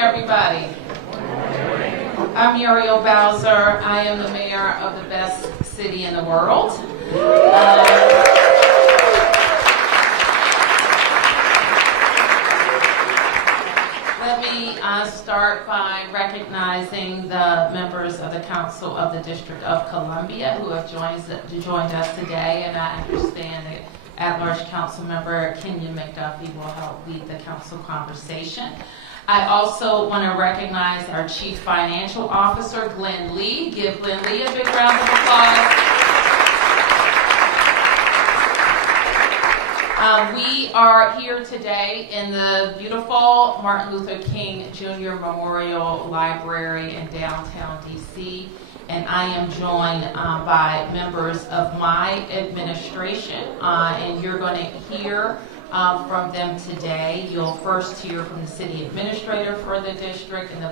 Everybody, I'm Muriel Bowser. I am the mayor of the best city in the world. Let me start by recognizing the members of the Council of the District of Columbia who have joined us today, and I understand that at-large council member Kenyon McDuffie will help lead the council conversation. I also want to recognize our Chief Financial Officer, Glenn Lee. Give Glenn Lee a big round of applause. We are here today in the beautiful Martin Luther King Jr. Memorial Library in downtown DC, and I am joined by members of my administration, and you're going to hear from them today. You'll first hear from the city administrator for the district and the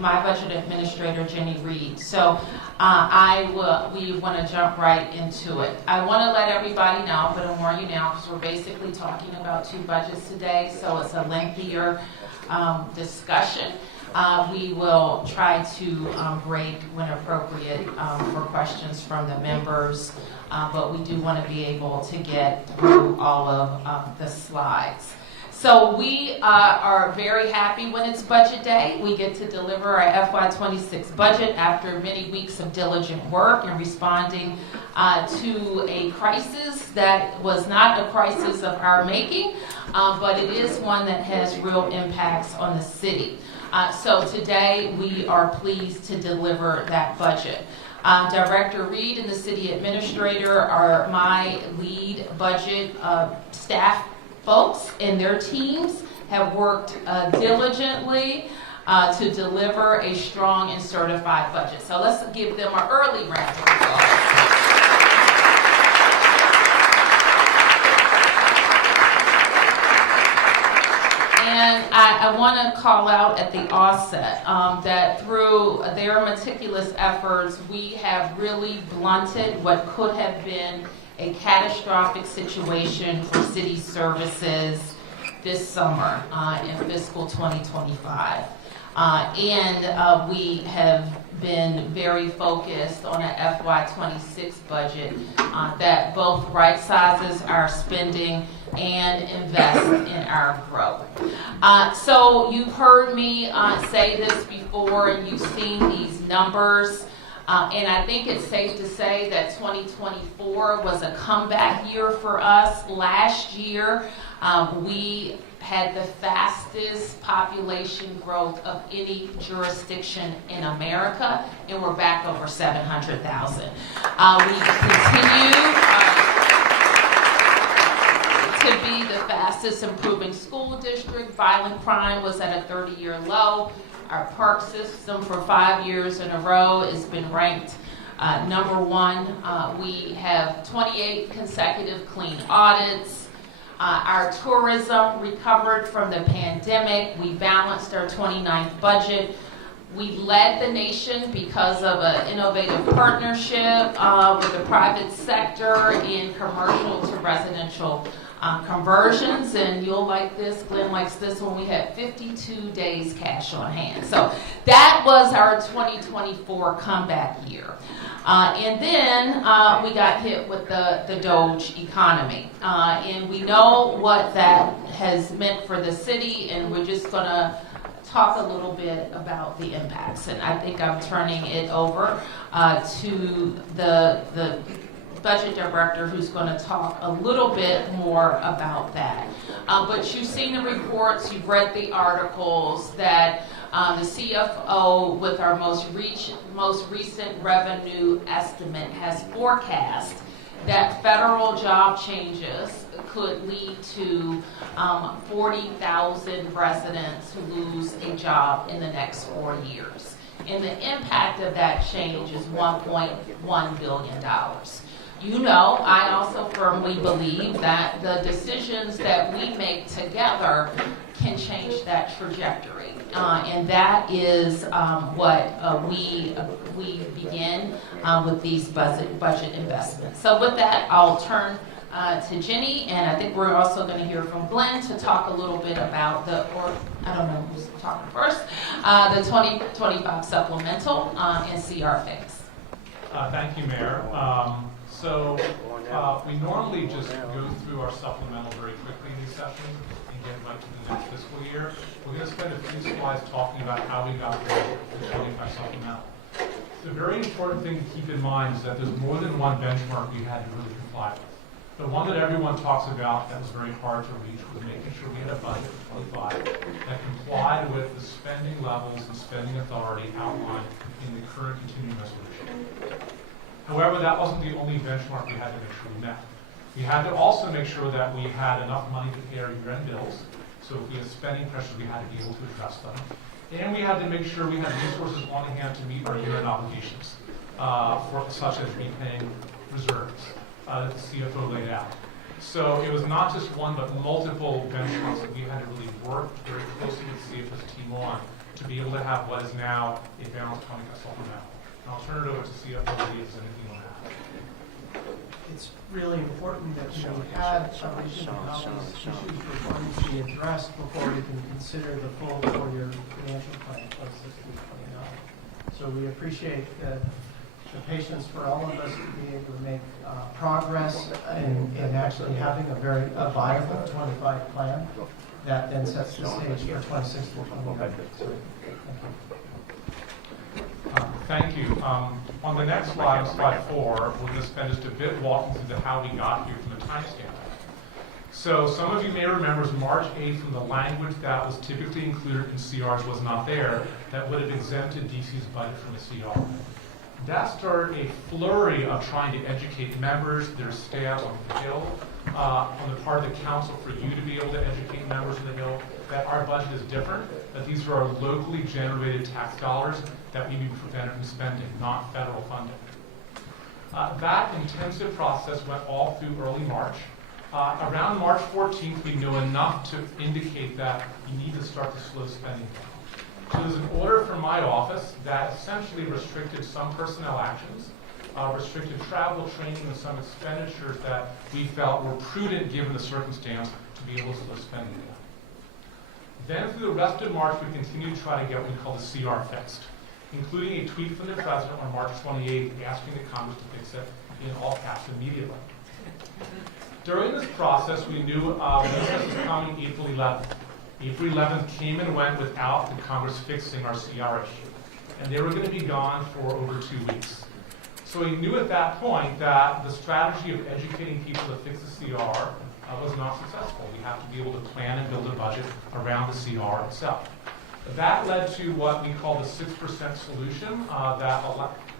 my budget administrator, Jenny Reed. So we want to jump right into it. I want to let everybody know, but I'll warn you now, because we're basically talking about two budgets today, so it's a lengthier discussion. We will try to break when appropriate for questions from the members, but we do want to be able to get through all of the slides. So we are very happy when it's budget day. We get to deliver our FY26 budget after many weeks of diligent work and responding to a crisis that was not a crisis of our making, but it is one that has real impacts on the city. So today we are pleased to deliver that budget. Director Reed and the city administrator are my lead budget staff folks, and their teams have worked diligently to deliver a strong and certified budget. So let's give them an early round of applause. I want to call out at the offset that through their meticulous efforts, we have really blunted what could have been a catastrophic situation for city services this summer in fiscal 2025. We have been very focused on an FY26 budget that both right sizes our spending and invest in our growth. So you've heard me say this before, and you've seen these numbers. And I think it's safe to say that 2024 was a comeback year for us. Last year, we had the fastest population growth of any jurisdiction in America, and we're back over 700,000. We continue to be the fastest improving school district. Violent crime was at a 30-year low. Our park system for 5 years in a row has been ranked number one. We have 28 consecutive clean audits. Our tourism recovered from the pandemic. We balanced our 29th budget. We led the nation because of an innovative partnership with the private sector in commercial to residential conversions, and you'll like this, Glenn likes this one, we had 52 days cash on hand. So that was our 2024 comeback year. And then we got hit with the Doge economy. And we know what that has meant for the city, and we're just going to talk a little bit about the impacts. And I think I'm turning it over to the budget director, who's going to talk a little bit more about that. But you've seen the reports, you've read the articles that the CFO, with our most recent revenue estimate, has forecast that federal job changes could lead to 40,000 residents who lose a job in the next 4 years. And the impact of that change is $1.1 billion. You know, I also firmly believe that the decisions that we make together can change that trajectory. And that is what we begin with these budget investments. So with that, I'll turn to Jenny, and I think we're also going to hear from Glenn to talk a little bit about I don't know who's talking first, the 2025 supplemental and CR phase. Thank you, Mayor. So we normally just go through our supplemental very quickly in these sessions and get right to the next fiscal year. We're going to spend a few slides talking about how we got to the 25 supplemental. The very important thing to keep in mind is that there's more than one benchmark we had to really comply with. The one that everyone talks about that was very hard to reach was making sure we had a budget for 25 that complied with the spending levels and spending authority outlined in the current continuing resolution. However, that wasn't the only benchmark we had to make sure we met. We had to also make sure that we had enough money to pay our year-end bills. So if we had spending pressures, we had to be able to address them. And we had to make sure we had resources on hand to meet our year-end obligations, such as repaying reserves that the CFO laid out. So it was not just one, but multiple benchmarks that we had to really work very closely with the CFO's team on to be able to have what is now a balanced 25 supplemental. I'll turn it over to CFO if there's anything on that. It's really important that we had a vision of how these issues were going to be addressed before we can consider the full 4-year financial plan post fiscal 29. So we appreciate the patience for all of us to be able to make progress in actually having a viable 25 plan that then sets the stage for 26 to 29. So, thank you. On the next slide, slide 4, we're going to spend just a bit walking through how we got here from the timestamp. So some of you may remember March 8th when the language that was typically included in CRs was not there, that would have exempted DC's budget from a CR. That started a flurry of trying to educate members, their staff on the Hill, on the part of the council for you to be able to educate members on the Hill that our budget is different, that these are our locally generated tax dollars that we be prevented from spending, not federal funding. That intensive process went all through early March. Around March 14th, we knew enough to indicate that you need to start the slow spending down. So there's an order from my office that essentially restricted some personnel actions, restricted travel, training, and some expenditures that we felt were prudent given the circumstance to be able to slow spending down. Then through the rest of March, we continued to try to get what we call the CR fixed, including a tweet from the president on March 28th asking the Congress to fix it in all caps immediately. During this process, we knew recess was coming April 11th. April 11th came and went without the Congress fixing our CR issue, and they were going to be gone for over 2 weeks. So we knew at that point that the strategy of educating people to fix the CR was not successful. We have to be able to plan and build a budget around the CR itself. That led to what we call the 6% solution,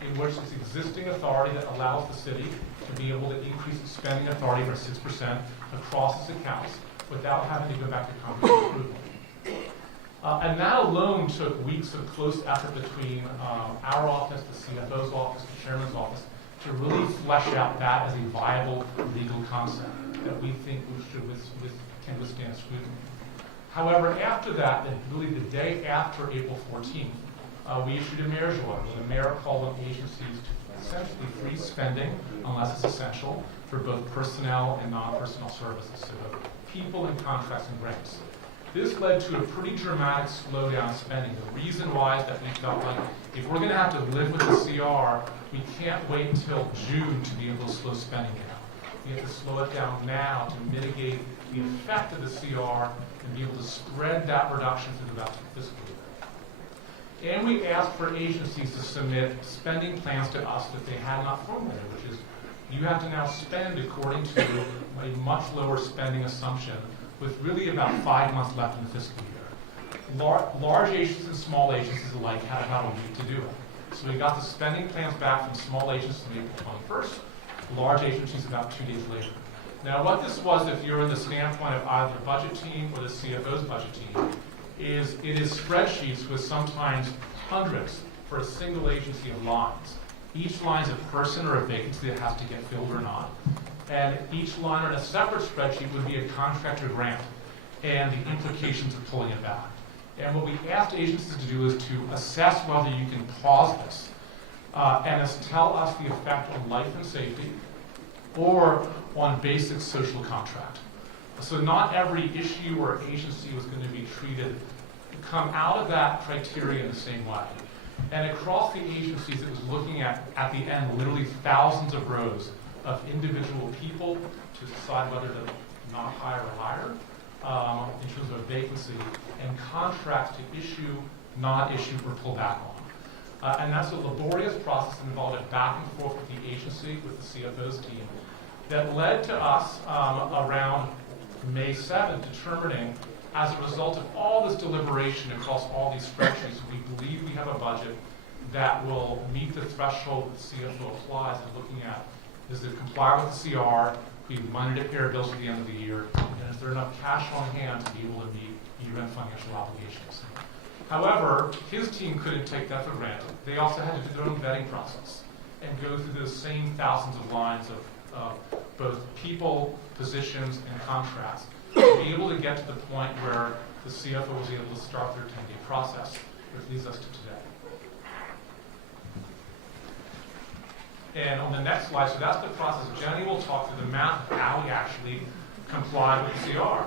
in which it's existing authority that allows the city to be able to increase its spending authority for 6% across its accounts without having to go back to Congress for approval. And that alone took weeks of close effort between our office, the CFO's office, the chairman's office, to really flesh out that as a viable legal concept that we think can withstand scrutiny. However, after that, and really the day after April 14th, we issued a mayor's order where the mayor called on agencies to essentially freeze spending unless it's essential for both personnel and non-personnel services, so both people and contracts and grants. This led to a pretty dramatic slowdown in spending. The reason why is that we felt like if we're going to have to live with the CR, we can't wait until June to be able to slow spending down. We have to slow it down now to mitigate the effect of the CR and be able to spread that reduction through the rest of the fiscal year. And we asked for agencies to submit spending plans to us that they had not formulated, which is you have to now spend according to a much lower spending assumption with really about 5 months left in the fiscal year. Large agencies and small agencies alike had about a week to do it. So we got the spending plans back from small agencies on April 21st, large agencies about 2 days later. Now what this was, if you're in the standpoint of either the budget team or the CFO's budget team, is it is spreadsheets with sometimes hundreds for a single agency of lines. Each line is a person or a vacancy that has to get filled or not. And each line on a separate spreadsheet would be a contractor grant and the implications of pulling it back. And what we asked agencies to do is to assess whether you can pause this and tell us the effect on life and safety or on basic social contract. So not every issue or agency was going to be treated, come out of that criteria in the same way. And across the agencies, it was looking at the end, literally thousands of rows of individual people to decide whether to not hire or hire in terms of a vacancy, and contracts to issue, not issue, or pull back on. And that's a laborious process that involved a back and forth with the agency, with the CFO's team, that led to us around May 7th determining, as a result of all this deliberation across all these spreadsheets, we believe we have a budget that will meet the threshold that the CFO applies and looking at, does it comply with the CR, we have money to pay our bills at the end of the year, and is there enough cash on hand to be able to meet year-end financial obligations. However, his team couldn't take that for granted. They also had to do their own vetting process and go through those same thousands of lines of both people, positions, and contracts to be able to get to the point where the CFO was able to start their 10-day process, which leads us to today. And on the next slide, so that's the process. Jenny will talk through the math of how we actually comply with the CR.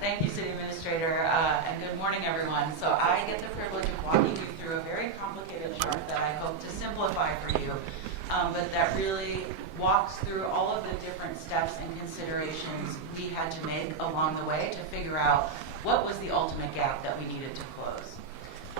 Thank you, City Administrator, and good morning, everyone. So I get the privilege of walking you through a very complicated chart that I hope to simplify for you, but that really walks through all of the different steps and considerations we had to make along the way to figure out what was the ultimate gap that we needed to close.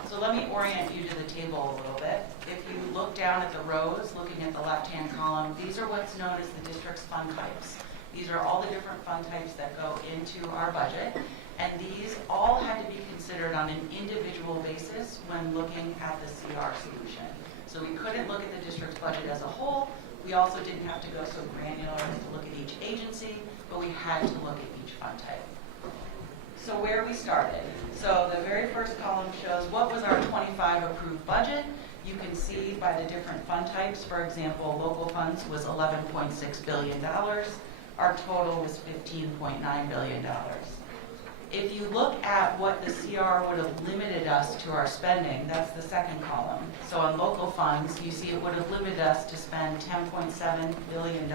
So let me orient you to the table a little bit. If you look down at the rows, looking at the left-hand column, these are what's known as the district's fund types. These are all the different fund types that go into our budget, and these all had to be considered on an individual basis when looking at the CR solution. So we couldn't look at the district's budget as a whole. We also didn't have to go so granular as to look at each agency, but we had to look at each fund type. So where we started. So the very first column shows what was our 25 approved budget. You can see by the different fund types, for example, local funds was $11.6 billion. our total was $15.9 billion. If you look at what the CR would have limited us to our spending, that's the second column. So on local funds, you see it would have limited us to spend $10.7 billion.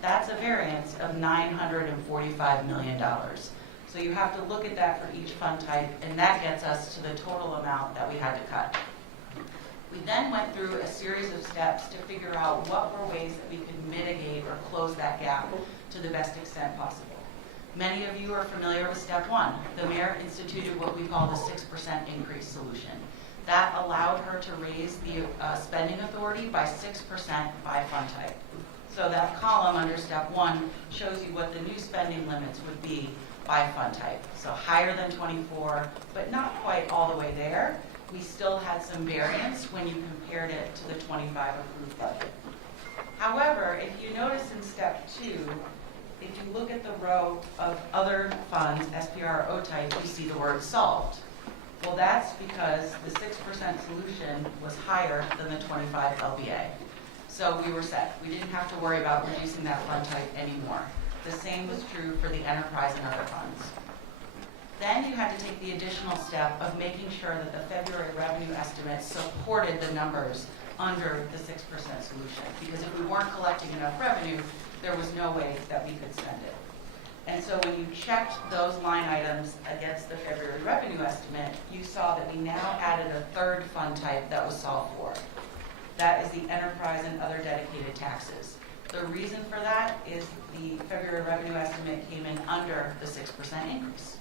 That's a variance of $945 million. So you have to look at that for each fund type, and that gets us to the total amount that we had to cut. We then went through a series of steps to figure out what were ways that we could mitigate or close that gap to the best extent possible. Many of you are familiar with step one. The mayor instituted what we call the 6% increase solution. That allowed her to raise the spending authority by 6% by fund type. So that column under step one shows you what the new spending limits would be by fund type. So higher than 24, but not quite all the way there. We still had some variance when you compared it to the 25 approved budget. However, if you notice in step two, if you look at the row of other funds, SPR or O type, you see the word solved. Well, that's because the 6% solution was higher than the 25 LBA. So we were set. We didn't have to worry about reducing that fund type anymore. The same was true for the enterprise and other funds. Then you had to take the additional step of making sure that the February revenue estimates supported the numbers under the 6% solution. Because if we weren't collecting enough revenue, there was no way that we could spend it. And so when you checked those line items against the February revenue estimate, you saw that we now added a third fund type that was solved for. That is the enterprise and other dedicated taxes. The reason for that is the February revenue estimate came in under the 6% increase,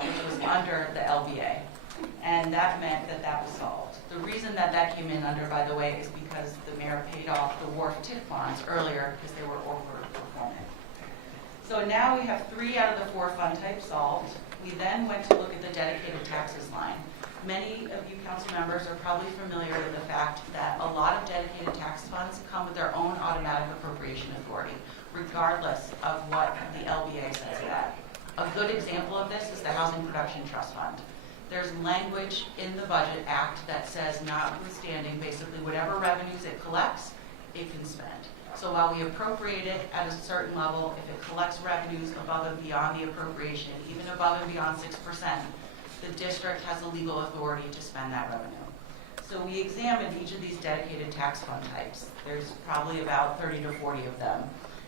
which was under the LBA. And that meant that that was solved. The reason that that came in under, by the way, is because the mayor paid off the WARF TIF bonds earlier because they were overperforming. So now we have 3 out of the 4 fund types solved. We then went to look at the dedicated taxes line. Many of you council members are probably familiar with the fact that a lot of dedicated tax funds come with their own automatic appropriation authority, regardless of what the LBA says that. A good example of this is the Housing Production Trust Fund. There's language in the Budget Act that says notwithstanding basically whatever revenues it collects, it can spend. So while we appropriate it at a certain level, if it collects revenues above and beyond the appropriation, even above and beyond 6%, the district has the legal authority to spend that revenue. So we examined each of these dedicated tax fund types. There's probably about 30 to 40 of them.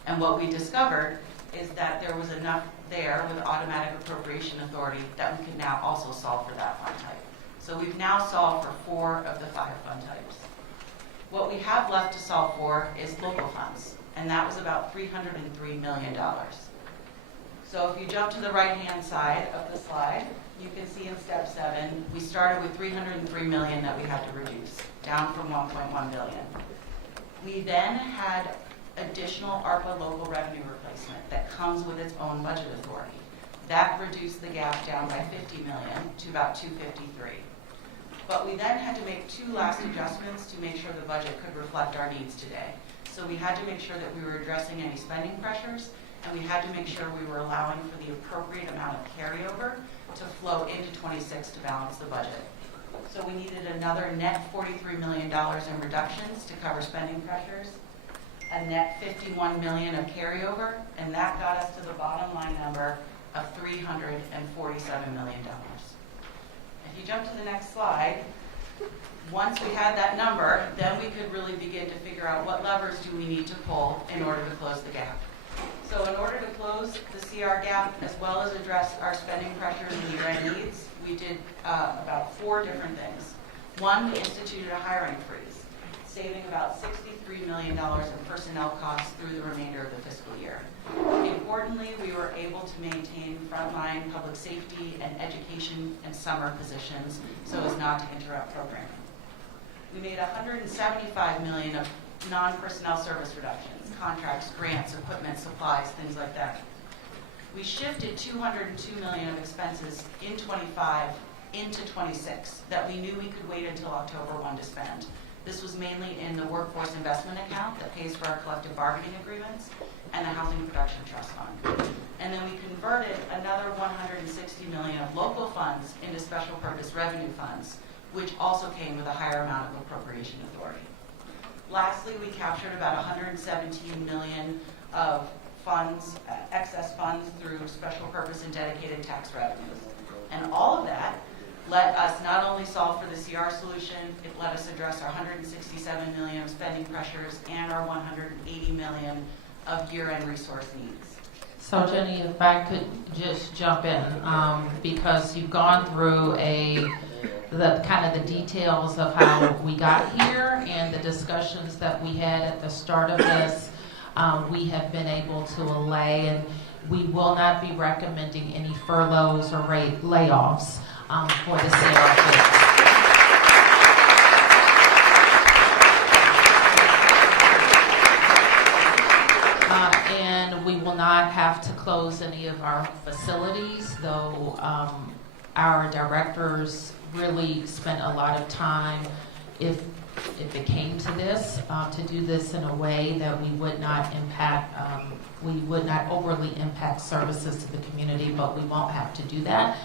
And what we discovered is that there was enough there with automatic appropriation authority that we could now also solve for that fund type. So we've now solved for 4 of the 5 fund types. What we have left to solve for is local funds, and that was about $303 million. So if you jump to the right-hand side of the slide, you can see in step 7, we started with $303 million that we had to reduce, down from $1.1 billion. We then had additional ARPA local revenue replacement that comes with its own budget authority. That reduced the gap down by $50 million to about $253. But we then had to make 2 last adjustments to make sure the budget could reflect our needs today. So we had to make sure that we were addressing any spending pressures, and we had to make sure we were allowing for the appropriate amount of carryover to flow into 26 to balance the budget. So we needed another net $43 million in reductions to cover spending pressures, a net $51 million of carryover, and that got us to the bottom line number of $347 million. If you jump to the next slide, once we had that number, then we could really begin to figure out what levers do we need to pull in order to close the gap. So in order to close the CR gap, as well as address our spending pressures and year-end needs, we did about 4 different things. 1, we instituted a hiring freeze, saving about $63 million in personnel costs through the remainder of the fiscal year. Importantly, we were able to maintain frontline public safety and education and summer positions so as not to interrupt programming. We made $175 million of non-personnel service reductions, contracts, grants, equipment, supplies, things like that. We shifted $202 million of expenses in 25 into 26 that we knew we could wait until October 1 to spend. This was mainly in the workforce investment account that pays for our collective bargaining agreements and the Housing Production Trust Fund. And then we converted another $160 million of local funds into special purpose revenue funds, which also came with a higher amount of appropriation authority. Lastly, we captured about $117 million of funds, excess funds through special purpose and dedicated tax revenues. And all of that let us not only solve for the CR solution, it let us address our $167 million of spending pressures and our $180 million of year-end resource needs. So Jenny, if I could just jump in, because you've gone through the kind of the details of how we got here and the discussions that we had at the start of this, we have been able to allay, and we will not be recommending any furloughs or layoffs for the CR. And we will not have to close any of our facilities, though our directors really spent a lot of time, if it came to this, to do this in a way that we would not overly impact services to the community, but we won't have to do that.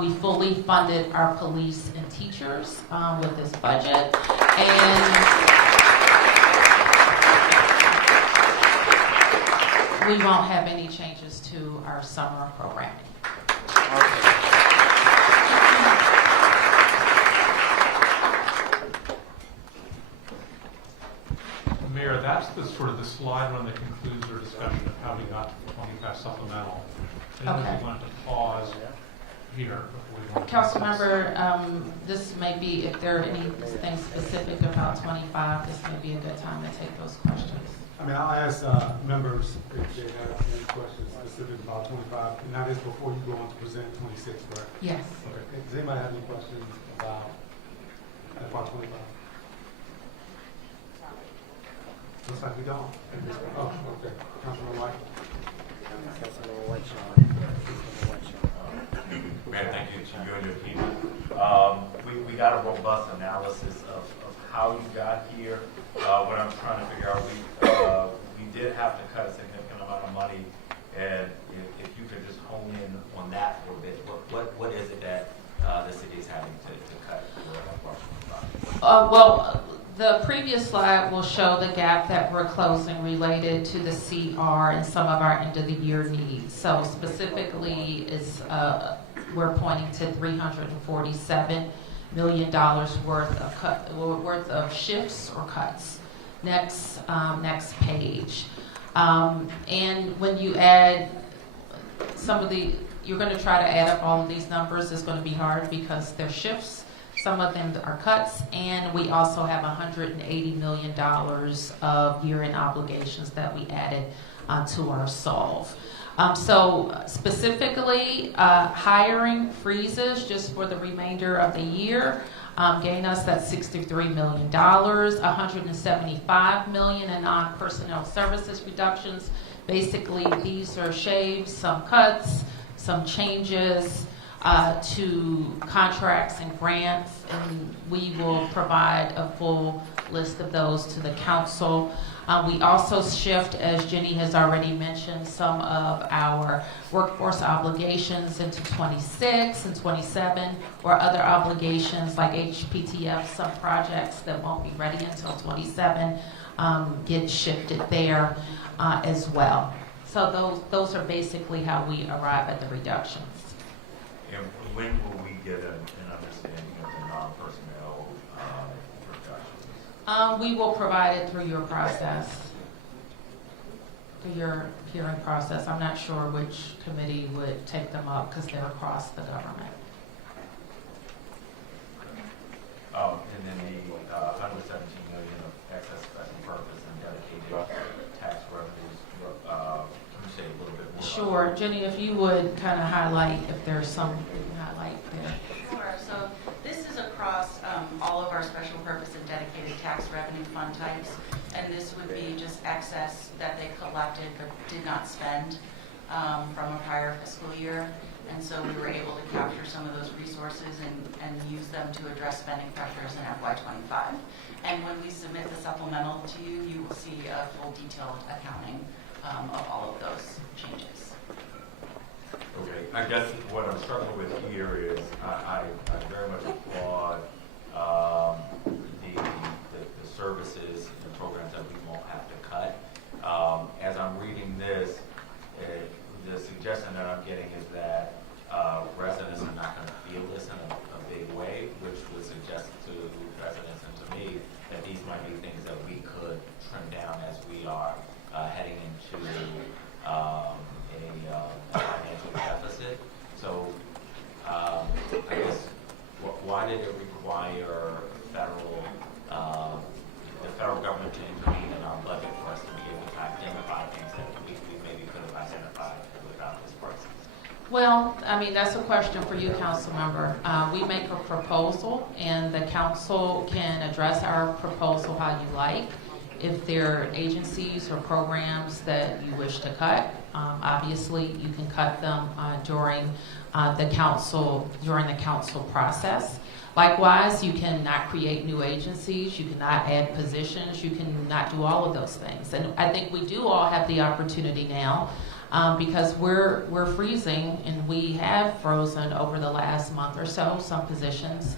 We fully funded our police and teachers with this budget, and we won't have any changes to our summer programming. Mayor, that's the sort of the slide one that concludes our discussion of how we got to the 25 supplemental. I didn't know if you wanted to pause here before we go on to Councilmember, this may be, if there are anything specific about 25, this may be a good time to take those questions. I mean, I'll ask members if they have any questions specific about 25, and that is before you go on to present 26, correct? Yes. Okay. Does anybody have any questions about 25? Looks like we don't. Oh, okay. Councilman White. Mayor, thank you to you and your team. We got a robust analysis of how you got here. What I'm trying to figure out, we did have to cut a significant amount of money, and if you could just hone in on that for a bit, what is it that the city is having to cut? Well, the previous slide will show the gap that we're closing related to the CR and some of our end of the year needs. So specifically, we're pointing to $347 million worth of shifts or cuts. Next page. And when you add you're going to try to add up all of these numbers. It's going to be hard because they're shifts. Some of them are cuts, and we also have $180 million of year-end obligations that we added to our solve. So specifically, hiring freezes just for the remainder of the year gain us that $63 million, $175 million in non-personnel services reductions. Basically, these are shaves, some cuts, some changes to contracts and grants, and we will provide a full list of those to the council. We also shift, as Jenny has already mentioned, some of our workforce obligations into 26 and 27, or other obligations like HPTF, some projects that won't be ready until 27 get shifted there as well. So those are basically how we arrive at the reductions. And when will we get an understanding of the non-personnel reductions? We will provide it through your process, through your hearing process. I'm not sure which committee would take them up because they're across the government. And then the $117 million of excess special purpose and dedicated tax revenues. Can you say a little bit more? Sure, Jenny, if you would kind of highlight if there's some highlight there. Sure. So this is across all of our special purpose and dedicated tax revenue fund types, and this would be just excess that they collected but did not spend from a prior fiscal year. And so we were able to capture some of those resources and use them to address spending pressures in FY25. And when we submit the supplemental to you, you will see a full detailed accounting of all of those changes. Okay, I guess what I'm struggling with here is I very much applaud the services and programs that we won't have to cut. As I'm reading this, Well, I mean, that's a question for you, council member. We make a proposal, and the council can address our proposal how you like. If there are agencies or programs that you wish to cut, obviously you can cut them during the council process. Likewise, you cannot create new agencies, you cannot add positions, you cannot do all of those things. And I think we do all have the opportunity now, because we're freezing, and we have frozen over the last month or so some positions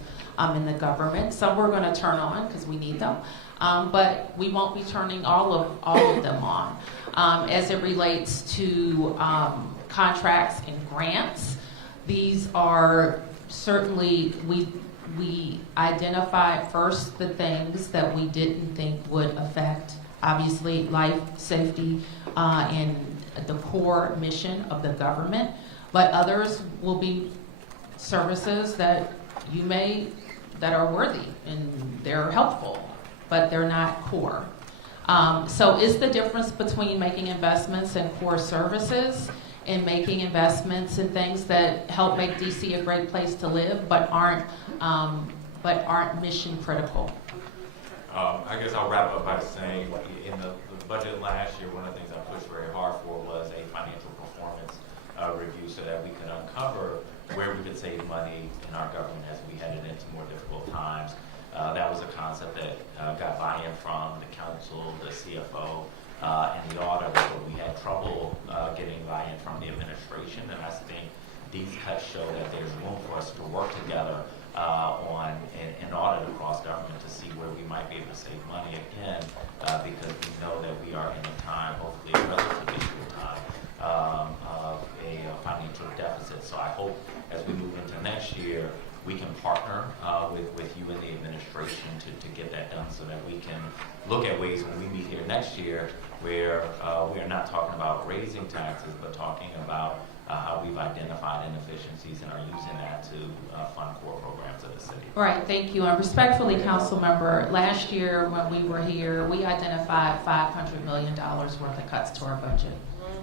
in the government. Some we're going to turn on because we need them, but we won't be turning all of them on. As it relates to contracts and grants, these are certainly, we identified first the things that we didn't think would affect, obviously, life, safety, and the core mission of the government, but others will be services that that are worthy and they're helpful, but they're not core. So is the difference between making investments in core services and making investments in things that help make DC a great place to live, but aren't mission critical? I guess I'll wrap up by saying in the budget last year, one of the things I pushed very hard for was a financial performance review so that we could uncover where we could save money in our government as we headed into more difficult times. That was a concept that got buy-in from the council, the CFO, and the auditor, but we had trouble getting buy-in from the administration, and I think these cuts show that there's room for us to work together on an audit across government to see where we might be able to save money again, because we know that we are in a time, hopefully a relatively short time, of a financial deficit. So I hope as we move into next year, we can partner with you and the administration to get that done so that we can look at ways when we meet here next year where we are not talking about raising taxes, but talking about how we've identified inefficiencies and are using that to fund core programs of the city. Right, thank you. And respectfully, council member, last year when we were here, we identified $500 million worth of cuts to our budget.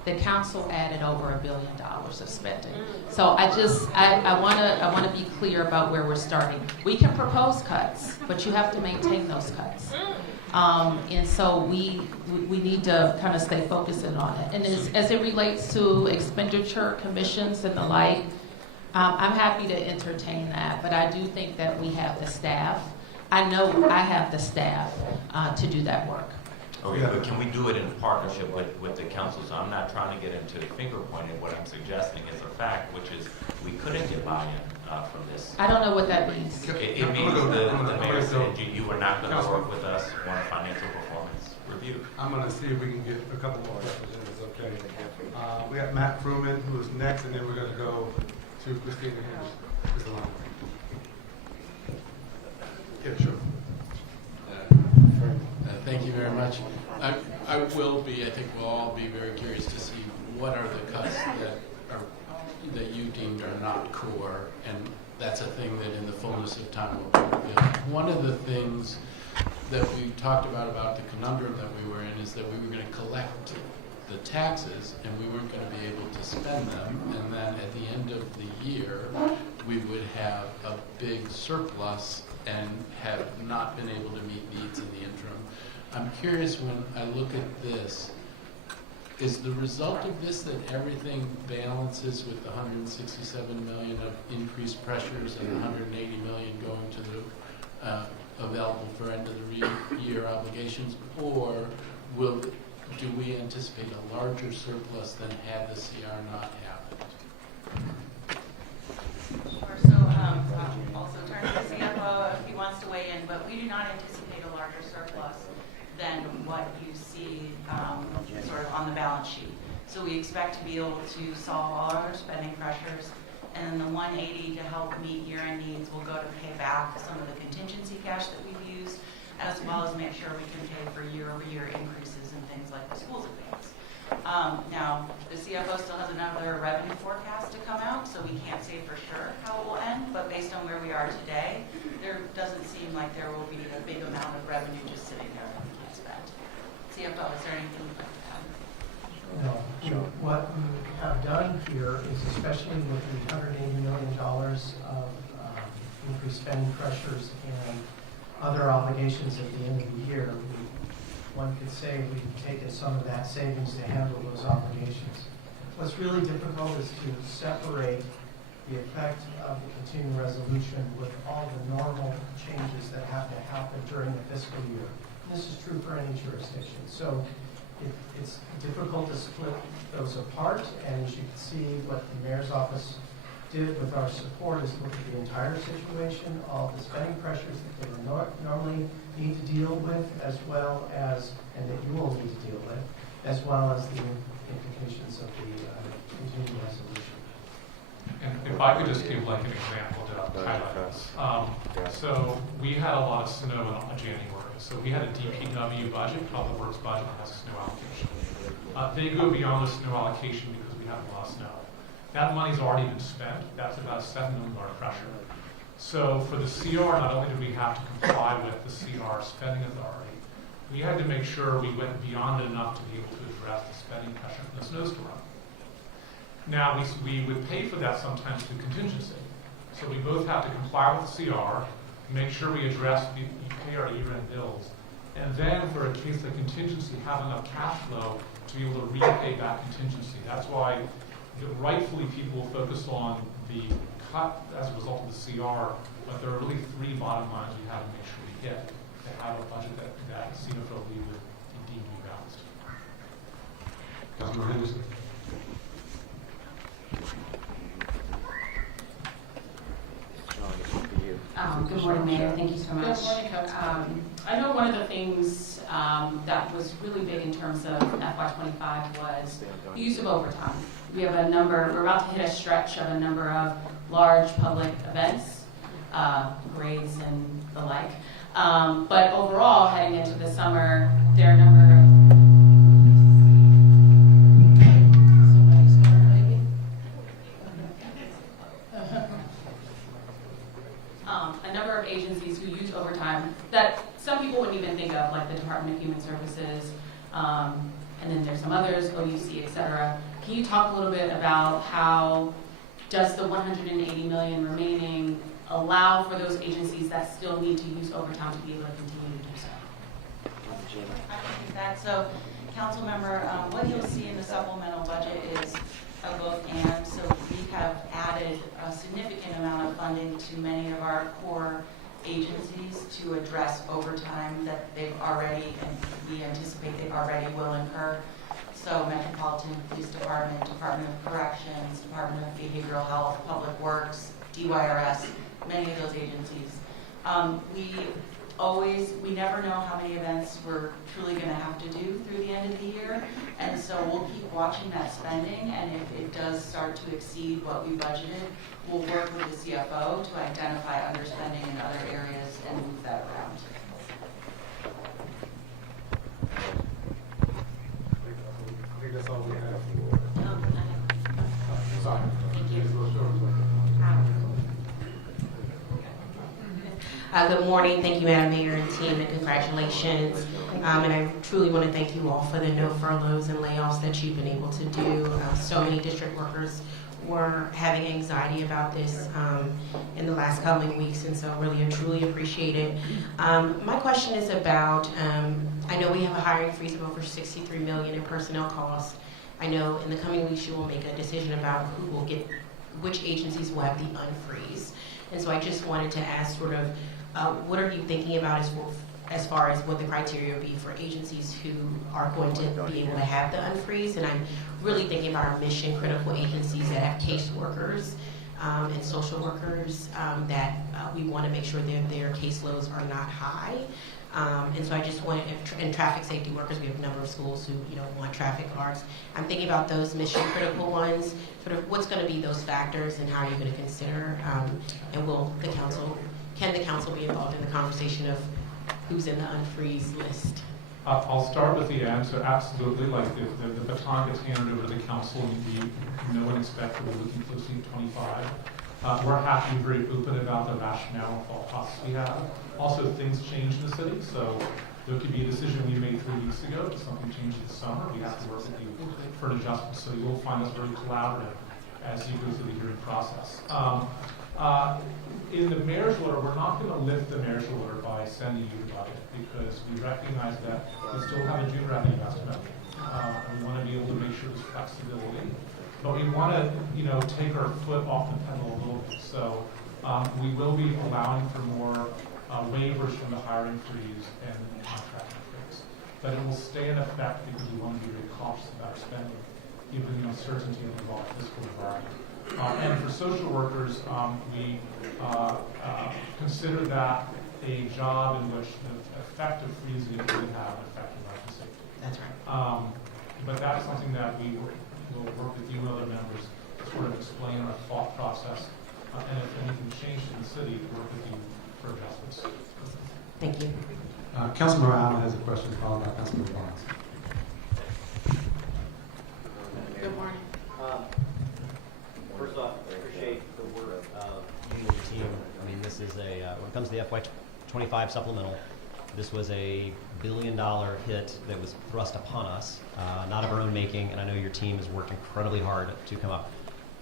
The council added over $1 billion of spending. So I want to be clear about where we're starting. We can propose cuts, but you have to maintain those cuts. And so we need to kind of stay focused in on it. And as it relates to expenditure, commissions, and the like, I'm happy to entertain that, but I do think that we have the staff. I know I have the staff to do that work. Okay, but can we do it in partnership with the council? So I'm not trying to get into finger pointing. What I'm suggesting is a fact, which is we couldn't get buy-in from this. I don't know what that means. It means the mayor said you were not going to work with us on a financial performance review. I'm going to see if we can get a couple more representatives, okay? We got Matt Fruman, who is next, and then we're going to go to Christina Hughes. Yeah, sure. Thank you very much. I think we'll all be very curious to see what are the cuts that you deemed are not core, and that's a thing that in the fullness of time will be revealed. One of the things that we talked about the conundrum that we were in is that we were going to collect the taxes and we weren't going to be able to spend them, and then at the end of the year we would have a big surplus and have not been able to meet needs in the interim. I'm curious, when I look at this, is the result of this that everything balances with the $167 million of increased pressures and $180 million going to the available for end of the year obligations, or do we anticipate a larger surplus than had the CR not happened? Sure. So also turn to the CFO if he wants to weigh in, but we do not anticipate a larger surplus than what you see sort of on the balance sheet. So we expect to be able to solve all our spending pressures, and the 180 to help meet year-end needs will go to pay back some of the contingency cash that we've used, as well as make sure we can pay for year-over-year increases in things like the schools advance. Now, the CFO still has another revenue forecast to come out, so we can't say for sure how it will end, but based on where we are today, there doesn't seem like there will be a big amount of revenue just sitting there that we can't spend. CFO, is there anything you'd like to add? No. What we have done here is, especially with the $180 million of increased spending pressures and other obligations at the end of the year, one could say we've taken some of that savings to handle those obligations. What's really difficult is to separate the effect of the continuing resolution with all the normal changes that have to happen during the fiscal year. This is true for any jurisdiction. So it's difficult to split those apart, and as you can see, what the mayor's office did with our support is look at the entire situation, all the spending pressures that they would normally need to deal with, as well as, and that you will need to deal with, as well as the implications of the continuing resolution. And if I could just give like an example to highlight this. So we had a lot of snow in January. So we had a DPW budget, Public Works budget, that has a snow allocation. They go beyond the snow allocation because we have a lot of snow. That money's already been spent. That's about a $7 million pressure. So for the CR, not only did we have to comply with the CR spending authority, we had to make sure we went beyond it enough to be able to address the spending pressure from the snowstorm. Now, we would pay for that sometimes through contingency. So we both have to comply with the CR, make sure we address, we pay our year-end bills, and then for a case of contingency, have enough cash flow to be able to repay that contingency. That's why rightfully people focus on the cut as a result of the CR, but there are really three bottom lines we have to make sure we hit to have a budget that CFO would deem to be balanced. Councilman Henderson. Good morning, Mayor. Thank you so much. Good morning, Councilman. I know one of the things that was really big in terms of FY25 was the use of overtime. We have we're about to hit a stretch of a number of large public events, parades and the like. But overall, heading into the summer, there are a number of agencies who use overtime that some people wouldn't even think of, like the Department of Human Services, and then there's some others, OUC, et cetera. Can you talk a little bit about how does the $180 million remaining allow for those agencies that still need to use overtime to be able to continue to do so? I can take that. So, council member, what you'll see in the supplemental budget is a both and. So we have added a significant amount of funding to many of our core agencies to address overtime that they've already, and we anticipate they already will incur. So Metropolitan Police Department, Department of Corrections, Department of Behavioral Health, Public Works, DYRS, many of those agencies. We never know how many events we're truly going to have to do through the end of the year, and so we'll keep watching that spending, and if it does start to exceed what we budgeted, we'll work with the CFO to identify underspending in other areas and move that around. I think that's all we have. Sorry. Thank you. Good morning. Thank you, Madam Mayor and team, and congratulations. And I truly want to thank you all for the no furloughs and layoffs that you've been able to do. So many district workers were having anxiety about this in the last couple of weeks, and so really and truly appreciate it. My question is about, I know we have a hiring freeze of over $63 million in personnel costs. I know in the coming weeks you will make a decision about who will get, which agencies will have the unfreeze. And so I just wanted to ask sort of, what are you thinking about as far as what the criteria would be for agencies who are going to be able to have the unfreeze? And I'm really thinking about our mission critical agencies that have caseworkers and social workers that we want to make sure that their caseloads are not high. And so I just want, and traffic safety workers, we have a number of schools who want traffic guards. I'm thinking about those mission critical ones, sort of what's going to be those factors and how are you going to consider, and can the council be involved in the conversation of who's in the unfreeze list? I'll start with the end. So absolutely, like the baton gets handed over to the council, and no one expected we're looking closely at 25. We're happy, very open about the rationale and thought process we have. Also, things change in the city, so There could be a decision we made 3 weeks ago, if something changes this summer, we have to work with you for an adjustment. So you will find us very collaborative as you go through the hearing process. In the mayor's order, we're not going to lift the mayor's order by sending you the budget because we recognize that we still have a June revenue estimate. We want to be able to make sure there's flexibility, but we want to, take our foot off the pedal a little bit. So we will be allowing for more waivers from the hiring freeze and contracting freeze, but it will stay in effect because we want to be very cautious about our spending, given the uncertainty of the fiscal environment. And for social workers, we consider that a job in which the effect of freezing would have an effect on life and safety. That's right. But that's something that we will work with you and other members to sort of explain our thought process. And if anything changed in the city, work with you for adjustments. Thank you. Councilmember Allen has a question followed by Councilmember Barnes. Good morning. First off, I appreciate the work of you and your team. I mean, this is when it comes to the FY25 supplemental, this was a $1 billion hit that was thrust upon us, not of our own making, and I know your team has worked incredibly hard to come up.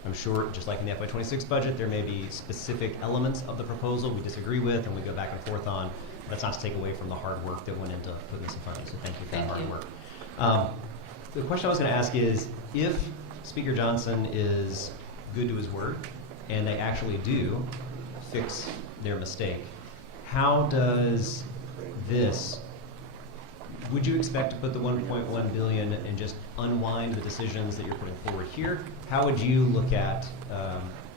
I'm sure, just like in the FY26 budget, there may be specific elements of the proposal we disagree with and we go back and forth on. That's not to take away from the hard work that went into putting this in front of you, so thank you for that hard work. The question I was going to ask is, if Speaker Johnson is good to his word and they actually do fix their mistake, how does this, would you expect to put the $1.1 billion and just unwind the decisions that you're putting forward here? How would you look at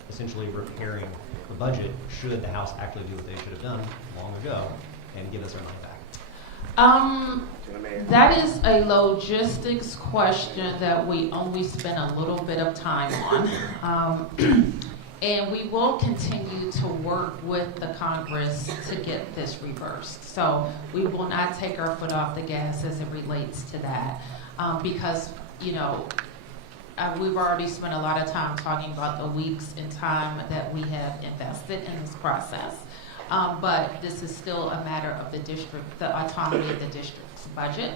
essentially repairing the budget should the House actually do what they should have done long ago and give us our money back? That is a logistics question that we only spend a little bit of time on. And we will continue to work with the Congress to get this reversed. So we will not take our foot off the gas as it relates to that. Because, we've already spent a lot of time talking about the weeks in time that we have invested in this process. But this is still a matter of the autonomy of the district's budget.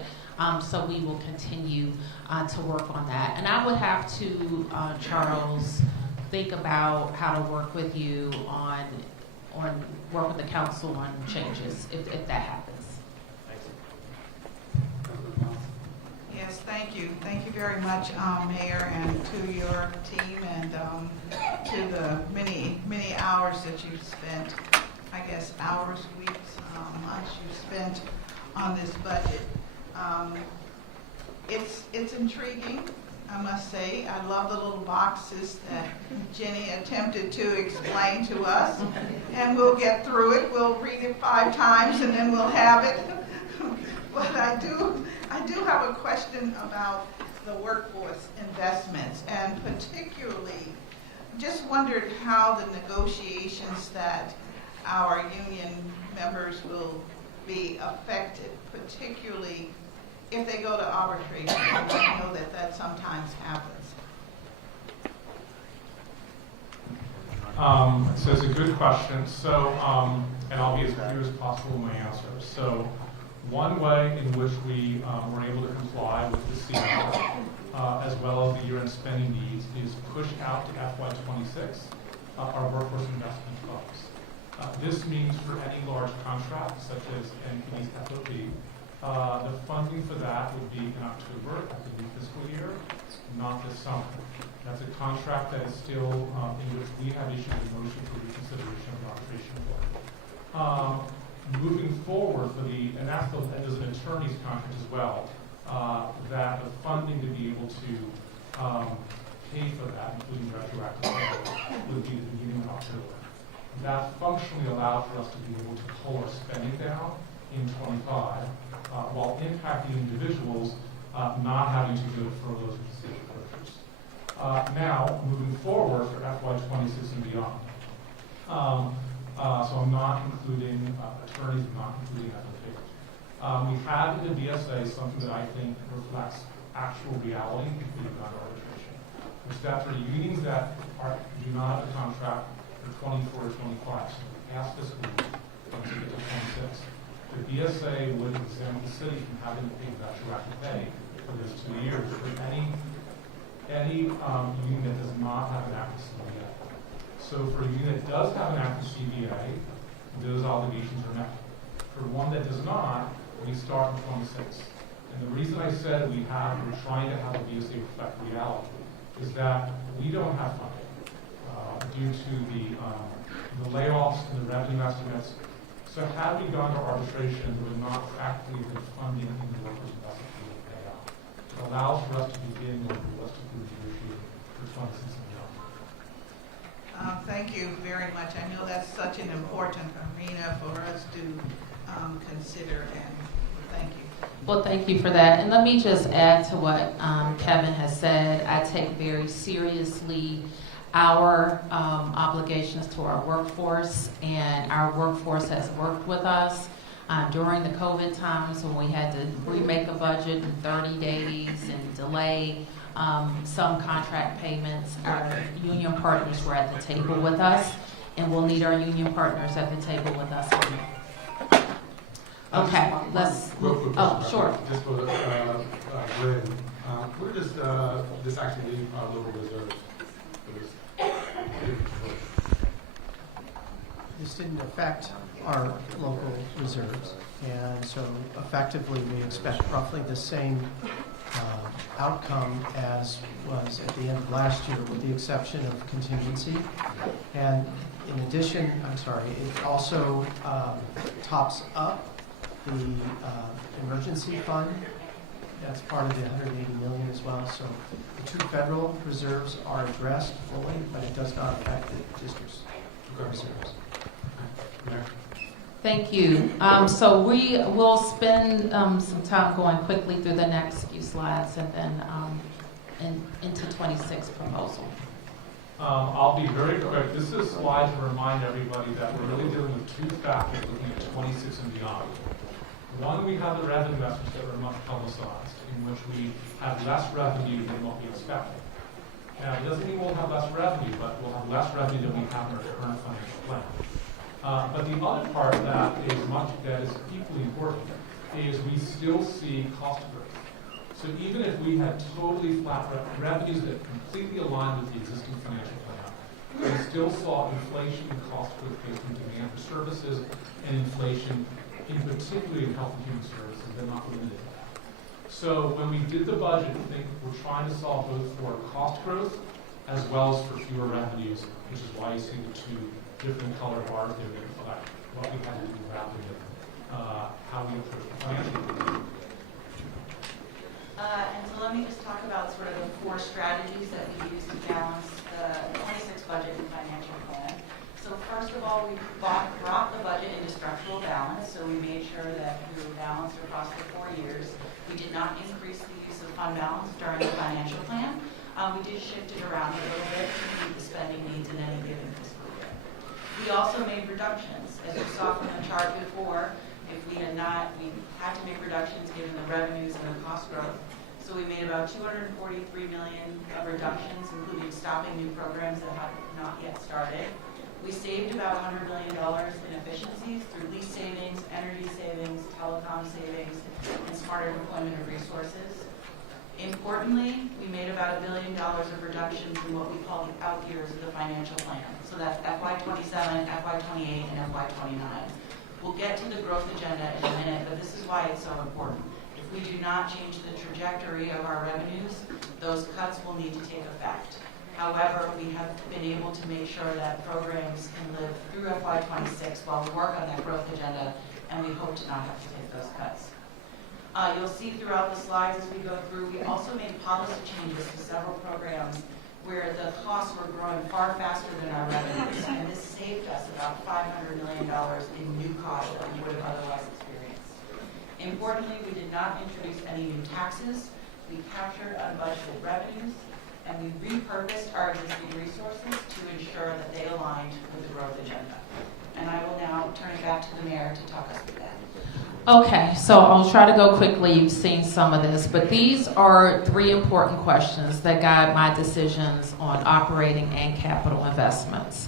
So we will continue to work on that. And I would have to, Charles, think about how to work with you on work with the council on changes if that happens. Yes, thank you. Thank you very much, Mayor, and to your team and to the many, many hours that you've spent, I guess hours, weeks, months you've spent on this budget. It's intriguing, I must say. I love the little boxes that Jenny attempted to explain to us, and we'll get through it. We'll read it 5 times and then we'll have it. But I do have a question about the workforce investments, and particularly just wondered how the negotiations that our union members will be affected, particularly if they go to arbitration. I know that sometimes happens. So it's a good question. So, and I'll be as clear as possible in my answer. So, one way in which we were able to comply with the CR, as well as the year-end spending needs, is push out to FY26 our workforce investment funds. This means for any large contract, such as NPD's FOP, the funding for that would be in October at the new fiscal year, not this summer. That's a contract that is still in which we have issued a motion for reconsideration of the arbitration award. Moving forward for and there's an attorney's contract as well, that the funding to be able to pay for that, including retroactive pay, would be the beginning of October. That functionally allowed for us to be able to pull our spending down in 25, while impacting individuals not having to go to furloughs and decision closures. Now, moving forward for FY26 and beyond. So I'm not including attorneys, I'm not including FFAs. We had in the BSA something that I think reflects actual reality, including non-arbitration, which is that for unions that do not have a contract for 24 or 25, so past fiscal year, once we get to 26, the BSA would exempt the city from having to pay retroactive pay for those 2 years for any union that does not have an active CBA. So for a union that does have an active CBA, those obligations are met. For one that does not, we start in 26. And the reason I said we're trying to have a BSA reflect reality is that we don't have funding due to the layoffs and the revenue estimates. So had we gone to arbitration, there would not practically been funding in the workers' investment pool payout. It allows for us to begin with realistically negotiating for 26 and beyond. Thank you very much. I know that's such an important arena for us to consider, and thank you. Well, thank you for that. And let me just add to what Kevin has said. I take very seriously our obligations to our workforce, and our workforce has worked with us during the COVID times when we had to remake a budget in 30 days and delay some contract payments. Our union partners were at the table with us, and we'll need our union partners at the table with us. Okay, let's. Real quick Oh, question, sure. Just for Glenn, where does this actually leave our local reserves for this? This didn't affect our local reserves, and so effectively we expect roughly the same outcome as was at the end of last year, with the exception of contingency. And in addition, it also tops up the emergency fund. That's part of the $180 million as well. So the two federal reserves are addressed fully, but it does not affect the district's reserves. Thank you. So we will spend some time going quickly through the next few slides and then into 26 proposal. I'll be very quick. This is a slide to remind everybody that we're really dealing with two factors looking at 26 and beyond. One, we have the revenue estimates that were much publicized, in which we have less revenue than what we expected. Now, it doesn't mean we'll have less revenue, but we'll have less revenue than we have in our current financial plan. But the other part that is equally important is we still see cost growth. So even if we had totally flat revenues that completely aligned with the existing financial plan, we still saw inflation and cost growth based on demand for services and inflation, in particular in health and human services, but not limited to that. So when we did the budget, I think we're trying to solve both for cost growth as well as for fewer revenues, which is why you see the two different colored bars there that reflect what we had to do rather than how we approach the financial. And so let me just talk about sort of the four strategies that we use to balance the 26 budget and financial plan. So first of all, we brought the budget into structural balance, so we made sure that we were balanced across the 4 years. We did not increase the use of fund balance during the financial plan. We did shift it around a little bit to meet the spending needs in any given fiscal year. We also made reductions. As you saw from the chart before, if we had not, we had to make reductions given the revenues and the cost growth. So we made about $243 million of reductions, including stopping new programs that have not yet started. We saved about $100 million in efficiencies through lease savings, energy savings, telecom savings, and smarter deployment of resources. Importantly, we made about $1 billion of reductions in what we call the out years of the financial plan. So that's FY27, FY28, and FY29. We'll get to the growth agenda in a minute, but this is why it's so important. If we do not change the trajectory of our revenues, those cuts will need to take effect. However, we have been able to make sure that programs can live through FY26 while we work on that growth agenda, and we hope to not have to take those cuts. You'll see throughout the slides as we go through, we also made policy changes to several programs where the costs were growing far faster than our revenues, and this saved us about $500 million in new costs that we would have otherwise experienced. Importantly, we did not introduce any new taxes. We captured unbudgeted revenues, and we repurposed our existing resources to ensure that they aligned with the growth agenda. And I will now turn it back to the mayor to talk us through that. Okay, so I'll try to go quickly. You've seen some of this, but these are three important questions that guide my decisions on operating and capital investments.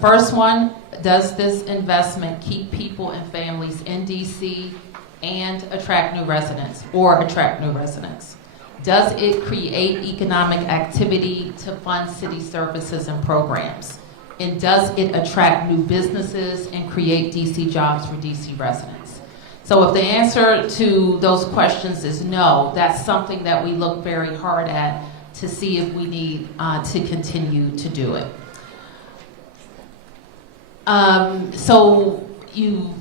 First one, does this investment keep people and families in DC and attract new residents, or attract new residents? Does it create economic activity to fund city services and programs? And does it attract new businesses and create DC jobs for DC residents? So if the answer to those questions is no, that's something that we look very hard at to see if we need to continue to do it.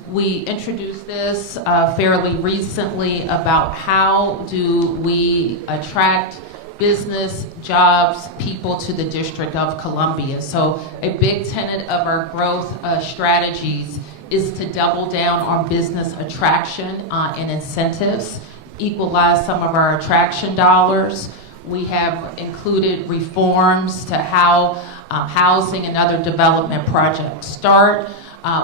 We introduced this fairly recently about how do we attract business, jobs, people to the District of Columbia. So a big tenet of our growth strategies is to double down on business attraction and incentives, equalize some of our attraction dollars. We have included reforms to how housing and other development projects start.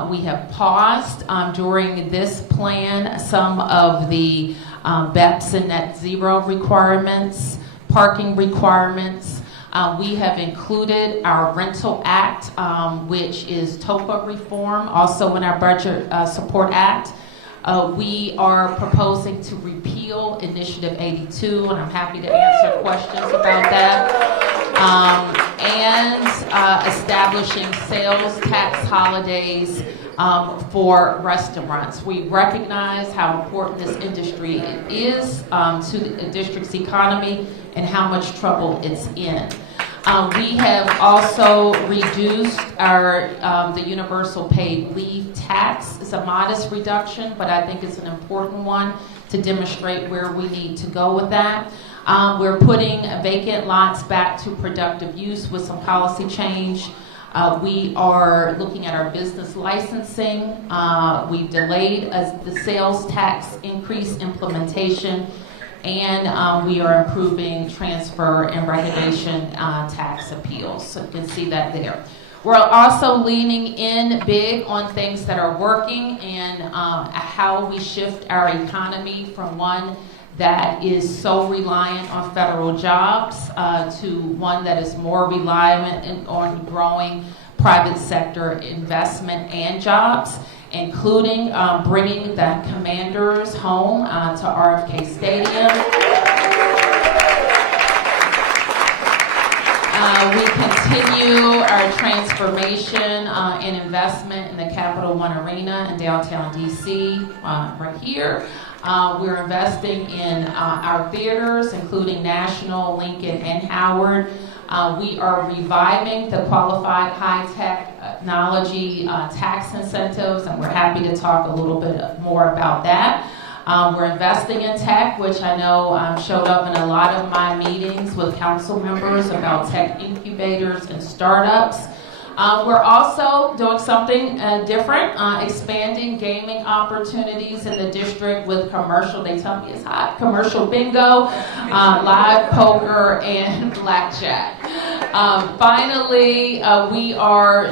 We have paused during this plan some of the BEPS and net zero requirements, parking requirements. We have included our Rental Act, which is TOPA reform, also in our Budget Support Act. We are proposing to repeal Initiative 82, and I'm happy to answer questions about that. And establishing sales tax holidays for restaurants. We recognize how important this industry is to the district's economy and how much trouble it's in. We have also reduced our the universal paid leave tax. It's a modest reduction, but I think it's an important one to demonstrate where we need to go with that. We're putting vacant lots back to productive use with some policy change. We are looking at our business licensing. We've delayed the sales tax increase implementation, and we are improving transfer and recognition tax appeals. So you can see that there. We're also leaning in big on things that are working and how we shift our economy from one that is so reliant on federal jobs to one that is more reliant on growing private sector investment and jobs, including bringing the Commanders home to RFK Stadium. We continue our transformation and investment in the Capital One Arena in downtown DC, right here. We're investing in our theaters, including National, Lincoln, and Howard. We are reviving the qualified high-tech technology tax incentives, and we're happy to talk a little bit more about that. We're investing in tech, which I know showed up in a lot of my meetings with council members about tech incubators and startups. We're also doing something different, expanding gaming opportunities in the district with commercial, they tell me it's hot, commercial bingo, live poker, and blackjack. Finally, we are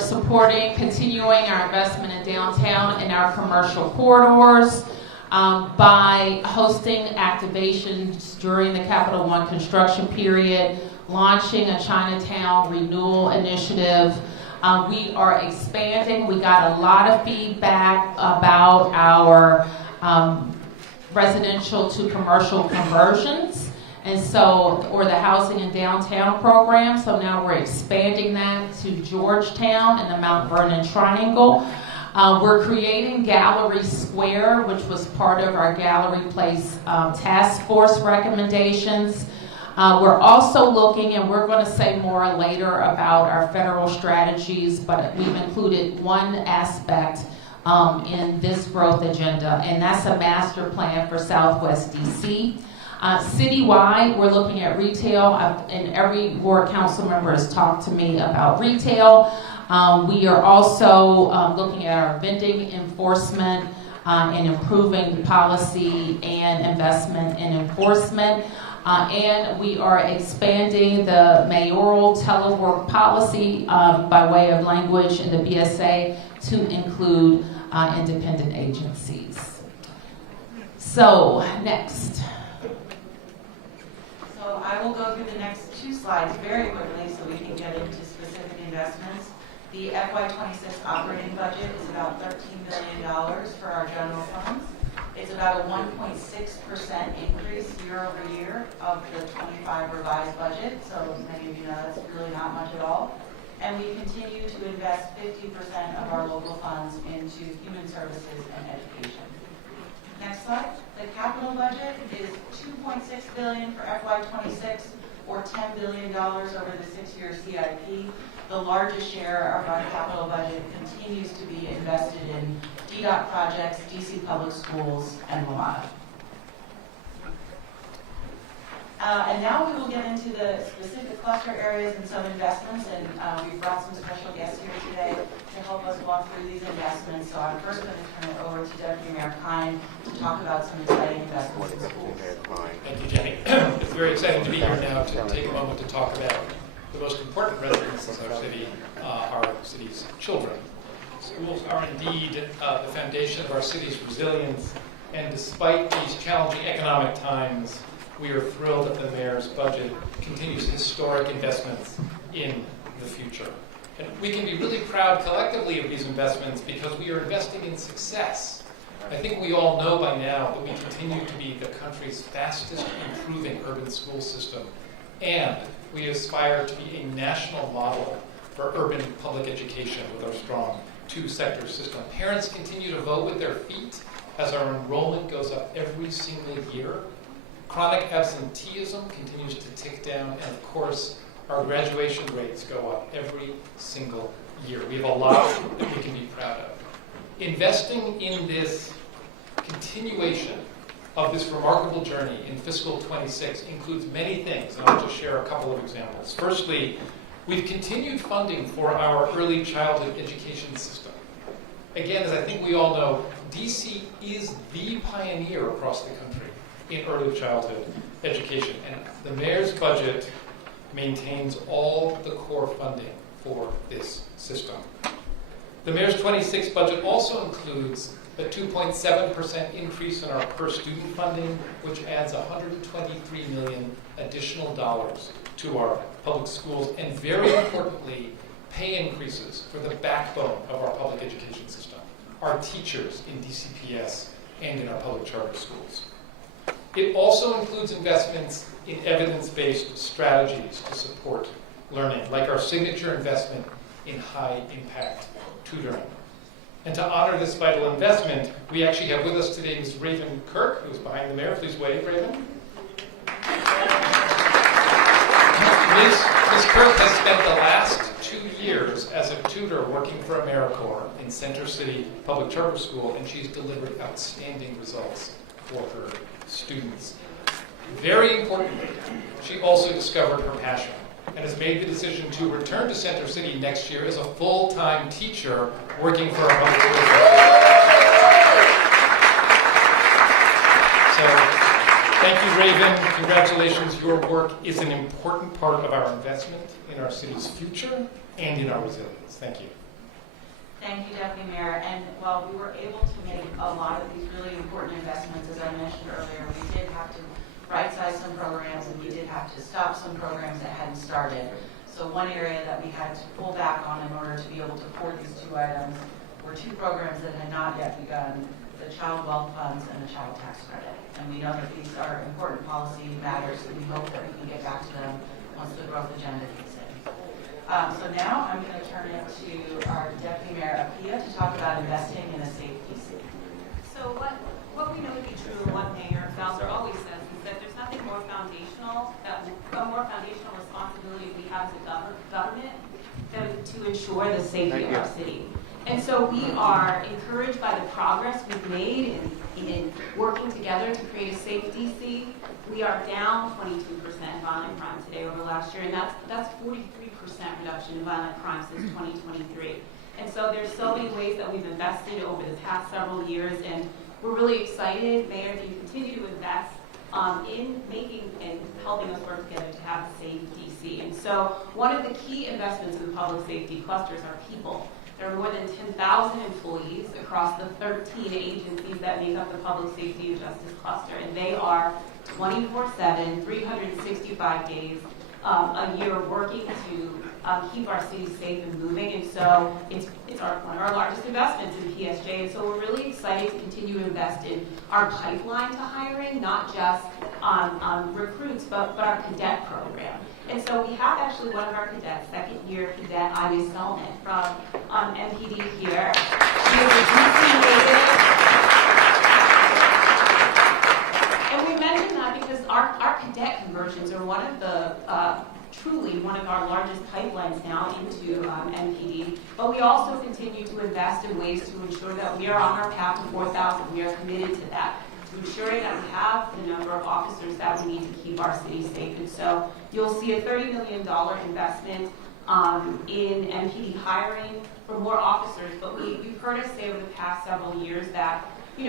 continuing our investment in downtown and our commercial corridors by hosting activations during the Capital One construction period, launching a Chinatown renewal initiative. We are expanding. We got a lot of feedback about our residential to commercial conversions, and so, or the housing in downtown program. So now we're expanding that to Georgetown and the Mount Vernon Triangle. We're creating Gallery Square, which was part of our Gallery Place task force recommendations. We're also looking, and we're going to say more later about our federal strategies, but we've included one aspect in this growth agenda, and that's a master plan for Southwest DC. Citywide, we're looking at retail, and every ward council member has talked to me about retail. We are also looking at our vending enforcement and improving policy and investment in enforcement. And we are expanding the mayoral telework policy by way of language in the BSA to include independent agencies. So, next. So I will go through the next two slides very quickly so we can get into specific investments. The FY26 operating budget is about $13 billion for our general funds. It's about a 1.6% increase year over year of the 25 revised budget, so as many of you know, that's really not much at all. And we continue to invest 50% of our local funds into human services and education. Next slide. The capital budget is $2.6 billion for FY26, or $10 billion over the 6-year CIP. The largest share of our capital budget continues to be invested in DDOT projects, DC Public Schools, and WMATA. And now we will get into the specific cluster areas and some investments, and we've brought some special guests here today to help us walk through these investments. So I'm first going to turn it over to Deputy Mayor Kine to talk about some exciting investments in schools. Thank you, Jenny. It's very exciting to be here now to take a moment to talk about the most important residents of our city, our city's children. Schools are indeed the foundation of our city's resilience, and despite these challenging economic times, we are thrilled that the mayor's budget continues historic investments in the future. And we can be really proud collectively of these investments because we are investing in success. I think we all know by now that we continue to be the country's fastest improving urban school system, and we aspire to be a national model for urban public education with our strong two-sector system. Parents continue to vote with their feet as our enrollment goes up every single year. Chronic absenteeism continues to tick down, and of course, our graduation rates go up every single year. We have a lot that we can be proud of. Investing in this continuation of this remarkable journey in fiscal 26 includes many things, and I'll just share a couple of examples. Firstly, we've continued funding for our early childhood education system. Again, as I think we all know, DC is the pioneer across the country in early childhood education, and the mayor's budget maintains all the core funding for this system. The mayor's 26 budget also includes a 2.7% increase in our per student funding, which adds $123 million additional dollars to our public schools, and very importantly, pay increases for the backbone of our public education system, our teachers in DCPS and in our public charter schools. It also includes investments in evidence-based strategies to support learning, like our signature investment in high-impact tutoring. And to honor this vital investment, we actually have with us today Ms. Raven Kirk, who's behind the mayor. Please wave, Raven. Ms. Kirk has spent the last 2 years as a tutor working for AmeriCorps in Center City Public Charter School, and she's delivered outstanding results for her students. Very importantly, she also discovered her passion and has made the decision to return to Center City next year as a full-time teacher working for our public school. So, thank you, Raven. Congratulations. Your work is an important part of our investment in our city's future and in our resilience. Thank you. Thank you, Deputy Mayor. And while we were able to make a lot of these really important investments, as I mentioned earlier, we did have to right-size some programs, and we did have to stop some programs that hadn't started. So one area that we had to pull back on in order to be able to afford these two items were two programs that had not yet begun, the Child Wealth Funds and the Child Tax Credit. And we know that these are important policy matters, and we hope that we can get back to them once the growth agenda kicks in. So now I'm going to turn it to our Deputy Mayor Apia to talk about investing in a safe DC. So what we know to be true, and what Mayor Fowler always says, is that there's nothing more foundational, a more foundational responsibility we have as a government than to ensure the safety of our city. And so we are encouraged by the progress we've made in working together to create a safe DC. We are down 22% in violent crime today over last year, and that's 43% reduction in violent crime since 2023. And so there's so many ways that we've invested over the past several years, and we're really excited, Mayor, that you continue to invest in making and helping us work together to have a safe DC. And so one of the key investments in the public safety clusters are people. There are more than 10,000 employees across the 13 agencies that make up the public safety and justice cluster, and they are 24/7, 365 days a year working to keep our city safe and moving. And so it's one of our largest investments in PSJ. And so we're really excited to continue to invest in our pipeline to hiring, not just on recruits, but our cadet program. And so we have actually one of our cadets, second-year cadet Ivy Selman from MPD here. She is a DC native. And we mention that because our cadet conversions are one of the truly one of our largest pipelines now into MPD, but we also continue to invest in ways to ensure that we are on our path to 4,000. We are committed to that, to ensuring that we have the number of officers that we need to keep our city safe. And so you'll see a $30 million investment in MPD hiring for more officers, but you've heard us say over the past several years that we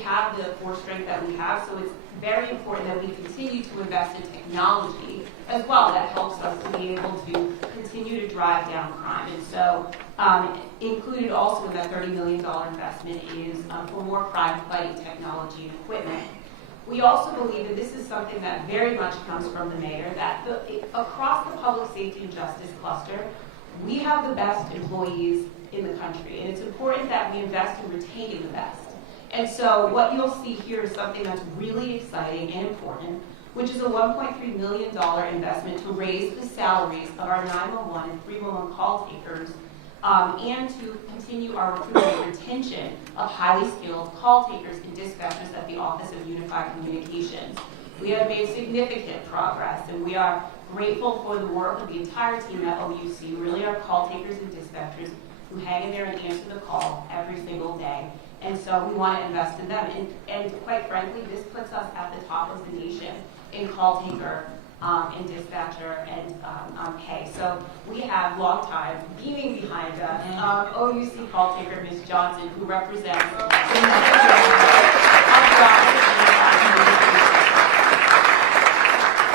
have the force strength that we have, so it's very important that we continue to invest in technology as well that helps us to be able to continue to drive down crime. And so included also in that $30 million investment is for more crime-fighting technology and equipment. We also believe, and this is something that very much comes from the mayor, that across the public safety and justice cluster, we have the best employees in the country, and it's important that we invest in retaining the best. And so what you'll see here is something that's really exciting and important, which is a $1.3 million investment to raise the salaries of our 911 and 311 call takers, and to continue our recruitment and retention of highly skilled call takers and dispatchers at the Office of Unified Communications. We have made significant progress, and we are grateful for the work of the entire team at OUC, really our call takers and dispatchers who hang in there and answer the call every single day. And so we want to invest in them. And quite frankly, this puts us at the top of the nation in call taker and dispatcher and pay. So we have long time beaming behind us OUC call taker Ms. Johnson, who represents the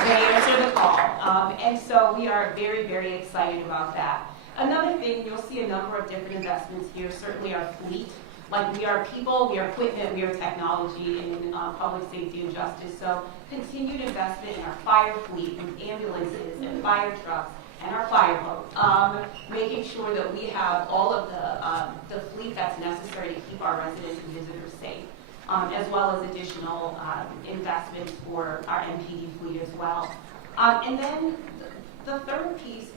they answer the call. And so we are very, very excited about that. Another thing, you'll see a number of different investments here, certainly our fleet. Like we are people, we are equipment, we are technology in public safety and justice. So continued investment in our fire fleet with ambulances and fire trucks and our fireboat. Making sure that we have all of the fleet that's necessary to keep our residents and visitors safe, as well as additional investments for our MPD fleet as well. And then the third piece,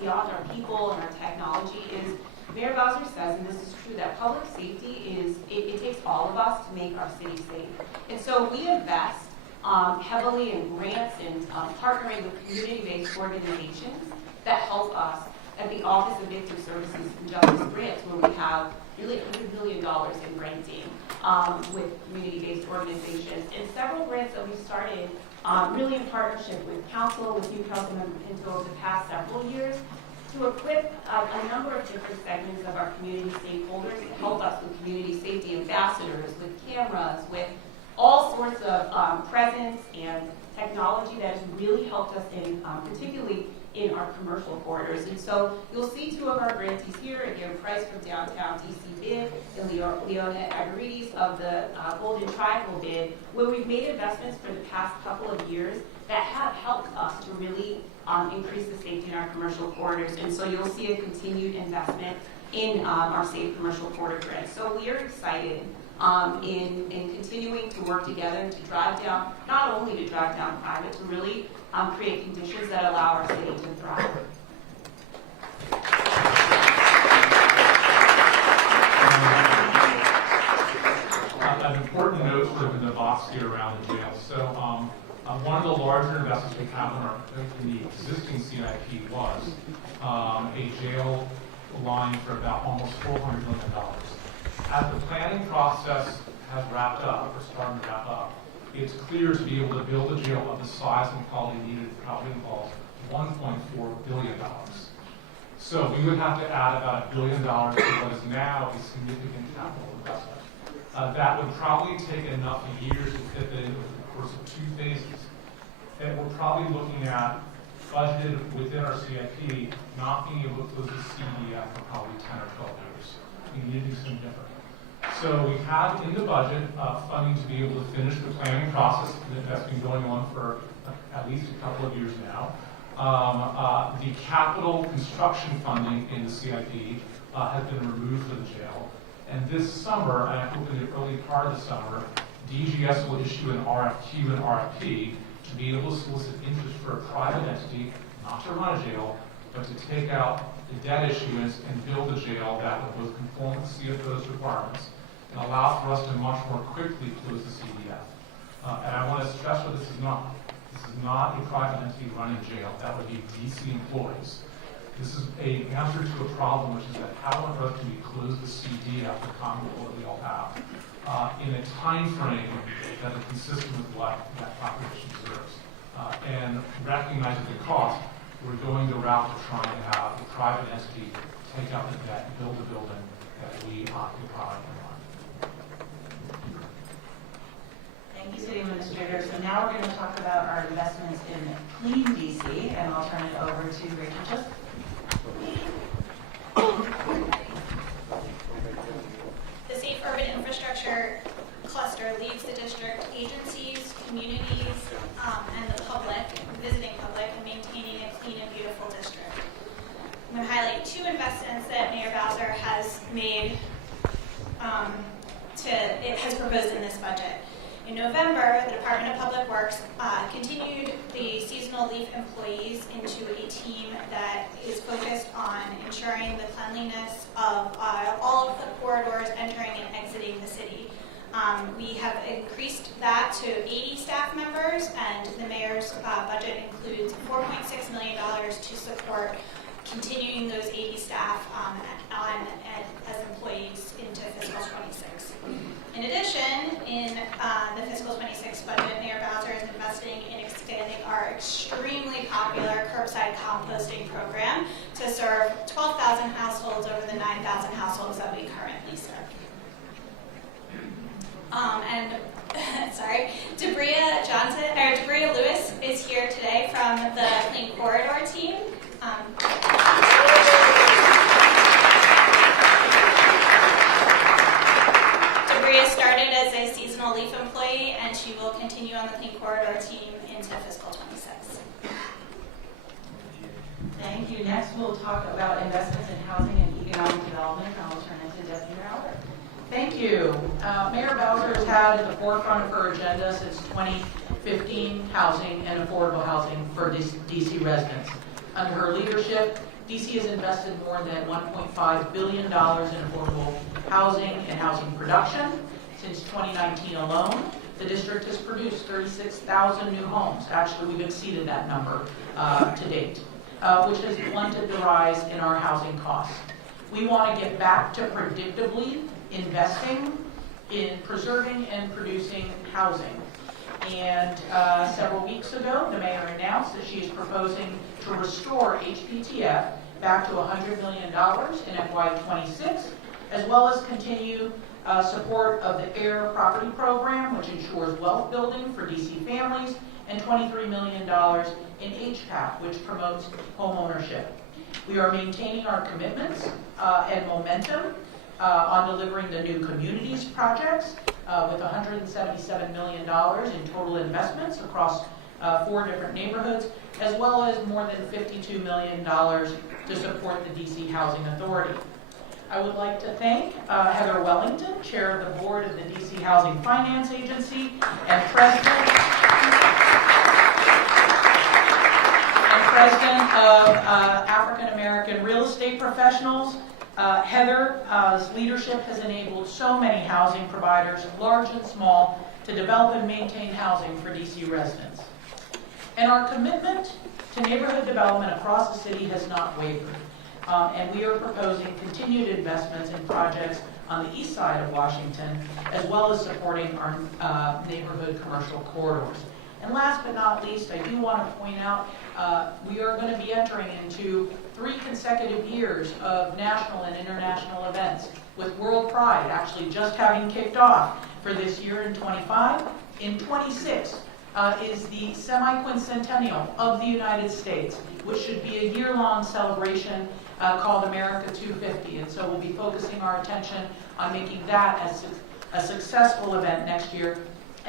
beyond our people and our technology, is Mayor Bowser says, and this is true, that public safety it takes all of us to make our city safe. And so we invest heavily in grants and partnering with community-based organizations that help us at the Office of Victim Services and Justice Grants, where we have really $100 million in granting with community-based organizations. And several grants that we've started really in partnership with council, with new council member Pinto over the past several years, to equip a number of different segments of our community stakeholders to help us with community safety ambassadors, with cameras, with all sorts of presence and technology that has really helped us in, particularly in our commercial corridors. And so you'll see two of our grantees here, again, Price from downtown DC bid and Leona Agarides of the Golden Triangle bid, where we've made investments for the past couple of years that have helped us to really increase the safety in our commercial corridors. And so you'll see a continued investment in our safe commercial corridor grants. So we are excited in continuing to work together to drive down, not only to drive down crime, but to really create conditions that allow our city to thrive. An important note sort of in the box here around the jail. So one of the larger investments we have in the existing CIP was a jail line for about almost $400 million. As the planning process has wrapped up, or starting to wrap up, it's clear to be able to build a jail of the size and quality needed probably involves $1.4 billion. So we would have to add about $1 billion to what is now a significant capital investment. That would probably take enough years to fit in over the course of 2 phases. And we're probably looking at budgeted within our CIP not being able to close the CDF for probably 10 or 12 years. We need to do something different. So we have in the budget funding to be able to finish the planning process that's been going on for at least a couple of years now. The capital construction funding in the CIP has been removed for the jail. And this summer, and I hope in the early part of the summer, DGS will issue an RFQ and RFP to be able to solicit interest for a private entity, not to run a jail, but to take out the debt issuance and build a jail that would both conform with CFO's requirements and allow for us to much more quickly close the CDF. And I want to stress what this is not. This is not a private entity running a jail. That would be DC employees. This is an answer to a problem, which is that how on earth can we close the CDF, the common goal that we all have, in a time frame that is consistent with what that population deserves. And recognizing the cost, we're going the route of trying to have a private entity take out the debt, build a building that we occupy and run. Thank you, City Administrator. So now we're going to talk about our investments in Clean DC, and I'll turn it over to Rachel Chip. The Safe Urban Infrastructure Cluster leads the district agencies, communities, and the public, visiting public, in maintaining a clean and beautiful district. I'm going to highlight two investments that Mayor Bowser has made, has proposed in this budget. In November, the Department of Public Works continued the seasonal leaf employees into a team that is focused on ensuring the cleanliness of all of the corridors entering and exiting the city. We have increased that to 80 staff members, and the mayor's budget includes $4.6 million to support continuing those 80 staff as employees into fiscal 26. In addition, in the fiscal 26 budget, Mayor Bowser is investing in expanding our extremely popular curbside composting program to serve 12,000 households over the 9,000 households that we currently serve. Debria Lewis is here today from the Clean Corridor team. Debria started as a seasonal leaf employee, and she will continue on the Clean Corridor team into fiscal 26. Thank you. Next, we'll talk about investments in housing and economic development. I'll turn it to Deputy Mayor Albert. Thank you. Mayor Bowser has had at the forefront of her agenda since 2015 housing and affordable housing for DC residents. Under her leadership, DC has invested more than $1.5 billion in affordable housing and housing production. Since 2019 alone, the district has produced 36,000 new homes. Actually, we've exceeded that number to date, which has blunted the rise in our housing costs. We want to get back to predictably investing in preserving and producing housing. And several weeks ago, the mayor announced that she is proposing to restore HPTF back to $100 million in FY26, as well as continue support of the AIR property program, which ensures wealth building for DC families, and $23 million in HPAP, which promotes home ownership. We are maintaining our commitments and momentum on delivering the new communities projects with $177 million in total investments across 4 different neighborhoods, as well as more than $52 million to support the DC Housing Authority. I would like to thank Heather Wellington, Chair of the Board of the DC Housing Finance Agency, and President of African American Real Estate Professionals. Heather's leadership has enabled so many housing providers, large and small, to develop and maintain housing for DC residents. And our commitment to neighborhood development across the city has not wavered. And we are proposing continued investments in projects on the east side of Washington, as well as supporting our neighborhood commercial corridors. And last but not least, I do want to point out we are going to be entering into 3 consecutive years of national and international events, with World Pride actually just having kicked off for this year in 25. In 26 is the semi-quincentennial of the United States, which should be a year-long celebration called America 250. And so we'll be focusing our attention on making that as a successful event next year.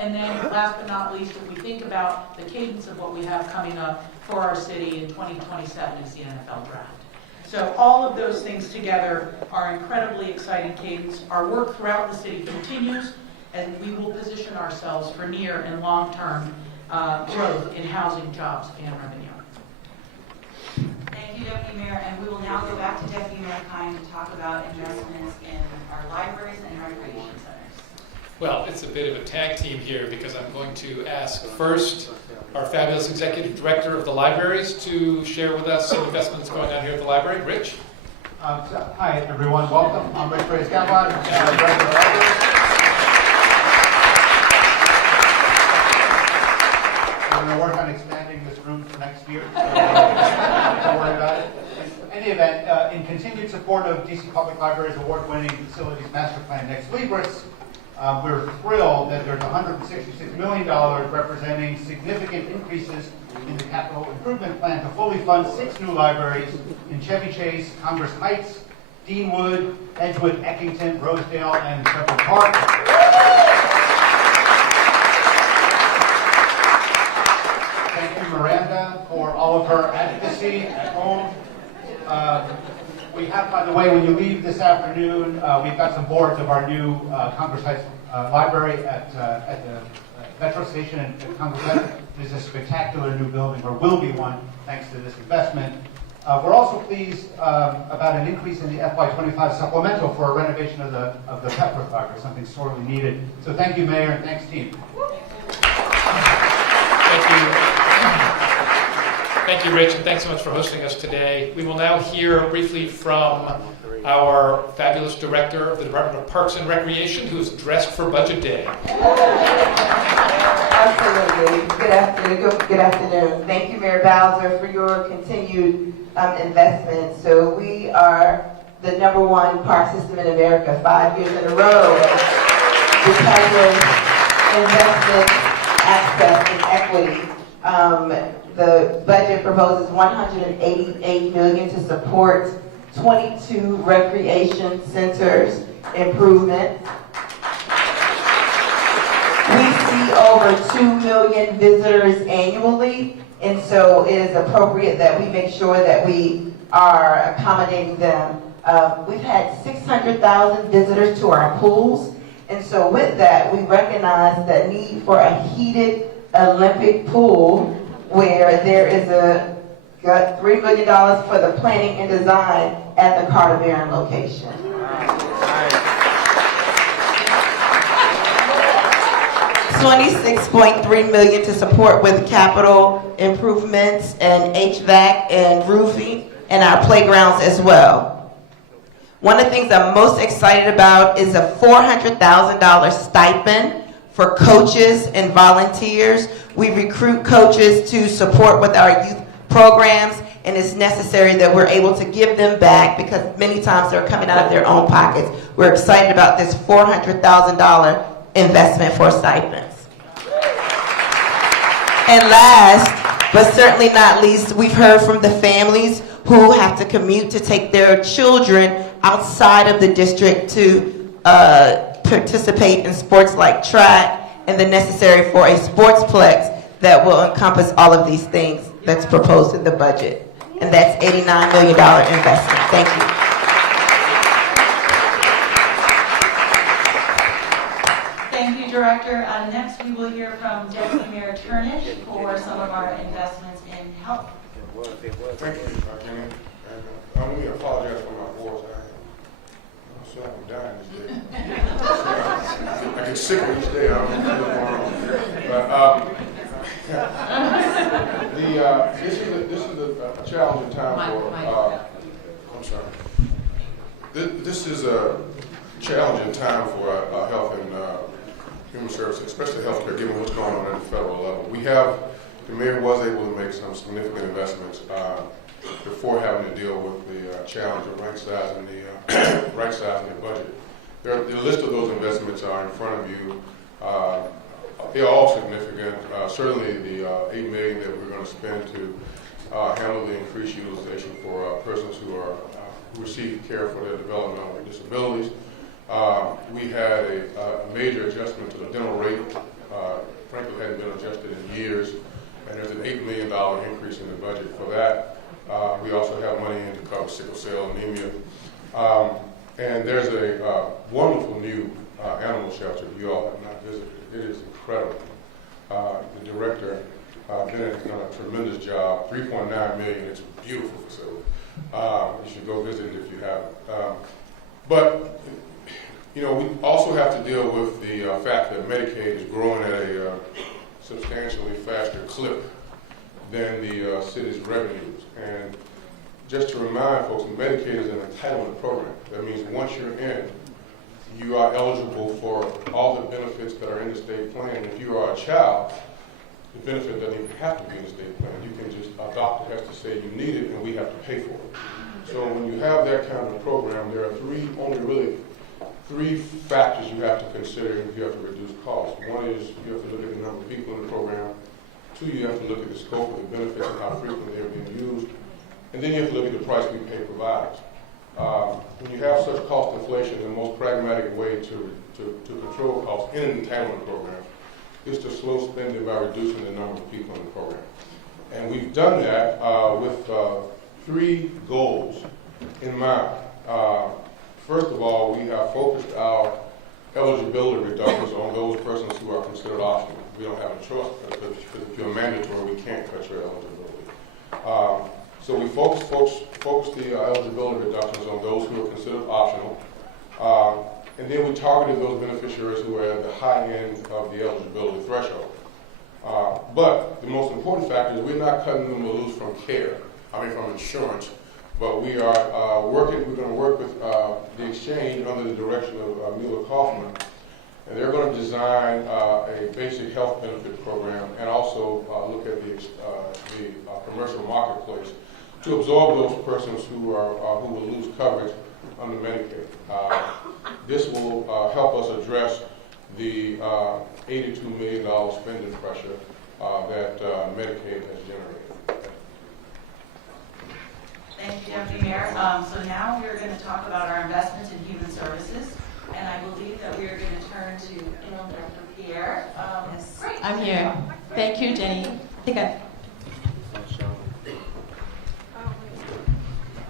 And then last but not least, if we think about the cadence of what we have coming up for our city in 2027 is the NFL draft. So all of those things together are incredibly exciting cadence. Our work throughout the city continues, and we will position ourselves for near and long-term growth in housing, jobs, and revenue. Thank you, Deputy Mayor, and we will now go back to Deputy Mayor Kine to talk about investments in our libraries and recreation centers. Well, it's a bit of a tag team here because I'm going to ask first our fabulous Executive Director of the Libraries to share with us some investments going on here at the library. Rich? Hi, everyone. Welcome. I'm Rich Reyes-Gavon, Director of the Library. We're going to work on expanding this room for next year, so don't worry about it. In any event, in continued support of DC Public Library's award-winning Facilities Master Plan Next Libris, we're thrilled that there's $166 million representing significant increases in the capital improvement plan to fully fund 6 new libraries in Chevy Chase, Congress Heights, Deanwood, Edgewood, Eckington, Rosedale, and Central Park. Thank you, Miranda, for all of her advocacy at home. We have, by the way, when you leave this afternoon, we've got some boards of our new Congress Heights Library at the Metro Station at Congress Heights. It is a spectacular new building, or will be one, thanks to this investment. We're also pleased about an increase in the FY25 supplemental for a renovation of the Pepper Library, something sorely needed. So thank you, Mayor, and thanks, team. Thank you. Thank you, Rich, and thanks so much for hosting us today. We will now hear briefly from our fabulous director of the Department of Parks and Recreation, who is dressed for Budget Day. Absolutely. Good afternoon. Thank you, Mayor Bowser, for your continued investment. So we are the #1 park system in America 5 years in a row because of investment, access, and equity. The budget proposes $188 million to support 22 recreation centers improvements. We see over 2 million visitors annually, and so it is appropriate that we make sure that we are accommodating them. We've had 600,000 visitors to our pools, and so with that, we recognize the need for a heated Olympic pool where there is got $3 million for the planning and design at the Carter Barron location. $26.3 million to support with capital improvements and HVAC and roofing and our playgrounds as well. One of the things I'm most excited about is a $400,000 stipend for coaches and volunteers. We recruit coaches to support with our youth programs, and it's necessary that we're able to give them back because many times they're coming out of their own pockets. We're excited about this $400,000 investment for stipends. And last, but certainly not least, we've heard from the families who have to commute to take their children outside of the district to participate in sports like track, and the necessary for a sportsplex that will encompass all of these things that's proposed in the budget. And that's $89 million investment. Thank you. Thank you, Director. Next, we will hear from Deputy Mayor Turnish for some of our investments in health. Thank you, Jenny. And let me apologize for my voice. I feel like I'm dying this day. I get sicker each day. I don't know what's going on. But this is a challenging time for. I'm sorry. This is a challenging time for our health and human services, especially healthcare, given what's going on at the federal level. The mayor was able to make some significant investments before having to deal with the challenge of right-sizing the budget. The list of those investments are in front of you. They are all significant. Certainly the $8 million that we're going to spend to handle the increased utilization for persons who receive care for their developmental disabilities. We had a major adjustment to the dental rate frankly hadn't been adjusted in years, and there's an $8 million increase in the budget for that. We also have money in to cover sickle cell anemia. And there's a wonderful new animal shelter you all have not visited. It is incredible. The director, Bennett, has done a tremendous job. $3.9 million. It's a beautiful facility. You should go visit it if you haven't. But you know, we also have to deal with the fact that Medicaid is growing at a substantially faster clip than the city's revenues. And just to remind folks, Medicaid is an entitlement program. That means once you're in, you are eligible for all the benefits that are in the state plan. And if you are a child, the benefit doesn't even have to be in the state plan. You can just, a doctor has to say you need it and we have to pay for it. So when you have that kind of program, there are only three factors you have to consider if you have to reduce costs. One is you have to look at the number of people in the program. Two, you have to look at the scope of the benefits and how frequently they're being used. And then you have to look at the price we pay providers. When you have such cost inflation, the most pragmatic way to control costs in an entitlement program is to slow spending by reducing the number of people in the program. And we've done that with three goals in mind. First of all, we have focused our eligibility reductions on those persons who are considered optional. We don't have a choice, because if you're mandatory, we can't cut your eligibility. So we focused the eligibility reductions on those who are considered optional. And then we targeted those beneficiaries who are at the high end of the eligibility threshold. But the most important factor is we're not cutting them loose from from insurance. But we're going to work with the exchange under the direction of Mueller Kaufman, and they're going to design a basic health benefit program and also look at the commercial marketplace to absorb those persons who will lose coverage under Medicaid. This will help us address the $82 million spending pressure that Medicaid has generated. Thank you, Deputy Mayor. So now we're going to talk about our investments in human services, and I believe that we are going to turn to Dr. Pierre. Great. I'm here. Thank you, Jenny.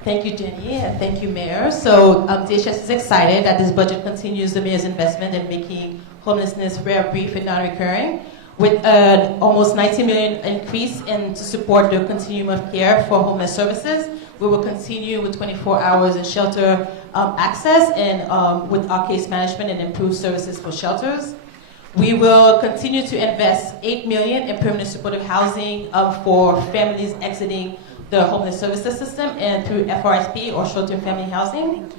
Thank you, Jenny, and thank you, Mayor. So DHS is excited that this budget continues the Mayor's investment in making homelessness rare, brief, and non-recurring, with an almost $90 million increase to support the continuum of care for homeless services. We will continue with 24 hours in shelter access and with our case management and improved services for shelters. We will continue to invest $8 million in permanent supportive housing for families exiting the homeless services system and through FRSP or short-term family housing.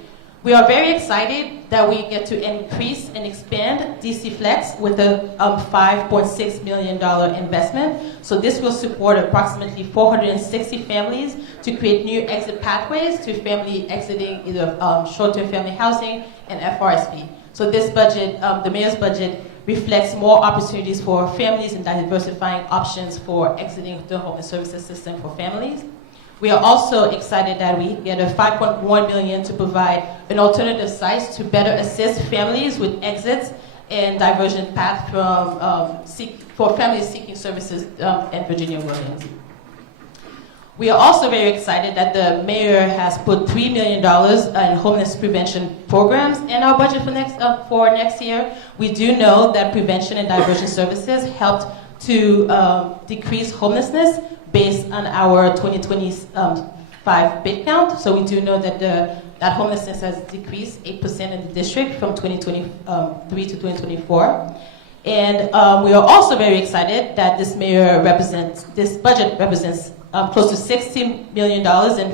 We are very excited that we get to increase and expand DC Flex with a $5.6 million investment. So this will support approximately 460 families to create new exit pathways to family exiting either short-term family housing and FRSP. So this budget, the Mayor's budget, reflects more opportunities for families and diversifying options for exiting the homeless services system for families. We are also excited that we get a $5.1 million to provide an alternative site to better assist families with exits and diversion path for families seeking services in Virginia Williams. We are also very excited that the Mayor has put $3 million in homeless prevention programs in our budget for next year. We do know that prevention and diversion services helped to decrease homelessness based on our 2025 bid count. So we do know that that homelessness has decreased 8% in the district from 2023 to 2024. And we are also very excited that this budget represents close to $60 million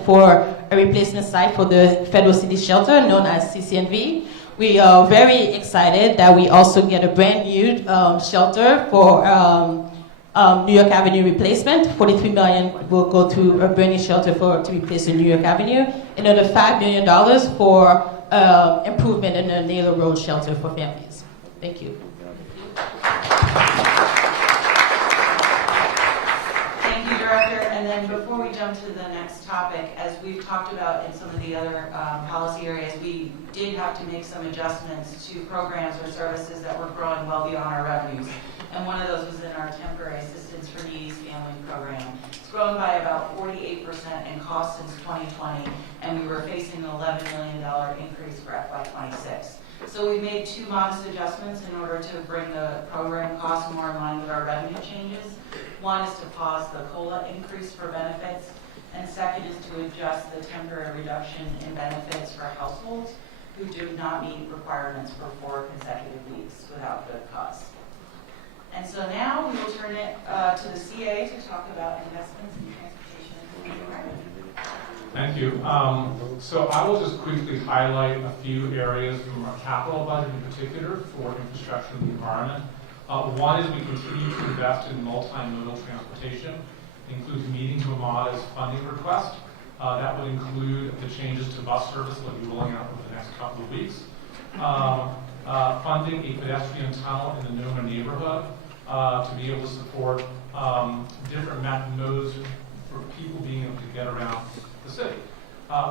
for a replacement site for the federal city shelter known as CCNV. We are very excited that we also get a brand new shelter for New York Avenue replacement. $43 million will go to a brand new shelter to replace the New York Avenue. Another $5 million for improvement in the Naylor Road shelter for families. Thank you. Thank you, Director. And then before we jump to the next topic, as we've talked about in some of the other policy areas, we did have to make some adjustments to programs or services that were growing well beyond our revenues. and one of those was in our temporary assistance for needy family program. It's grown by about 48% in cost since 2020, and we were facing an $11 million increase for FY26. So we made two modest adjustments in order to bring the program costs more in line with our revenue changes. One is to pause the COLA increase for benefits, and second is to adjust the temporary reduction in benefits for households who do not meet requirements for 4 consecutive weeks without good cause. And so now we will turn it to the CA to talk about investments in transportation and environment. Thank you. So I will just quickly highlight a few areas from our capital budget in particular for infrastructure and the environment. One is we continue to invest in multimodal transportation. It includes meeting Hamada's funding request. That would include the changes to bus service that will be rolling out over the next couple of weeks. Funding a pedestrian tunnel in the Noma neighborhood to be able to support different modes for people being able to get around the city.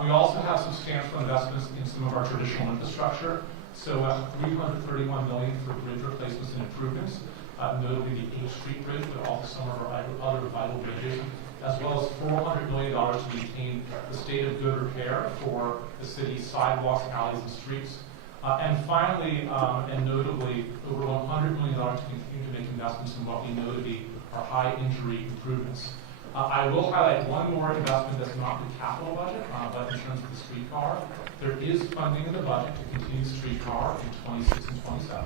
We also have substantial investments in some of our traditional infrastructure. So $331 million for bridge replacements and improvements, notably the 8th Street Bridge, but also some of our other vital bridges, as well as $400 million to maintain the state of good repair for the city's sidewalks, alleys, and streets. And finally, and notably, over $100 million to continue to make investments in what we know to be our high injury improvements. I will highlight one more investment that's not in the capital budget, but in terms of the streetcar. There is funding in the budget to continue the streetcar in 26 and 27,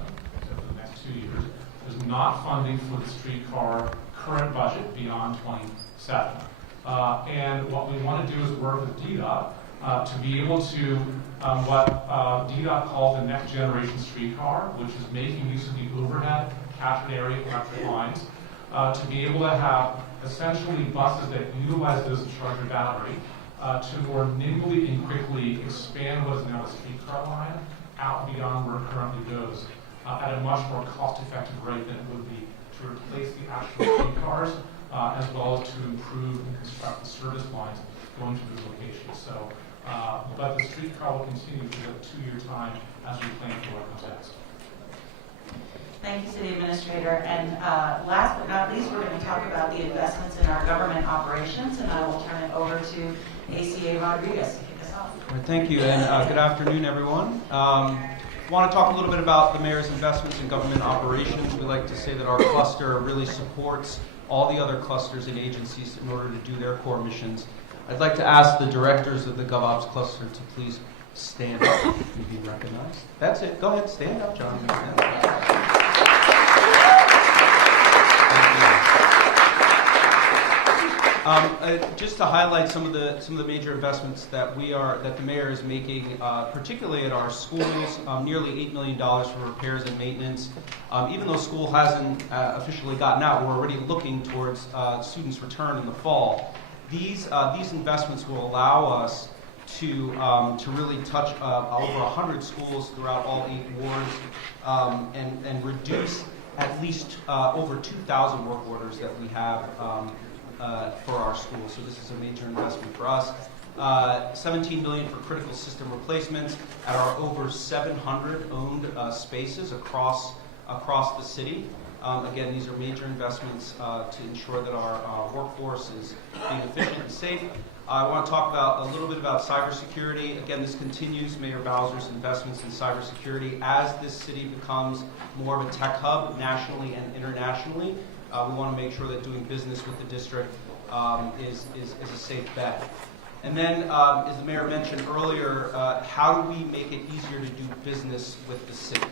so for the next 2 years. There's not funding for the streetcar current budget beyond 27. And what we want to do is work with DDOT to be able to, what DDOT calls the next generation streetcar, which is making use of the overhead catchment area electric lines, to be able to have essentially buses that utilize those charger battery to more nimbly and quickly expand what is now a streetcar line out beyond where it currently goes at a much more cost-effective rate than it would be to replace the actual streetcars, as well as to improve and construct the service lines going to those locations. So, but the streetcar will continue for a 2-year time as we plan for our context. Thank you, City Administrator. And last but not least, we're going to talk about the investments in our government operations, and I will turn it over to ACA Rodriguez to kick us off. Thank you, and good afternoon, everyone. Want to talk a little bit about the mayor's investments in government operations. We like to say that our cluster really supports all the other clusters and agencies in order to do their core missions. I'd like to ask the directors of the GovOps cluster to please stand up and be recognized. That's it. Go ahead, stand up, John. Stand up. Just to highlight some of the major investments that the mayor is making, particularly at our schools, nearly $8 million for repairs and maintenance. Even though school hasn't officially gotten out, we're already looking towards students' return in the fall. These investments will allow us to really touch over 100 schools throughout all 8 wards and reduce at least over 2,000 work orders that we have for our schools. So this is a major investment for us. $17 million for critical system replacements at our over 700 owned spaces across the city. Again, these are major investments to ensure that our workforce is being efficient and safe. I want to talk a little bit about cybersecurity. Again, this continues Mayor Bowser's investments in cybersecurity as this city becomes more of a tech hub nationally and internationally. We want to make sure that doing business with the district is a safe bet. And then, as the mayor mentioned earlier, how do we make it easier to do business with the city?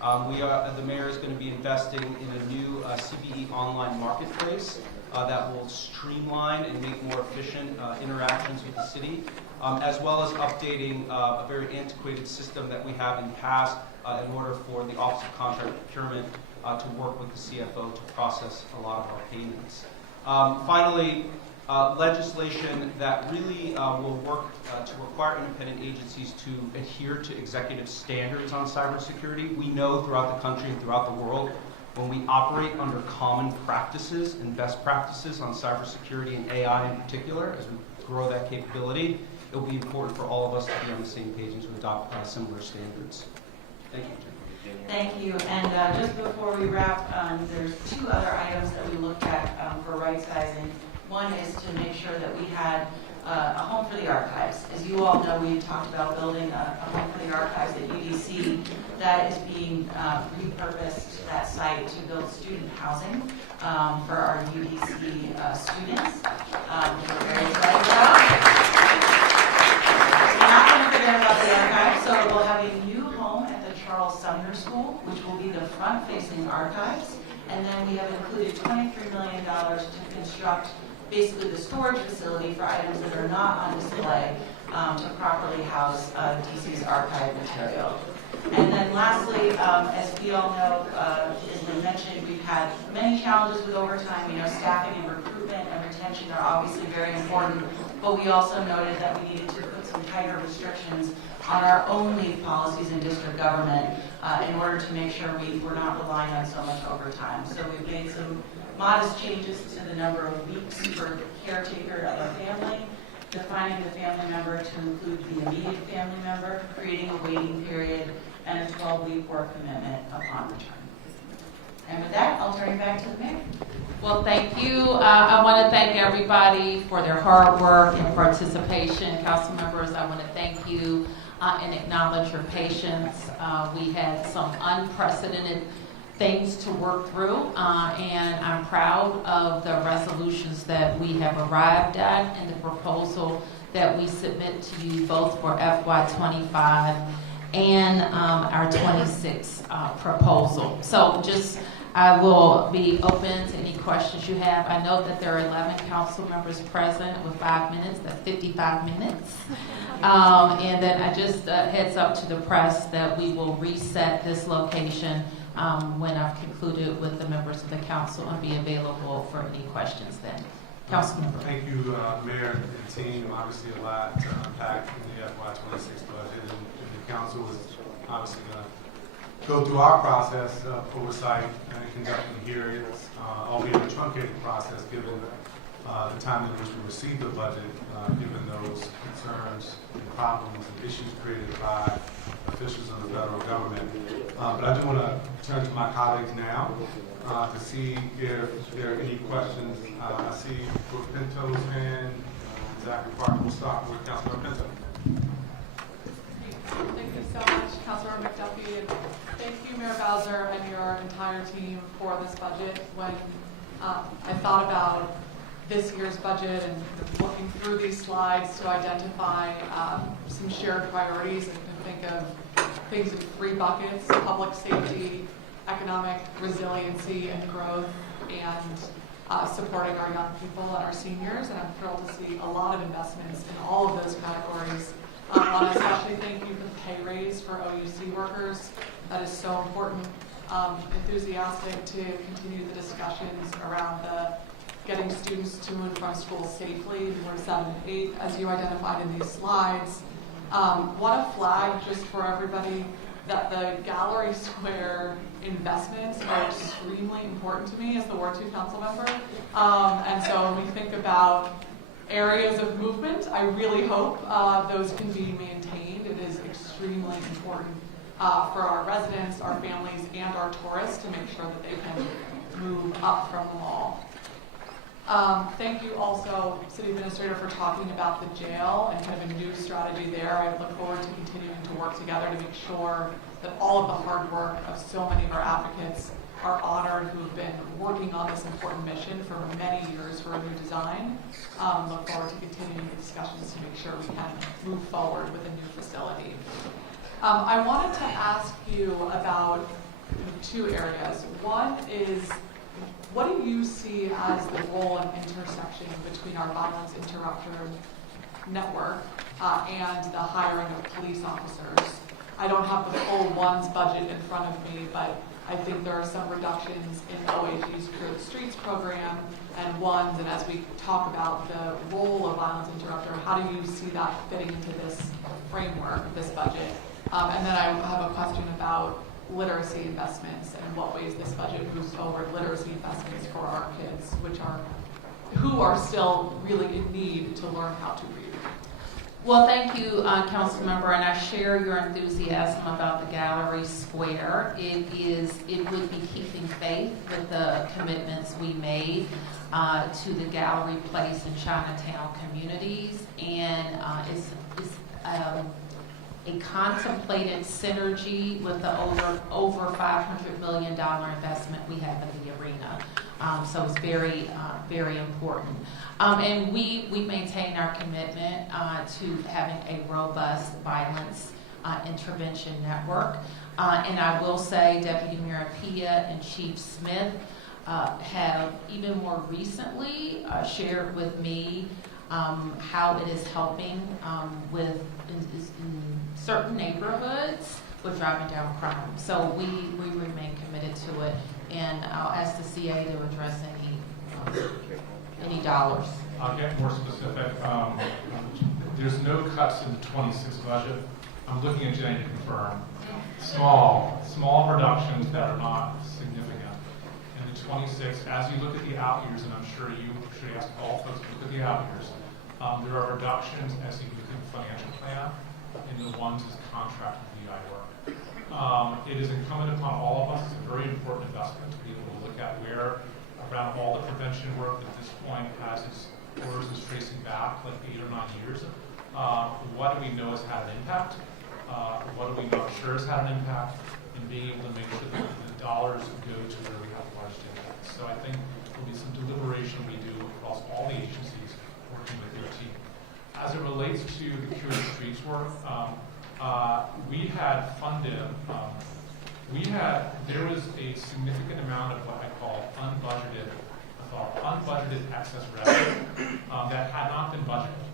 The mayor is going to be investing in a new CBE online marketplace that will streamline and make more efficient interactions with the city, as well as updating a very antiquated system that we have in the past in order for the Office of Contract Procurement to work with the CFO to process a lot of our payments. Finally, legislation that really will work to require independent agencies to adhere to executive standards on cybersecurity. We know throughout the country and throughout the world, when we operate under common practices and best practices on cybersecurity and AI in particular, as we grow that capability, it will be important for all of us to be on the same page and to adopt similar standards. Thank you, Jim. Thank you. And just before we wrap, there's two other items that we looked at for right sizing. One is to make sure that we had a home for the archives. As you all know, we talked about building a home for the archives at UDC. That is being repurposed, that site, to build student housing for our UDC students. We're very excited about. We're not going to forget about the archives, so we'll have a new home at the Charles Sumner School, which will be the front-facing archives. And then we have included $23 million to construct basically the storage facility for items that are not on display to properly house DC's archive material. And then lastly, as we all know, as we mentioned, we've had many challenges with overtime. You know, staffing and recruitment and retention are obviously very important, but we also noted that we needed to put some tighter restrictions on our own leave policies in district government in order to make sure we're not relying on so much overtime. So we've made some modest changes to the number of weeks for caretaker of a family, defining the family member to include the immediate family member, creating a waiting period, and a 12-week work commitment upon return. And with that, I'll turn it back to the mayor. Well, thank you. I want to thank everybody for their hard work and participation. Council members, I want to thank you and acknowledge your patience. We had some unprecedented things to work through, and I'm proud of the resolutions that we have arrived at and the proposal that we submit to you both for FY25 and our 26 proposal. So I will be open to any questions you have. I know that there are 11 council members present with 5 minutes. That's 55 minutes. And then I just heads up to the press that we will reset this location when I've concluded with the members of the council and be available for any questions then. Councilmember. Thank you, Mayor and team. Obviously, a lot to unpack in the FY26 budget, and the council is obviously going to go through our process of oversight and conducting hearings, albeit a truncated process given the time in which we received the budget, given those concerns and problems and issues created by officials in the federal government. But I do want to turn to my colleagues now to see if there are any questions. I see Brooke Pinto's hand. Zachary Parker will start with Councilmember Pinto. Thank you so much, Councilmember McDuffie, and thank you, Mayor Bowser, and your entire team for this budget. When I thought about this year's budget and looking through these slides to identify some shared priorities and think of things in 3 buckets: public safety, economic resiliency and growth, and supporting our young people and our seniors. And I'm thrilled to see a lot of investments in all of those categories. I want to especially thank you for the pay raise for OUC workers. That is so important. Enthusiastic to continue the discussions around getting students to and from school safely, Ward 7 and 8, as you identified in these slides. Want to flag just for everybody that the Gallery Square investments are extremely important to me as the Ward 2 council member. And so when we think about areas of movement, I really hope those can be maintained. It is extremely important for our residents, our families, and our tourists to make sure that they can move up from the mall. Thank you also, City Administrator, for talking about the jail and kind of a new strategy there. I look forward to continuing to work together to make sure that all of the hard work of so many of our advocates are honored who have been working on this important mission for many years for a new design. Look forward to continuing the discussions to make sure we can move forward with a new facility. I wanted to ask you about 2 areas. One is, what do you see as the role and intersection between our violence interrupter network and the hiring of police officers? I don't have the full ONE's budget in front of me, but I think there are some reductions in OAG's Secure the Streets program and ONE's, and as we talk about the role of violence interrupter, how do you see that fitting into this framework, this budget? And then I have a question about literacy investments and what ways this budget moves forward literacy investments for our kids, who are still really in need to learn how to read. Well, thank you, Councilmember, and I share your enthusiasm about the Gallery Square. It would be keeping faith with the commitments we made to the Gallery Place and Chinatown communities, and it's a contemplated synergy with the over $500 million investment we have in the arena. So it's very, very important. And we maintain our commitment to having a robust violence intervention network. And I will say Deputy Mayor Pia and Chief Smith have even more recently shared with me how it is helping with in certain neighborhoods with driving down crime. So we remain committed to it, and I'll ask the CA to address any dollars. I'll get more specific. There's no cuts in the 26 budget. I'm looking at Jenny to confirm. Small reductions that are not significant. In the 26, as you look at the out years, and I'm sure you should ask all folks to look at the out years, there are reductions as you look at the financial plan in the ones as contract with DI work. It is incumbent upon all of us, it's a very important investment to be able to look at where around all the prevention work at this point has its orders is tracing back like 8 or 9 years. What do we know has had an impact? What do we know sure has had an impact? And being able to make sure that the dollars go to where we have the largest impact. So I think there will be some deliberation we do across all the agencies working with your team. As it relates to the Cure the Streets work, we had funded, there was a significant amount of what I call unbudgeted excess revenue that had not been budgeted,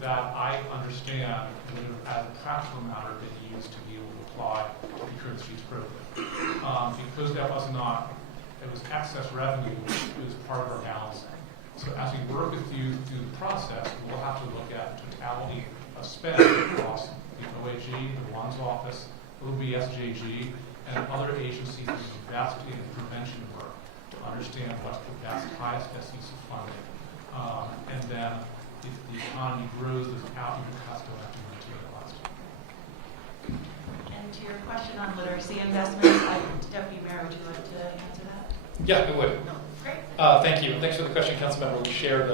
that I understand would have, as a practical matter, been used to be able to apply to the Cure the Streets program. Because that was not, it was excess revenue, it was part of our balancing. So as we work with you through the process, we'll have to look at the totality of spend across the OAG, the WAN's office, OBSJG, and other agencies that invest in prevention work to understand what's the highest best use of funding. And then if the economy grows, those out-year cuts don't have to be materialized. And to your question on literacy investments, Deputy Mayor, would you like to answer that? Yeah, I would. No. Great. Thank you. Thanks for the question, Councilmember. We share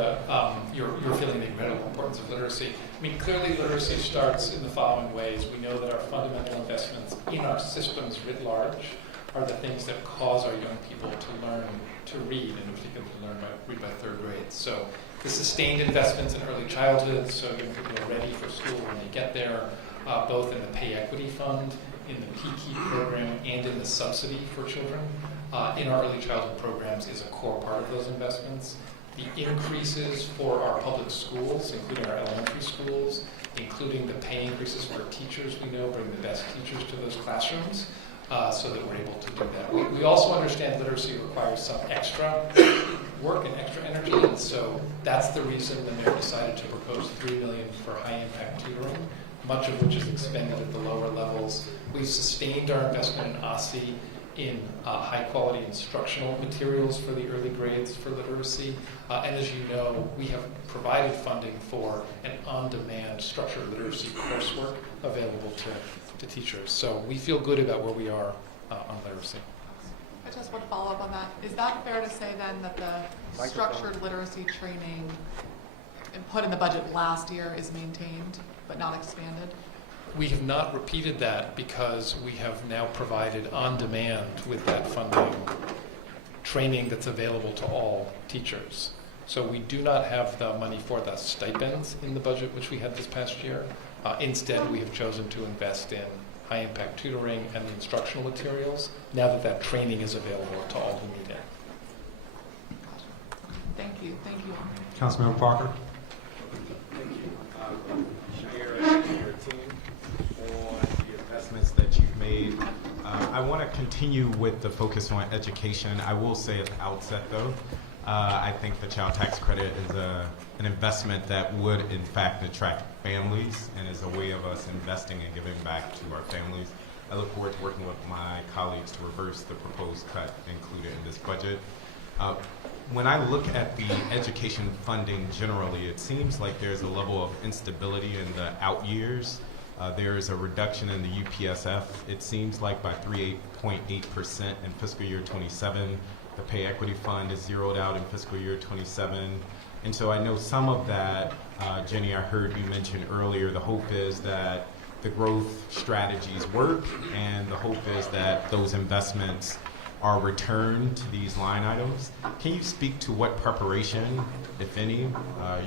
your feeling the incredible importance of literacy. I mean, clearly literacy starts in the following ways. We know that our fundamental investments in our systems writ large are the things that cause our young people to learn to read, and in particular to read by third grade. So the sustained investments in early childhood, so young people are ready for school when they get there, both in the Pay Equity Fund, in the PKEY program, and in the subsidy for children. In our early childhood programs is a core part of those investments. The increases for our public schools, including our elementary schools, including the pay increases for teachers, we know bring the best teachers to those classrooms so that we're able to do that. We also understand literacy requires some extra work and extra energy, and so that's the reason the mayor decided to propose $3 million for high-impact tutoring, much of which is expended at the lower levels. We've sustained our investment in OSSI in high-quality instructional materials for the early grades for literacy. And as you know, we have provided funding for an on-demand structured literacy coursework available to teachers. So we feel good about where we are on literacy. I just want to follow up on that. Is that fair to say then that the structured literacy training put in the budget last year is maintained but not expanded? We have not repeated that because we have now provided on demand with that funding training that's available to all teachers. So we do not have the money for the stipends in the budget which we had this past year. Instead, we have chosen to invest in high-impact tutoring and the instructional materials now that that training is available to all who need it. Thank you. Thank you. Councilmember Parker. Thank you. Mayor and your team on the investments that you've made. I want to continue with the focus on education. I will say at the outset, though, I think the child tax credit is an investment that would, in fact, attract families and is a way of us investing and giving back to our families. I look forward to working with my colleagues to reverse the proposed cut included in this budget. when I look at the education funding generally, it seems like there's a level of instability in the out years. There is a reduction in the UPSF, it seems like by 3.8% in fiscal year 27. The pay equity fund is zeroed out in fiscal year 27. And so I know some of that, Jenny, I heard you mention earlier, the hope is that the growth strategies work, and the hope is that those investments are returned to these line items. Can you speak to what preparation, if any,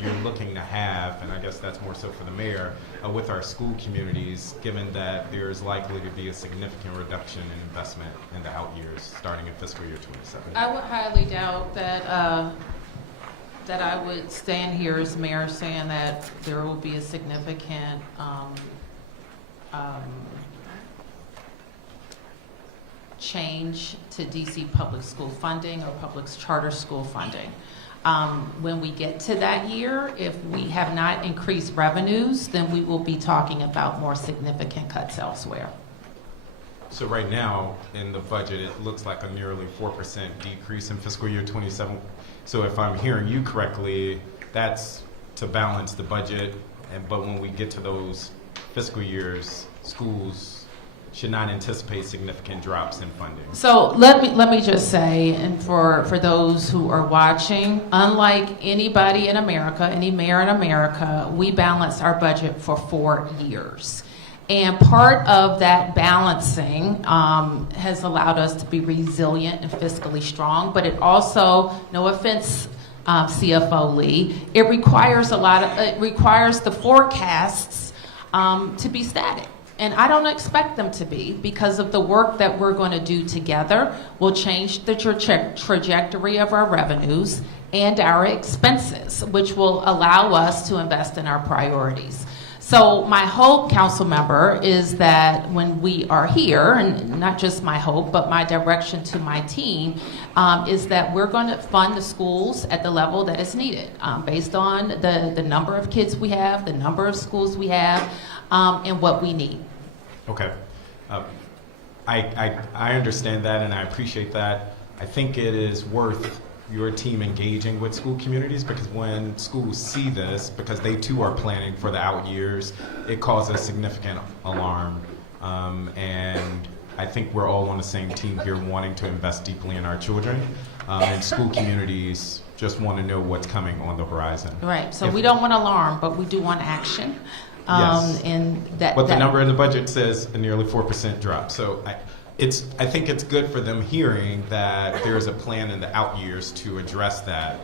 you're looking to have, and I guess that's more so for the mayor, with our school communities, given that there's likely to be a significant reduction in investment in the out years, starting in fiscal year 27? I would highly doubt that that I would stand here as mayor saying that there will be a significant change to DC public school funding or public charter school funding. When we get to that year, if we have not increased revenues, then we will be talking about more significant cuts elsewhere. So right now, in the budget, it looks like a nearly 4% decrease in fiscal year 27. So if I'm hearing you correctly, that's to balance the budget, but when we get to those fiscal years, schools should not anticipate significant drops in funding. So let me just say, and for those who are watching, unlike anybody in America, any mayor in America, we balance our budget for 4 years. And part of that balancing has allowed us to be resilient and fiscally strong, but it also, no offense, CFO Lee, it requires the forecasts to be static. And I don't expect them to be, because of the work that we're going to do together will change the trajectory of our revenues and our expenses, which will allow us to invest in our priorities. So my hope, council member, is that when we are here, and not just my hope, but my direction to my team, is that we're going to fund the schools at the level that is needed, based on the number of kids we have, the number of schools we have, and what we need. Okay. I understand that, and I appreciate that. I think it is worth your team engaging with school communities, because when schools see this, because they too are planning for the out years, it causes significant alarm. And I think we're all on the same team here, wanting to invest deeply in our children. And school communities just want to know what's coming on the horizon. Right. So we don't want alarm, but we do want action. Yes. And but the number in the budget says a nearly 4% drop. So I think it's good for them hearing that there's a plan in the out years to address that,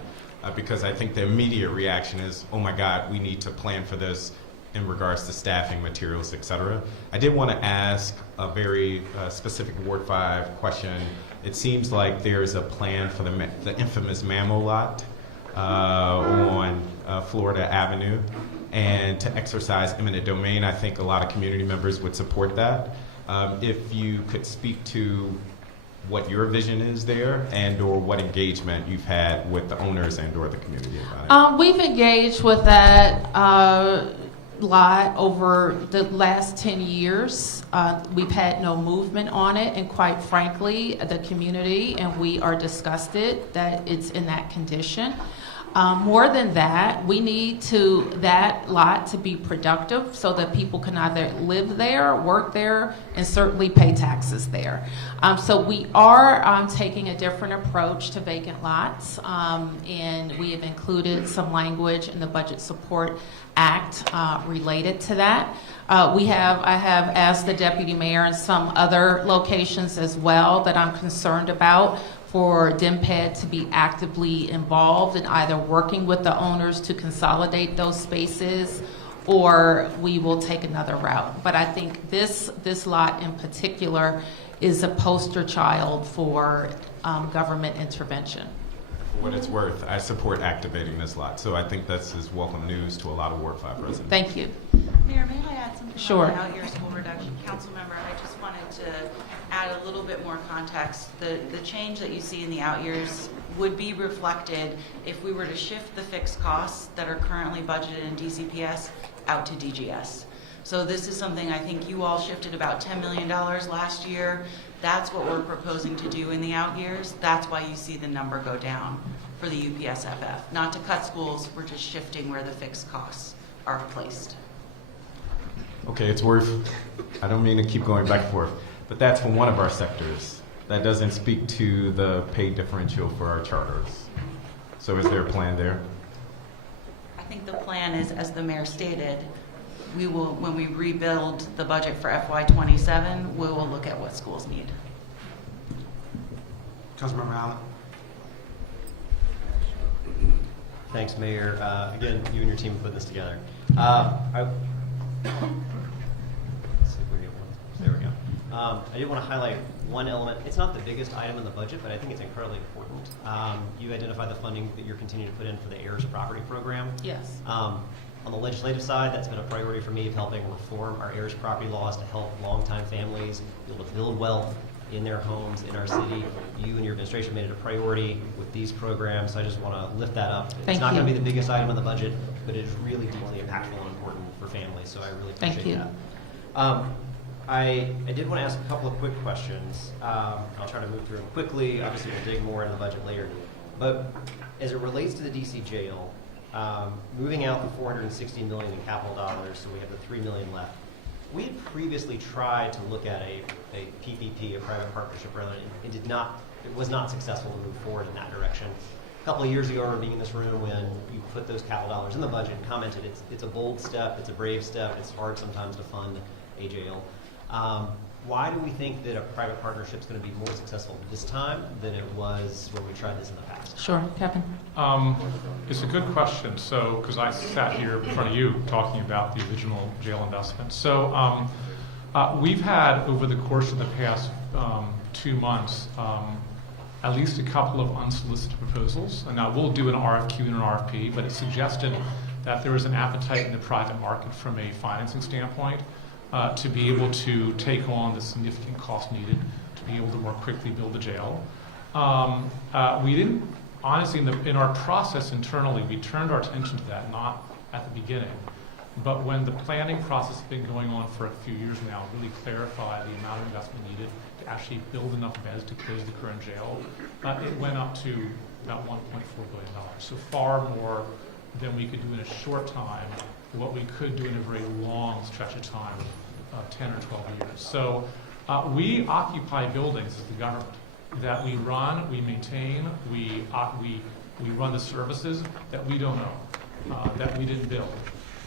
because I think the immediate reaction is, oh my God, we need to plan for this in regards to staffing, materials, et cetera. I did want to ask a very specific Ward 5 question. It seems like there's a plan for the infamous Mammo lot on Florida Avenue. And to exercise eminent domain, I think a lot of community members would support that. If you could speak to what your vision is there, and or what engagement you've had with the owners and or the community about it. We've engaged with that lot over the last 10 years. We've had no movement on it, and quite frankly, the community and we are disgusted that it's in that condition. More than that, we need that lot to be productive so that people can either live there, work there, and certainly pay taxes there. So we are taking a different approach to vacant lots, and we have included some language in the Budget Support Act related to that. I have asked the deputy mayor and some other locations as well that I'm concerned about, for DMPED to be actively involved in either working with the owners to consolidate those spaces, or we will take another route. But I think this lot in particular is a poster child for government intervention. For what it's worth, I support activating this lot. So I think this is welcome news to a lot of Ward 5 residents. Thank you. Mayor, may I add something Sure. on the out-year school reduction? Councilmember, I just wanted to add a little bit more context. The change that you see in the out years would be reflected if we were to shift the fixed costs that are currently budgeted in DCPS out to DGS. So this is something I think you all shifted about $10 million last year. That's what we're proposing to do in the out years. That's why you see the number go down for the UPSFF. Not to cut schools, we're just shifting where the fixed costs are placed. Okay, it's worth, I don't mean to keep going back and forth, but that's for one of our sectors. That doesn't speak to the pay differential for our charters. So is there a plan there? I think the plan is, as the mayor stated, we will, when we rebuild the budget for FY27, we will look at what schools need. Councilmember Allen. Thanks, Mayor. Again, you and your team put this together. Let's see if we get one. There we go. I did want to highlight one element. It's not the biggest item in the budget, but I think it's incredibly important. You identified the funding that you're continuing to put in for the heirs property program. Yes. On the legislative side, that's been a priority for me of helping reform our heirs property laws to help longtime families be able to build wealth in their homes, in our city. You and your administration made it a priority with these programs, so I just want to lift that up. It's not going to be the biggest item in the budget, but it is really deeply impactful and important for families, so I really appreciate that. I did want to ask a couple of quick questions. I'll try to move through them quickly. Obviously, we'll dig more into the budget later. But as it relates to the DC jail, moving out the $460 million in capital dollars, so we have the $3 million left. We had previously tried to look at a PPP, a private partnership, rather, it was not successful to move forward in that direction. A couple of years ago, I remember being in this room when you put those capital dollars in the budget and commented it's a bold step, it's a brave step, it's hard sometimes to fund a jail. Why do we think that a private partnership is going to be more successful this time than it was when we tried this in the past? Sure, Kevin. It's a good question. So, because I sat here in front of you talking about the original jail investment. So, we've had over the course of the past 2 months at least a couple of unsolicited proposals. And now we'll do an RFQ and an RFP, but it suggested that there is an appetite in the private market from a financing standpoint to be able to take on the significant cost needed to be able to more quickly build the jail. We didn't, honestly, in our process internally, we turned our attention to that, not at the beginning. But when the planning process has been going on for a few years now, really clarify the amount of investment needed to actually build enough beds to close the current jail, it went up to about $1.4 billion. So far more than we could do in a short time, what we could do in a very long stretch of time, 10 or 12 years. So we occupy buildings as the government that we run, we maintain, we run the services that we don't own, that we didn't build.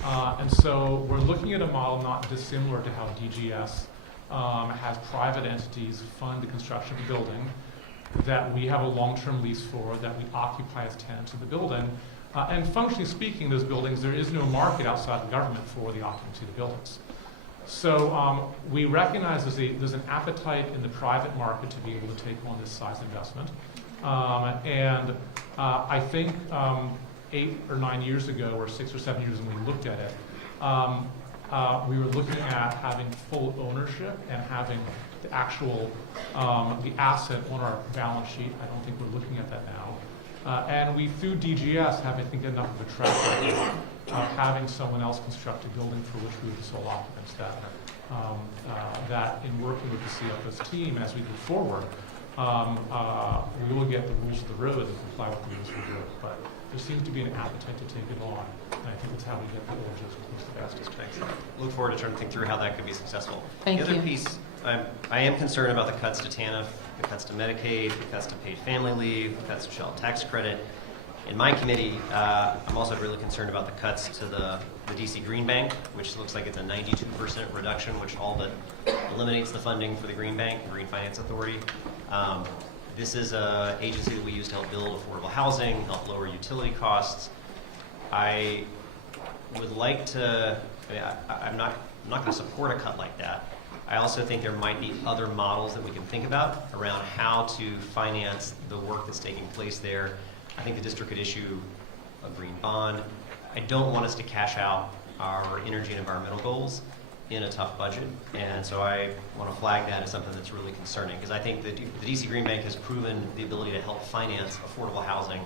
And so we're looking at a model not dissimilar to how DGS has private entities fund the construction of a building that we have a long-term lease for, that we occupy as tenants of the building. And functionally speaking, those buildings, there is no market outside the government for the occupancy of the buildings. So we recognize there's an appetite in the private market to be able to take on this size investment. And I think 8 or 9 years ago, or 6 or 7 years when we looked at it, we were looking at having full ownership and having the actual the asset on our balance sheet. I don't think we're looking at that now. And we, through DGS, have, I think, enough of a track record of having someone else construct a building for which we were the sole occupants, that in working with the CFO's team as we move forward, we will get the rules of the road and comply with the rules of the road. But there seems to be an appetite to take it on, and I think that's how we get the villages close to fastest. Thanks. Look forward to trying to think through how that could be successful. Thank the other you. piece, I am concerned about the cuts to TANF, the cuts to Medicaid, the cuts to paid family leave, the cuts to child tax credit. In my committee, I'm also really concerned about the cuts to the DC Green Bank, which looks like it's a 92% reduction, which all but eliminates the funding for the Green Bank, Green Finance Authority. This is an agency that we use to help build affordable housing, help lower utility costs. I would like to, I'm not going to support a cut like that. I also think there might be other models that we can think about around how to finance the work that's taking place there. I think the district could issue a green bond. I don't want us to cash out our energy and environmental goals in a tough budget, and so I want to flag that as something that's really concerning, because I think the DC Green Bank has proven the ability to help finance affordable housing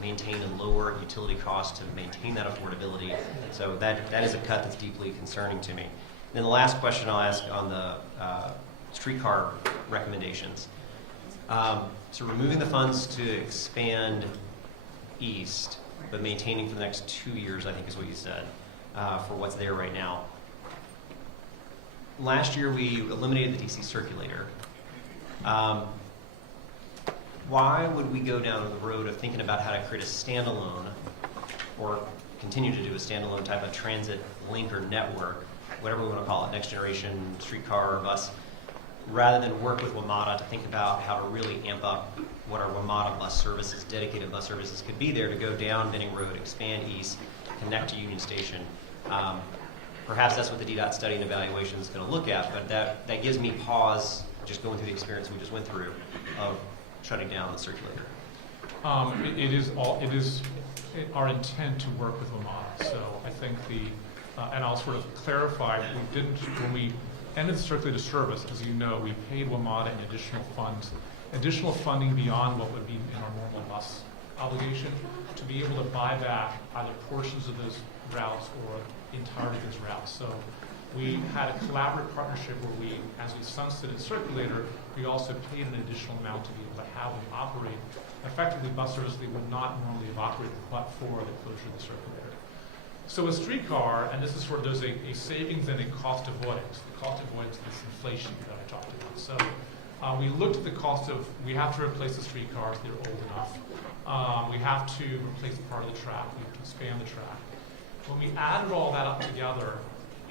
maintain and lower utility costs to maintain that affordability. So that is a cut that's deeply concerning to me. And then the last question I'll ask on the streetcar recommendations. So removing the funds to expand east, but maintaining for the next 2 years, I think is what you said, for what's there right now. Last year we eliminated the DC circulator. Why would we go down the road of thinking about how to create a standalone, or continue to do a standalone type of transit link or network, whatever we want to call it, next generation streetcar or bus, rather than work with WMATA to think about how to really amp up what our WMATA bus services, dedicated bus services could be there to go down Benning Road, expand east, connect to Union Station. Perhaps that's what the DDOT study and evaluation is going to look at, but that gives me pause just going through the experience we just went through of shutting down the circulator. It is our intent to work with WMATA. So I think and I'll sort of clarify, when we ended the circulator service, as you know, we paid WMATA in additional funding beyond what would be in our normal bus obligation to be able to buy back either portions of those routes or the entirety of those routes. So we had a collaborative partnership where as we sunsetted circulator, we also paid an additional amount to be able to have them operate effectively bus service they would not normally have operated but for the closure of the circulator. So a streetcar, and this is sort of, there's a savings and a cost avoidance. The cost avoidance is inflation that I talked about. So we looked at the cost of, we have to replace the streetcars, they're old enough. We have to replace part of the track, we have to expand the track. When we added all that up together,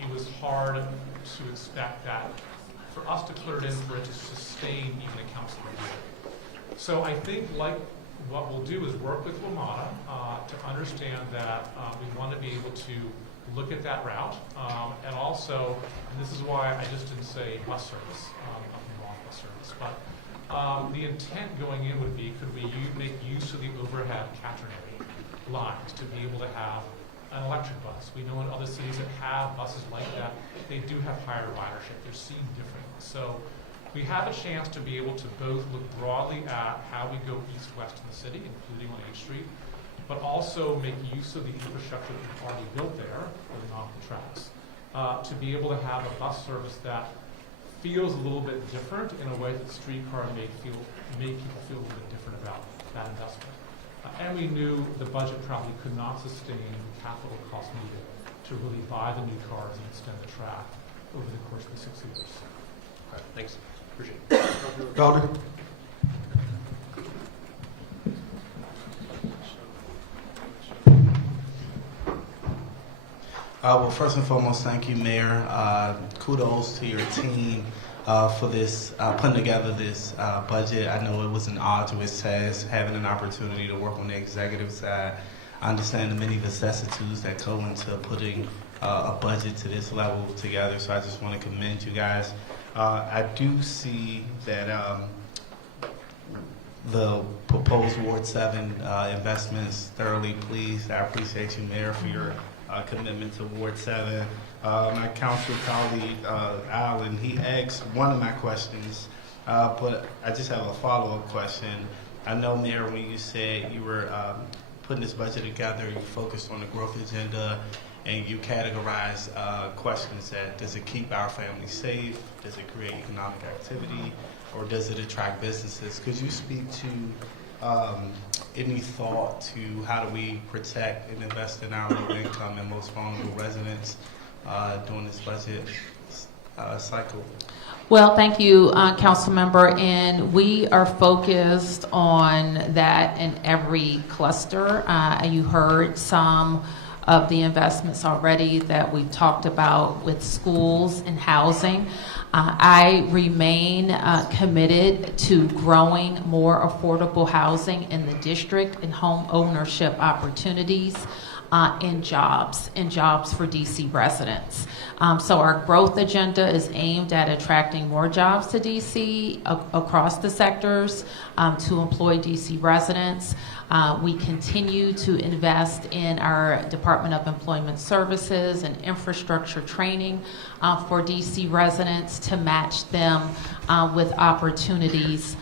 it was hard to expect that for us to clear it in for it to sustain even a council year. So I think what we'll do is work with WMATA to understand that we want to be able to look at that route, and also, and this is why I just didn't say bus service, nothing wrong with bus service, but the intent going in would be, could we make use of the overhead catenary lines to be able to have an electric bus? We know in other cities that have buses like that, they do have higher ridership. They're seen differently. So we have a chance to be able to both look broadly at how we go east-west in the city, including on H Street, but also make use of the infrastructure that we've already built there, building off the tracks, to be able to have a bus service that feels a little bit different in a way that the streetcar may people feel a little bit different about that investment. And we knew the budget probably could not sustain the capital cost needed to really buy the new cars and extend the track over the course of the 6 years. All right, thanks. Appreciate it. Goldie. Well, first and foremost, thank you, Mayor. Kudos to your team for this, putting together this budget. I know it was an arduous task, having an opportunity to work on the executive side. I understand the many vicissitudes that go into putting a budget to this level together, so I just want to commend you guys. I do see that the proposed Ward 7 investments thoroughly pleased. I appreciate you, Mayor, for your commitment to Ward 7. My council colleague, Alan, he asked one of my questions, but I just have a follow-up question. I know, Mayor, when you said you were putting this budget together, you focused on the growth agenda, and you categorize questions that, does it keep our families safe? Does it create economic activity? Or does it attract businesses? Could you speak to any thought to how do we protect and invest in our low income and most vulnerable residents during this budget cycle? Well, thank you, Council Member, and we are focused on that in every cluster. You heard some of the investments already that we've talked about with schools and housing. I remain committed to growing more affordable housing in the district and home ownership opportunities and jobs for DC residents. So our growth agenda is aimed at attracting more jobs to DC across the sectors to employ DC residents. We continue to invest in our Department of Employment Services and infrastructure training for DC residents to match them with opportunities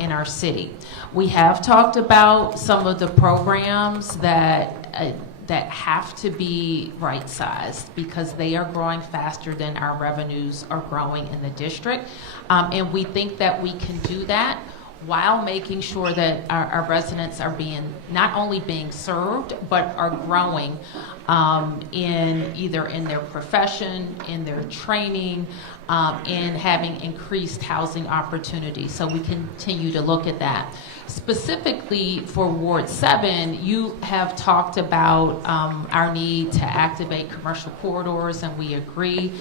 in our city. We have talked about some of the programs that have to be right-sized because they are growing faster than our revenues are growing in the district. And we think that we can do that while making sure that our residents are not only being served, but are growing in either in their profession, in their training, and having increased housing opportunities. So we continue to look at that. Specifically for Ward 7, you have talked about our need to activate commercial corridors, and we agree.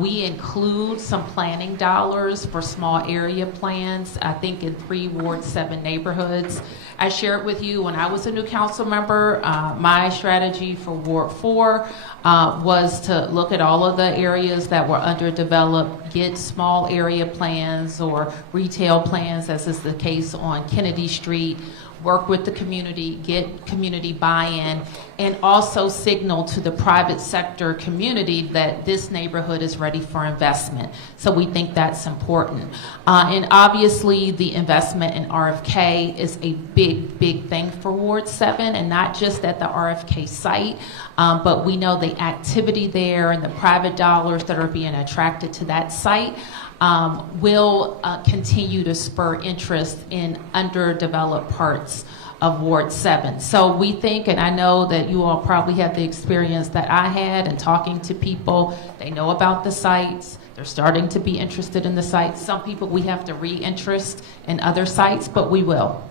We include some planning dollars for small area plans, I think in 3 Ward 7 neighborhoods. I shared with you when I was a new council member, my strategy for Ward 4 was to look at all of the areas that were underdeveloped, get small area plans or retail plans, as is the case on Kennedy Street, work with the community, get community buy-in, and also signal to the private sector community that this neighborhood is ready for investment. So we think that's important. And obviously the investment in RFK is a big, big thing for Ward 7, and not just at the RFK site, but we know the activity there and the private dollars that are being attracted to that site will continue to spur interest in underdeveloped parts of Ward 7. So we think, and I know that you all probably have the experience that I had in talking to people, they know about the sites, they're starting to be interested in the sites. Some people we have to re-interest in other sites, but we will.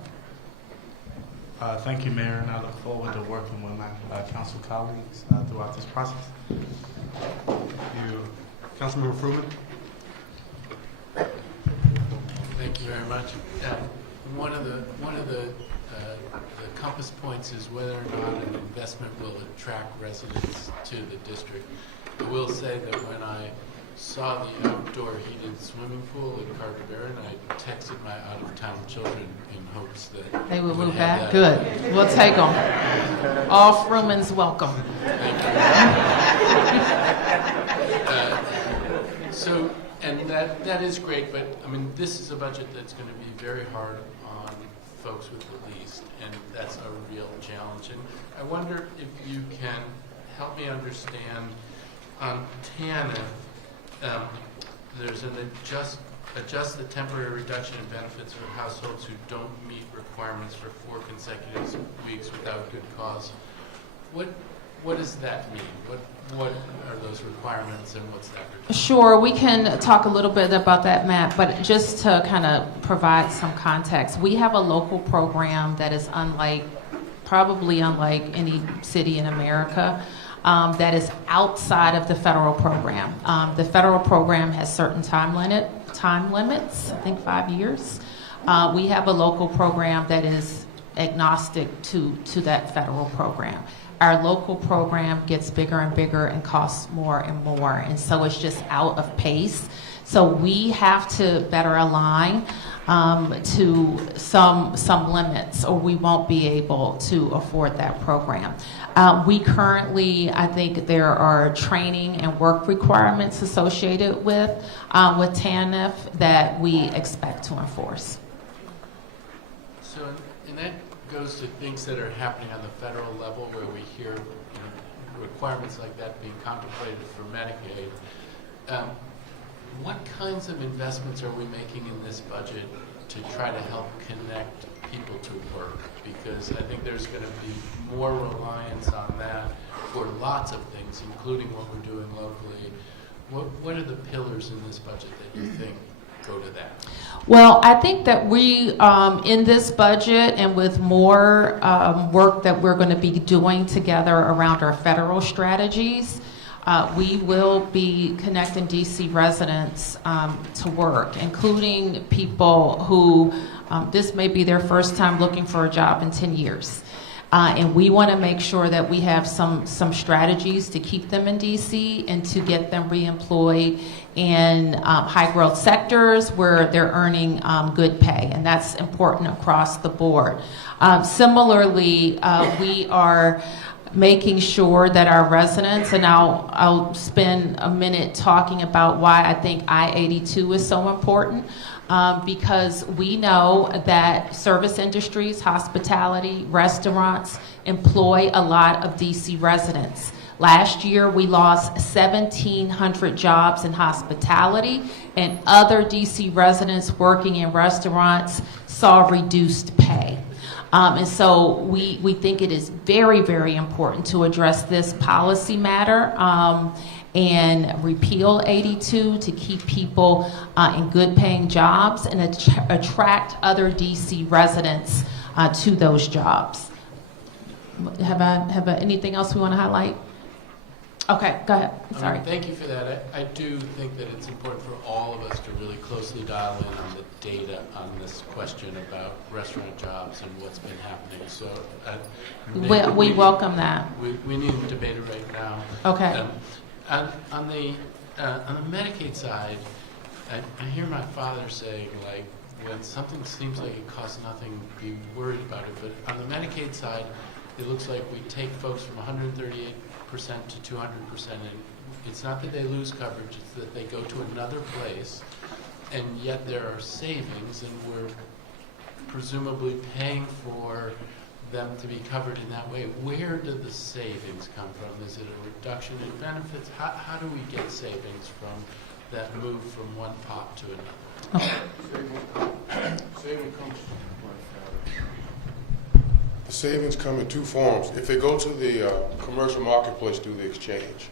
Thank you, Mayor, and I look forward to working with my council colleagues throughout this process. Thank you. Councilmember Fruman? Thank you very much. One of the compass points is whether or not an investment will attract residents to the district. I will say that when I saw the outdoor heated swimming pool in Carter Barron, I texted my out-of-town children in hopes that they will would move have back. that. Good. We'll take them. All Frumans welcome. And that is great, but I mean, this is a budget that's going to be very hard on folks with the least, and that's a real challenge. And I wonder if you can help me understand on TANF, there's an adjust the temporary reduction in benefits for households who don't meet requirements for 4 consecutive weeks without good cause. What does that mean? What are those requirements and what's that? Sure, we can talk a little bit about that, Matt, but just to kind of provide some context, we have a local program that is probably unlike any city in America, that is outside of the federal program. The federal program has certain time limits, I think 5 years. We have a local program that is agnostic to that federal program. Our local program gets bigger and bigger and costs more and more, and so it's just out of pace. So we have to better align to some limits, or we won't be able to afford that program. We currently, I think there are training and work requirements associated with TANF that we expect to enforce. So, and that goes to things that are happening on the federal level where we hear requirements like that being contemplated for Medicaid. What kinds of investments are we making in this budget to try to help connect people to work? Because I think there's going to be more reliance on that for lots of things, including what we're doing locally. What are the pillars in this budget that you think go to that? Well, I think that we, in this budget and with more work that we're going to be doing together around our federal strategies, we will be connecting DC residents to work, including people who this may be their first time looking for a job in 10 years. And we want to make sure that we have some strategies to keep them in DC and to get them reemployed in high growth sectors where they're earning good pay, and that's important across the board. Similarly, we are making sure that our residents, and I'll spend a minute talking about why I think I-82 is so important. because we know that service industries, hospitality, restaurants employ a lot of DC residents. Last year, we lost 1,700 jobs in hospitality, and other DC residents working in restaurants saw reduced pay. And so we think it is very, very important to address this policy matter and repeal 82 to keep people in good paying jobs and attract other DC residents to those jobs. Have anything else we want to highlight? Okay, go ahead. Sorry. Thank you for that. I do think that it's important for all of us to really closely dial in on the data on this question about restaurant jobs and what's been happening. So we welcome that. We need to debate it right now. Okay. On the Medicaid side, I hear my father saying, like, when something seems like it costs nothing, be worried about it. But on the Medicaid side, it looks like we take folks from 138% to 200%, and it's not that they lose coverage, it's that they go to another place, and yet there are savings, and we're presumably paying for them to be covered in that way. Where do the savings come from? Is it a reduction in benefits? How do we get savings from that move from one pot to another? The savings come in two forms. If they go to the commercial marketplace through the exchange,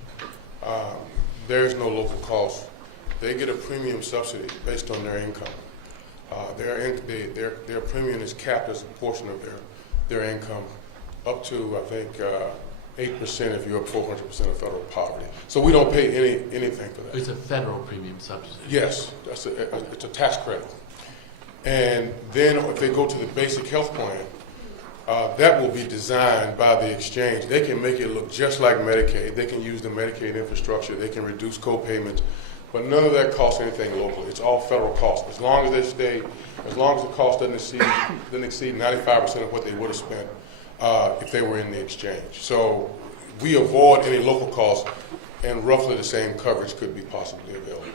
there is no local cost. They get a premium subsidy based on their income. Their premium is capped as a portion of their income, up to, I think, 8% if you're up 400% of federal poverty. So we don't pay anything for that. It's a federal premium subsidy. Yes, it's a tax credit. And then if they go to the basic health plan, that will be designed by the exchange. They can make it look just like Medicaid. They can use the Medicaid infrastructure. They can reduce co-payments. But none of that costs anything local. It's all federal cost. As long as the cost doesn't exceed 95% of what they would have spent if they were in the exchange. So we avoid any local costs, and roughly the same coverage could be possibly available.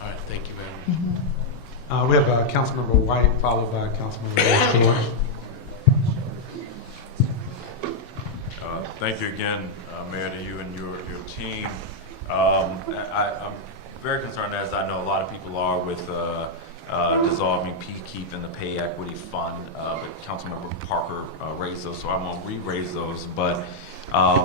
All right, thank you very much. We have Councilmember White, followed by Councilmember George. Thank you again, Mayor, to you and your team. I'm very concerned, as I know a lot of people are, with dissolving PKEEP and the Pay Equity Fund. But Councilmember Parker raised those, so I won't re-raise those. But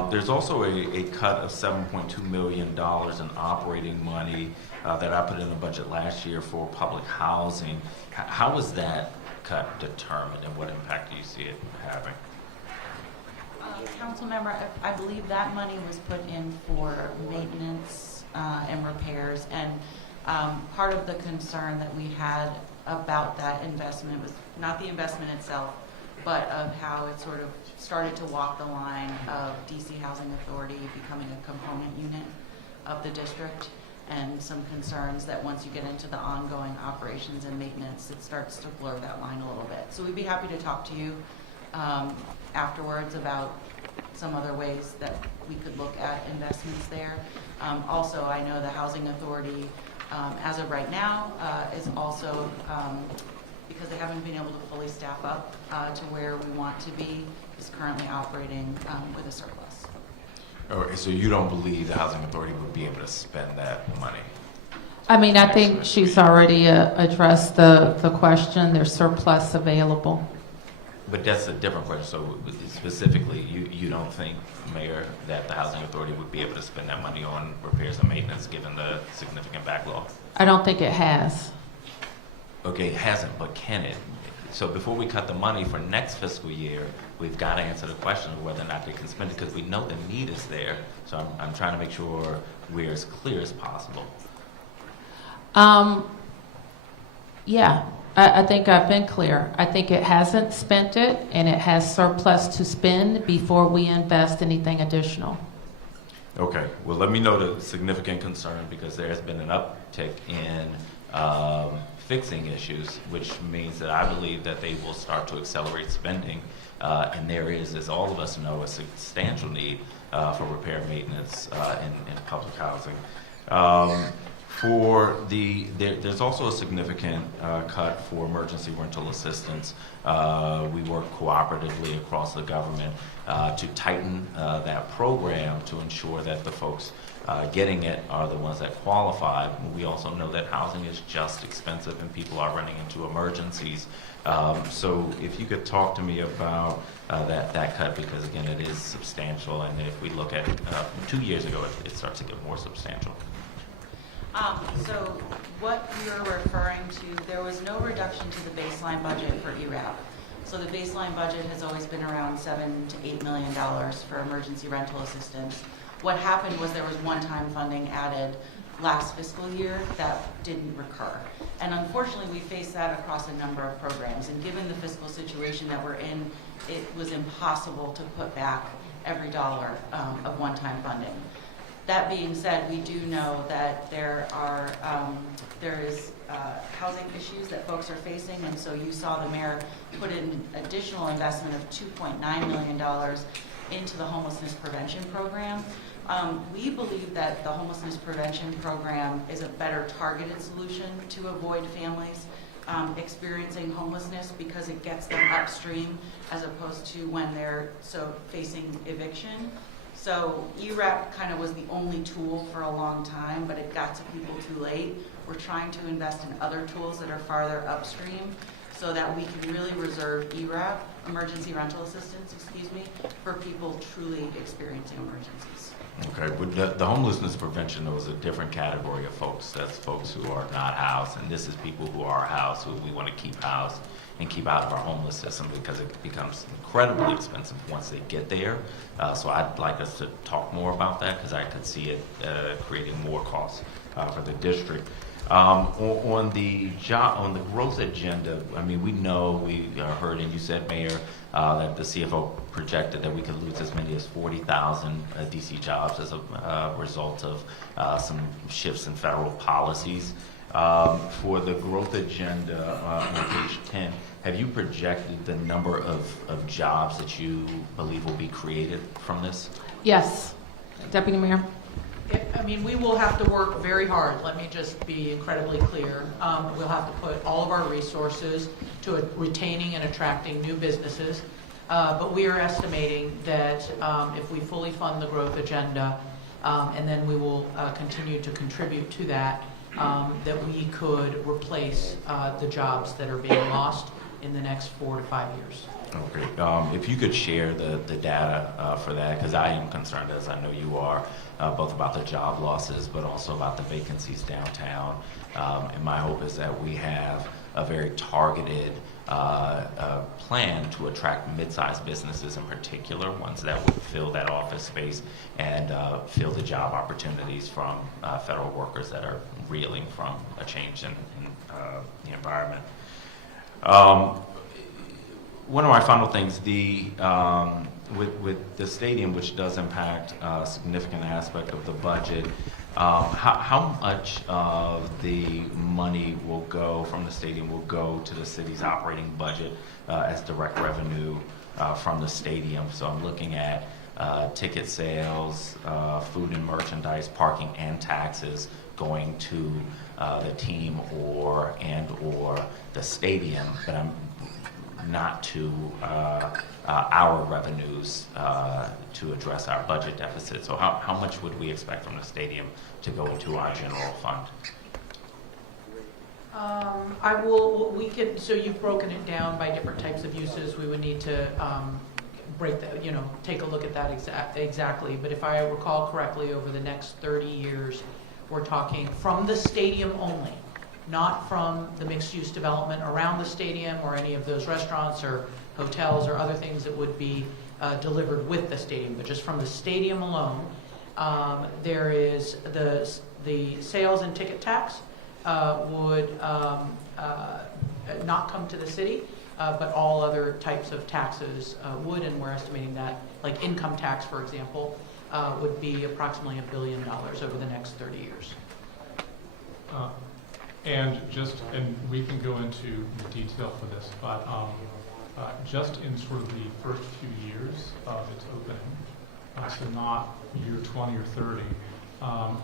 there's also a cut of $7.2 million in operating money that I put in the budget last year for public housing. How was that cut determined, and what impact do you see it having? Councilmember, I believe that money was put in for maintenance and repairs, and part of the concern that we had about that investment was not the investment itself, but of how it sort of started to walk the line of DC Housing Authority becoming a component unit of the district, and some concerns that once you get into the ongoing operations and maintenance, it starts to blur that line a little bit. So we'd be happy to talk to you afterwards about some other ways that we could look at investments there. Also, I know the Housing Authority, as of right now, is also, because they haven't been able to fully staff up to where we want to be, is currently operating with a surplus. Okay, so you don't believe the Housing Authority would be able to spend that money? I mean, I think she's already addressed the question. There's surplus available. But that's a different question. So specifically, you don't think, Mayor, that the Housing Authority would be able to spend that money on repairs and maintenance given the significant backlog? I don't think it has. Okay, it hasn't, but can it? So before we cut the money for next fiscal year, we've got to answer the question of whether or not they can spend it, because we know the need is there. So I'm trying to make sure we're as clear as possible. Yeah. I think I've been clear. I think it hasn't spent it, and it has surplus to spend before we invest anything additional. Okay. Well, let me know the significant concern, because there has been an uptick in fixing issues, which means that I believe that they will start to accelerate spending. And there is, as all of us know, a substantial need for repair and maintenance in public housing. There's also a significant cut for emergency rental assistance. We work cooperatively across the government to tighten that program to ensure that the folks getting it are the ones that qualify. We also know that housing is just expensive and people are running into emergencies. So if you could talk to me about that cut, because again, it is substantial, and if we look at 2 years ago, it starts to get more substantial. So what you're referring to, there was no reduction to the baseline budget for ERAP. So the baseline budget has always been around $7 to $8 million for emergency rental assistance. What happened was there was one-time funding added last fiscal year that didn't recur. And unfortunately, we faced that across a number of programs. And given the fiscal situation that we're in, it was impossible to put back every dollar of one-time funding. That being said, we do know that there is housing issues that folks are facing, and so you saw the mayor put in additional investment of $2.9 million into the homelessness prevention program. We believe that the homelessness prevention program is a better targeted solution to avoid families experiencing homelessness, because it gets them upstream as opposed to when they're facing eviction. So ERAP kind of was the only tool for a long time, but it got to people too late. We're trying to invest in other tools that are farther upstream so that we can really reserve ERAP, emergency rental assistance, for people truly experiencing emergencies. Okay, but the homelessness prevention was a different category of folks. That's folks who are not housed, and this is people who are housed, who we want to keep housed and keep out of our homeless system, because it becomes incredibly expensive once they get there. So I'd like us to talk more about that, because I could see it creating more costs for the district. On the growth agenda, I mean, we heard, and you said, Mayor, that the CFO projected that we could lose as many as 40,000 DC jobs as a result of some shifts in federal policies. For the growth agenda on page 10, have you projected the number of jobs that you believe will be created from this? Yes, Deputy Mayor. I mean, we will have to work very hard. Let me just be incredibly clear. We'll have to put all of our resources to retaining and attracting new businesses. But we are estimating that if we fully fund the growth agenda, and then we will continue to contribute to that, that we could replace the jobs that are being lost in the next 4 to 5 years. Okay. If you could share the data for that, because I am concerned, as I know you are, both about the job losses, but also about the vacancies downtown. And my hope is that we have a very targeted plan to attract mid-sized businesses in particular, ones that would fill that office space and fill the job opportunities from federal workers that are reeling from a change in the environment. One of my final things, with the stadium, which does impact a significant aspect of the budget, how much of the money will go from the stadium will go to the city's operating budget as direct revenue from the stadium? So I'm looking at ticket sales, food and merchandise, parking, and taxes going to the team or the stadium, but I'm not to our revenues to address our budget deficit. So how much would we expect from the stadium to go into our general fund? So you've broken it down by different types of uses. We would need to take a look at that exactly. But if I recall correctly, over the next 30 years, we're talking from the stadium only, not from the mixed-use development around the stadium or any of those restaurants or hotels or other things that would be delivered with the stadium, but just from the stadium alone. There is the sales and ticket tax would not come to the city, but all other types of taxes would, and we're estimating that, like income tax, for example, would be approximately $1 billion over the next 30 years. And we can go into detail for this, but just in sort of the first few years of its opening, so not year 20 or 30,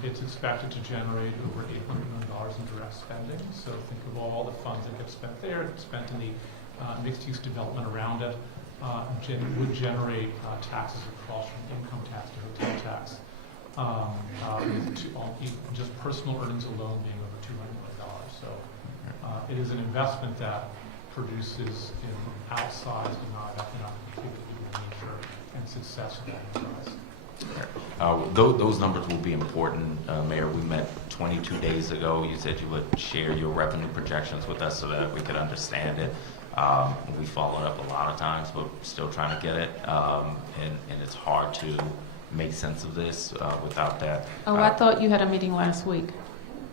It's expected to generate over $800 million in direct spending. So think of all the funds that get spent there, spent in the mixed-use development around it, would generate taxes across from income tax to hotel tax. Just personal earnings alone being over $200 million. So it is an investment that produces outsized amount of economic activity in nature and success of that enterprise. Those numbers will be important, Mayor. We met 22 days ago. You said you would share your revenue projections with us so that we could understand it. We followed up a lot of times, but still trying to get it. And it's hard to make sense of this without that. Oh, I thought you had a meeting last week.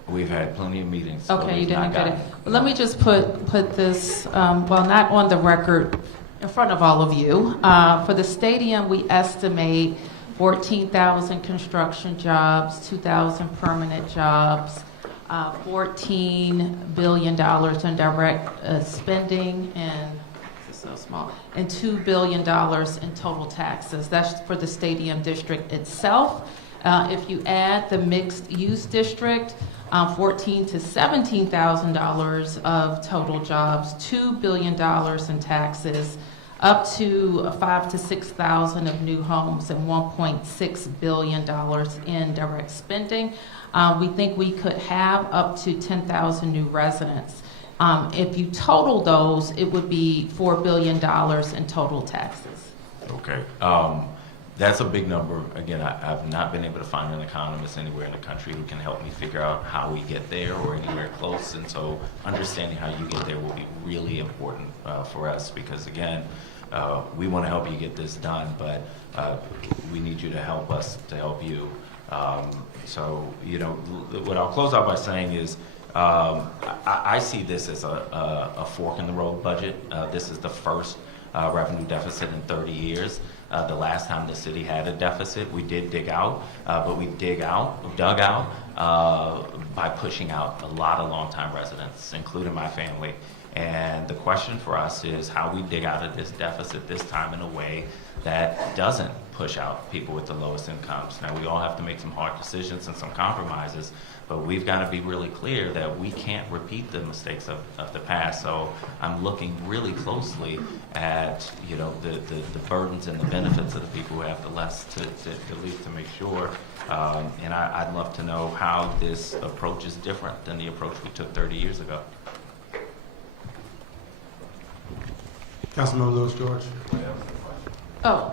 We've had plenty of meetings. So Okay, you didn't get it. Well, let me just put this, well, not on the record, in front of all of you. For the stadium, we estimate 14,000 construction jobs, 2,000 permanent jobs, $14 billion in direct spending, and this is so small, and $2 billion in total taxes. That's for the stadium district itself. If you add the mixed use district, $14,000 to $17,000 of total jobs, $2 billion in taxes, up to 5,000 to 6,000 of new homes, and $1.6 billion in direct spending. We think we could have up to 10,000 new residents. If you total those, it would be $4 billion in total taxes. Okay. That's a big number. Again, I've not been able to find an economist anywhere in the country who can help me figure out how we get there or anywhere close. And so understanding how you get there will be really important for us because, again, we want to help you get this done, but we need you to help us to help you. So, what I'll close out by saying is I see this as a fork in the road budget. This is the first revenue deficit in 30 years. The last time the city had a deficit, we did dig out, but we dug out by pushing out a lot of longtime residents, including my family. And the question for us is how we dig out of this deficit this time in a way that doesn't push out people with the lowest incomes. Now, we all have to make some hard decisions and some compromises, but we've got to be really clear that we can't repeat the mistakes of the past. So I'm looking really closely at, the burdens and the benefits of the people who have the less to least to make sure. And I'd love to know how this approach is different than the approach we took 30 years ago. Councilman Lewis George. Oh,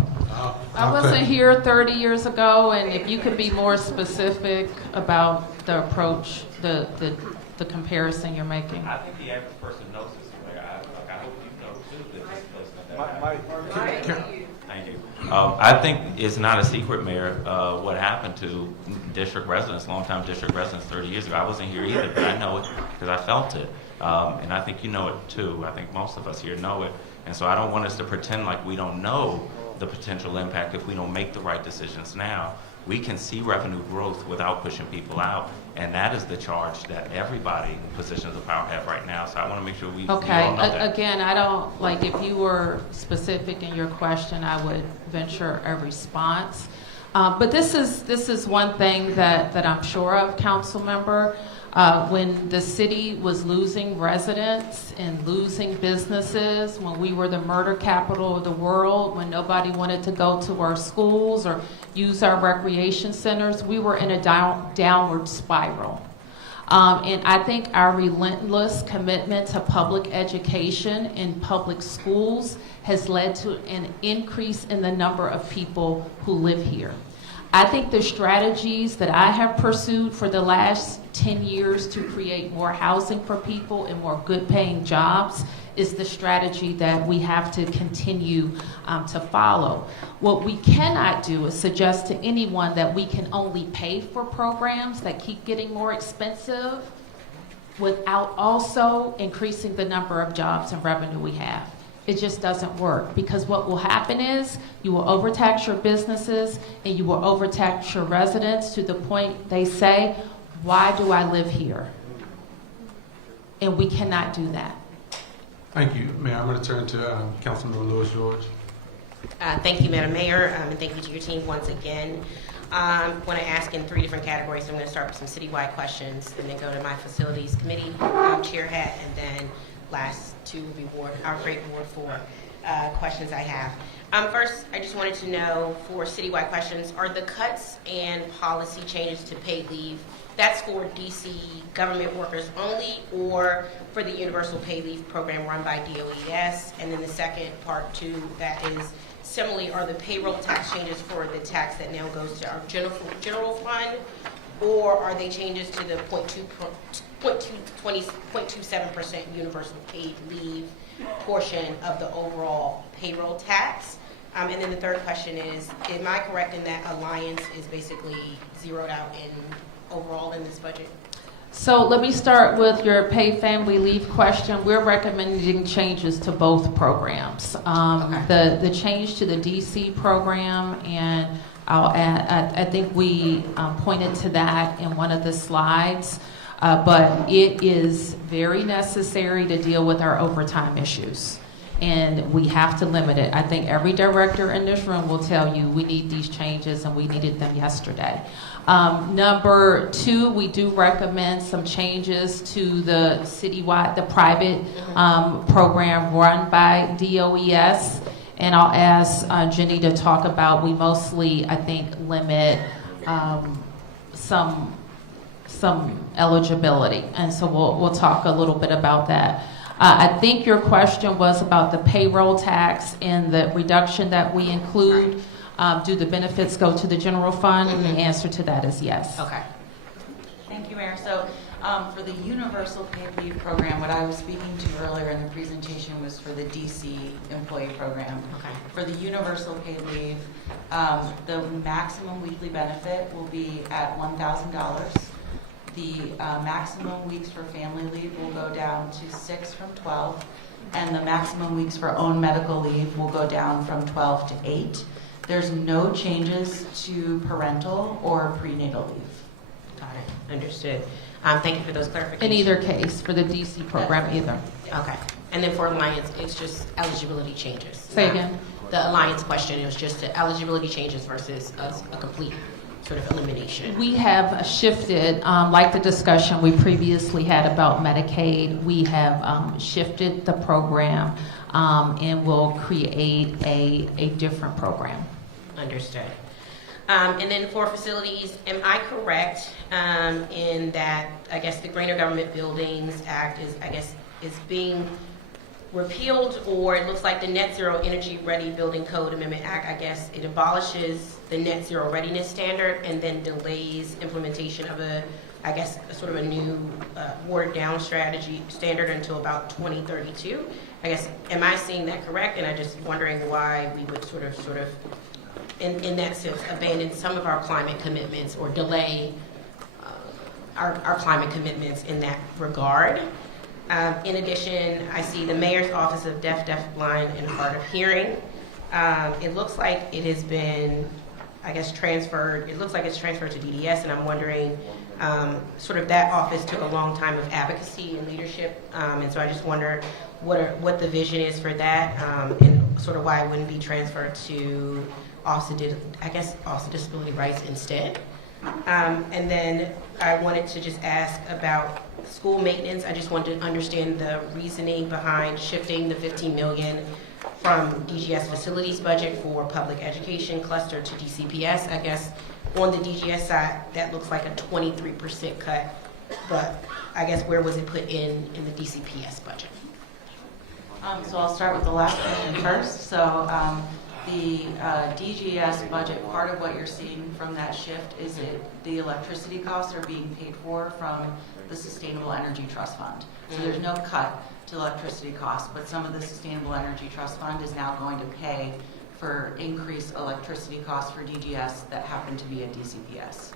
I wasn't here 30 years ago, and if you could be more specific about the approach, the comparison you're making. I think the average person knows this. I hope you know, too, that this placement Thank you. I think it's not a secret, Mayor, what happened to district residents, longtime district residents 30 years ago. I wasn't here either, but I know it because I felt it. And I think you know it, too. I think most of us here know it. And so I don't want us to pretend like we don't know the potential impact if we don't make the right decisions now. We can see revenue growth without pushing people out, and that is the charge that everybody in positions of power have right now. So I want to make sure we all know that. Again, I don't, if you were specific in your question, I would venture a response. But this is one thing that I'm sure of, Council Member. When the city was losing residents and losing businesses, when we were the murder capital of the world, when nobody wanted to go to our schools or use our recreation centers, we were in a downward spiral. And I think our relentless commitment to public education in public schools has led to an increase in the number of people who live here. I think the strategies that I have pursued for the last 10 years to create more housing for people and more good-paying jobs is the strategy that we have to continue to follow. What we cannot do is suggest to anyone that we can only pay for programs that keep getting more expensive without also increasing the number of jobs and revenue we have. It just doesn't work, because what will happen is you will overtax your businesses and you will overtax your residents to the point they say, why do I live here? And we cannot do that. Thank you, Mayor. I'm going to turn to Councilman Lewis George. Thank you, Madam Mayor, and thank you to your team once again. I want to ask in 3 different categories. So I'm going to start with some citywide questions and then go to my facilities committee chair hat, and then last 2 will be our great Ward 4 questions I have. First, I just wanted to know for citywide questions, are the cuts and policy changes to paid leave, that's for DC government workers only, or for the universal paid leave program run by DOES? And then the second part to that is, similarly, are the payroll tax changes for the tax that now goes to our general fund, or are they changes to the 0.27% universal paid leave portion of the overall payroll tax? And then the third question is, am I correct in that Alliance is basically zeroed out in overall in this budget? So let me start with your paid family leave question. We're recommending changes to both programs. The change to the DC program, and I'll add, I think we pointed to that in one of the slides, but it is very necessary to deal with our overtime issues. And we have to limit it. I think every director in this room will tell you we need these changes and we needed them yesterday. Number 2, we do recommend some changes to the citywide, the private program run by DOES. And I'll ask Jenny to talk about, we mostly, I think, limit some eligibility. And so we'll talk a little bit about that. I think your question was about the payroll tax and the reduction that we include. Do the benefits go to the general fund? And the answer to that is yes. Okay. Thank you, Mayor. So for the universal paid leave program, what I was speaking to earlier in the presentation was for the DC employee program. Okay. For the universal paid leave, the maximum weekly benefit will be at $1,000. The maximum weeks for family leave will go down to 6 from 12, and the maximum weeks for own medical leave will go down from 12 to 8. There's no changes to parental or prenatal leave. Got it. Understood. Thank you for those clarifications. In either case, for the DC program, either. Okay. And then for Alliance, it's just eligibility changes. Say again? The Alliance question is just the eligibility changes versus a complete sort of elimination. We have shifted, like the discussion we previously had about Medicaid, we have shifted the program and will create a different program. Understood. And then for facilities, am I correct in that, I guess, the Greener Government Buildings Act is being repealed, or it looks like the Net Zero Energy Ready Building Code Amendment Act, I guess, it abolishes the Net Zero Readiness Standard and then delays implementation of a sort of a new watered down standard until about 2032. I guess, am I seeing that correct? And I'm just wondering why we would sort of in that sense, abandon some of our climate commitments or delay our climate commitments in that regard. In addition, I see the Mayor's Office of Deaf, Blind, and Hard of Hearing. It looks like it has been, I guess, transferred. It looks like it's transferred to DDS, and I'm wondering, sort of that office took a long time of advocacy and leadership, and so I just wonder what the vision is for that, and sort of why it wouldn't be transferred to Office of Disability Rights instead. And then I wanted to just ask about school maintenance. I just wanted to understand the reasoning behind shifting the $15 million from DGS facilities budget for public education cluster to DCPS. I guess on the DGS side, that looks like a 23% cut, but I guess where was it put in the DCPS budget? So I'll start with the last question first. So the DGS budget, part of what you're seeing from that shift is the electricity costs are being paid for from the Sustainable Energy Trust Fund. So there's no cut to electricity costs, but some of the Sustainable Energy Trust Fund is now going to pay for increased electricity costs for DGS that happen to be at DCPS.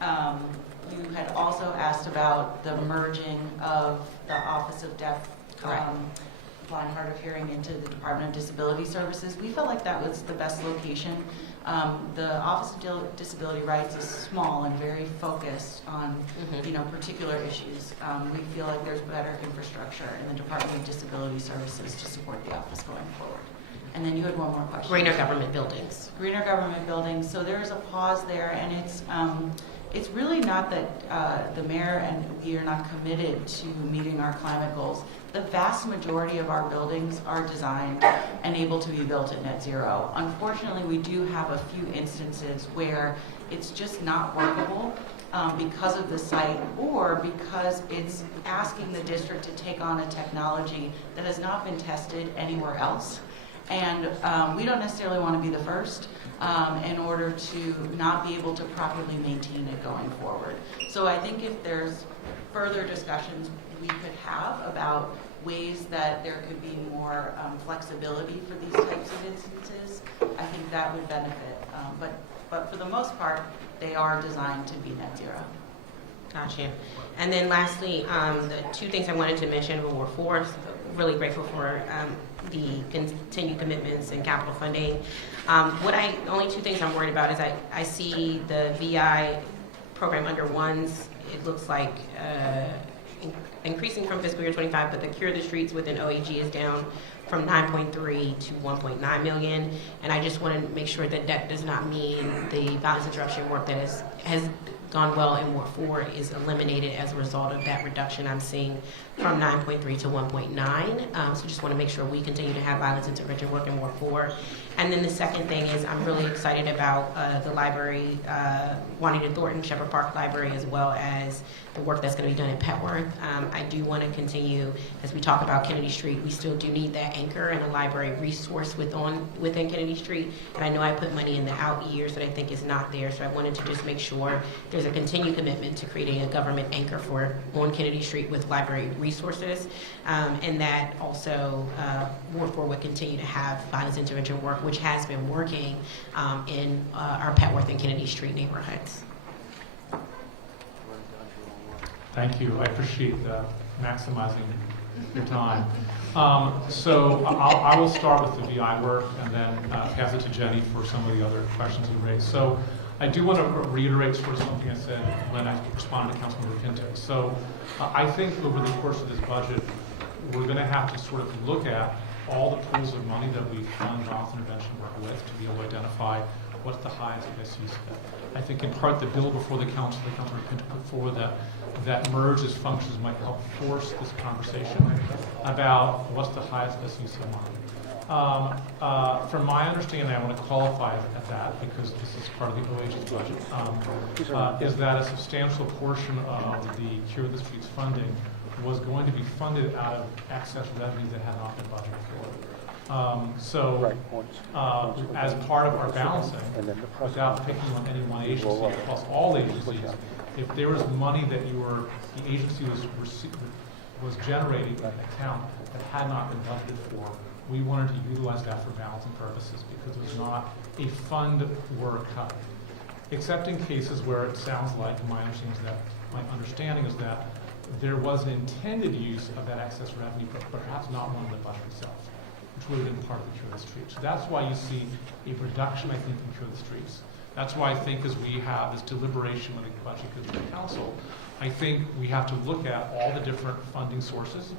You had also asked about the merging of the Office of Deaf, Blind, Hard of Hearing into the Department of Disability Services. We felt like that was the best location. The Office of Disability Rights is small and very focused on particular issues. We feel like there's better infrastructure in the Department of Disability Services to support the office going forward. And then you had one more question. Greener government buildings. Greener government buildings. So there's a pause there, and it's really not that the mayor and we are not committed to meeting our climate goals. The vast majority of our buildings are designed and able to be built at net zero. Unfortunately, we do have a few instances where it's just not workable because of the site or because it's asking the district to take on a technology that has not been tested anywhere else. And we don't necessarily want to be the first in order to not be able to properly maintain it going forward. So I think if there's further discussions we could have about ways that there could be more flexibility for these types of instances, I think that would benefit. But for the most part, they are designed to be net zero. Gotcha. And then lastly, the two things I wanted to mention were fourth, really grateful for the continued commitments and capital funding. Only two things I'm worried about is I see the VI program under ones, it looks like increasing from fiscal year 25, but the Cure the Streets within OAG is down from 9.3 to 1.9 million. And I just want to make sure that that does not mean the violence interruption work that has gone well in Ward 4 is eliminated as a result of that reduction I'm seeing from 9.3 to 1.9. So just want to make sure we continue to have violence intervention work in Ward 4. And then the second thing is I'm really excited about the library, Juanita Thornton, Shepherd Park Library, as well as the work that's going to be done at Petworth. I do want to continue, as we talk about Kennedy Street, we still do need that anchor and a library resource within Kennedy Street. And I know I put money in the out years that I think is not there, so I wanted to just make sure there's a continued commitment to creating a government anchor on Kennedy Street with library resources, and that also Ward 4 would continue to have violence intervention work, which has been working in our Petworth and Kennedy Street neighborhoods. Thank you. I appreciate maximizing your time. So I will start with the VI work and then pass it to Jenny for some of the other questions you raised. So I do want to reiterate sort of something I said when I responded to Councilmember Pinto. So I think over the course of this budget, we're going to have to sort of look at all the pools of money that we fund violence intervention work with to be able to identify what's the highest and best use of it. I think in part the bill before the council, the Councilmember Pinto put forward that merges functions might help force this conversation about what's the highest best use of money. From my understanding, I want to qualify at that because this is part of the OH's budget, is that a substantial portion of the Cure the Streets funding was going to be funded out of excess revenue that had not been budgeted for. As part of our balancing, without picking on any one agency, across all agencies, if there was money that the agency was generating an account that had not been budgeted for, we wanted to utilize that for balancing purposes because it was not a fund or a cut. Except in cases where it sounds like, my understanding is that there was an intended use of that excess revenue, but perhaps not one in the budget itself, which would have been part of the Cure the Streets. So that's why you see a reduction, I think, in Cure the Streets. That's why I think as we have this deliberation when the budget goes to the council, I think we have to look at all the different funding sources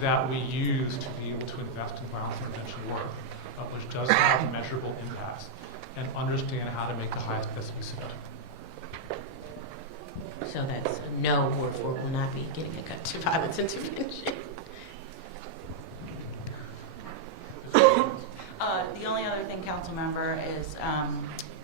that we use to be able to invest in violence intervention work, which does have measurable impacts, and understand how to make the highest best use of it. So that's no, Ward 4 will not be getting a cut to violence intervention. The only other thing, council member, is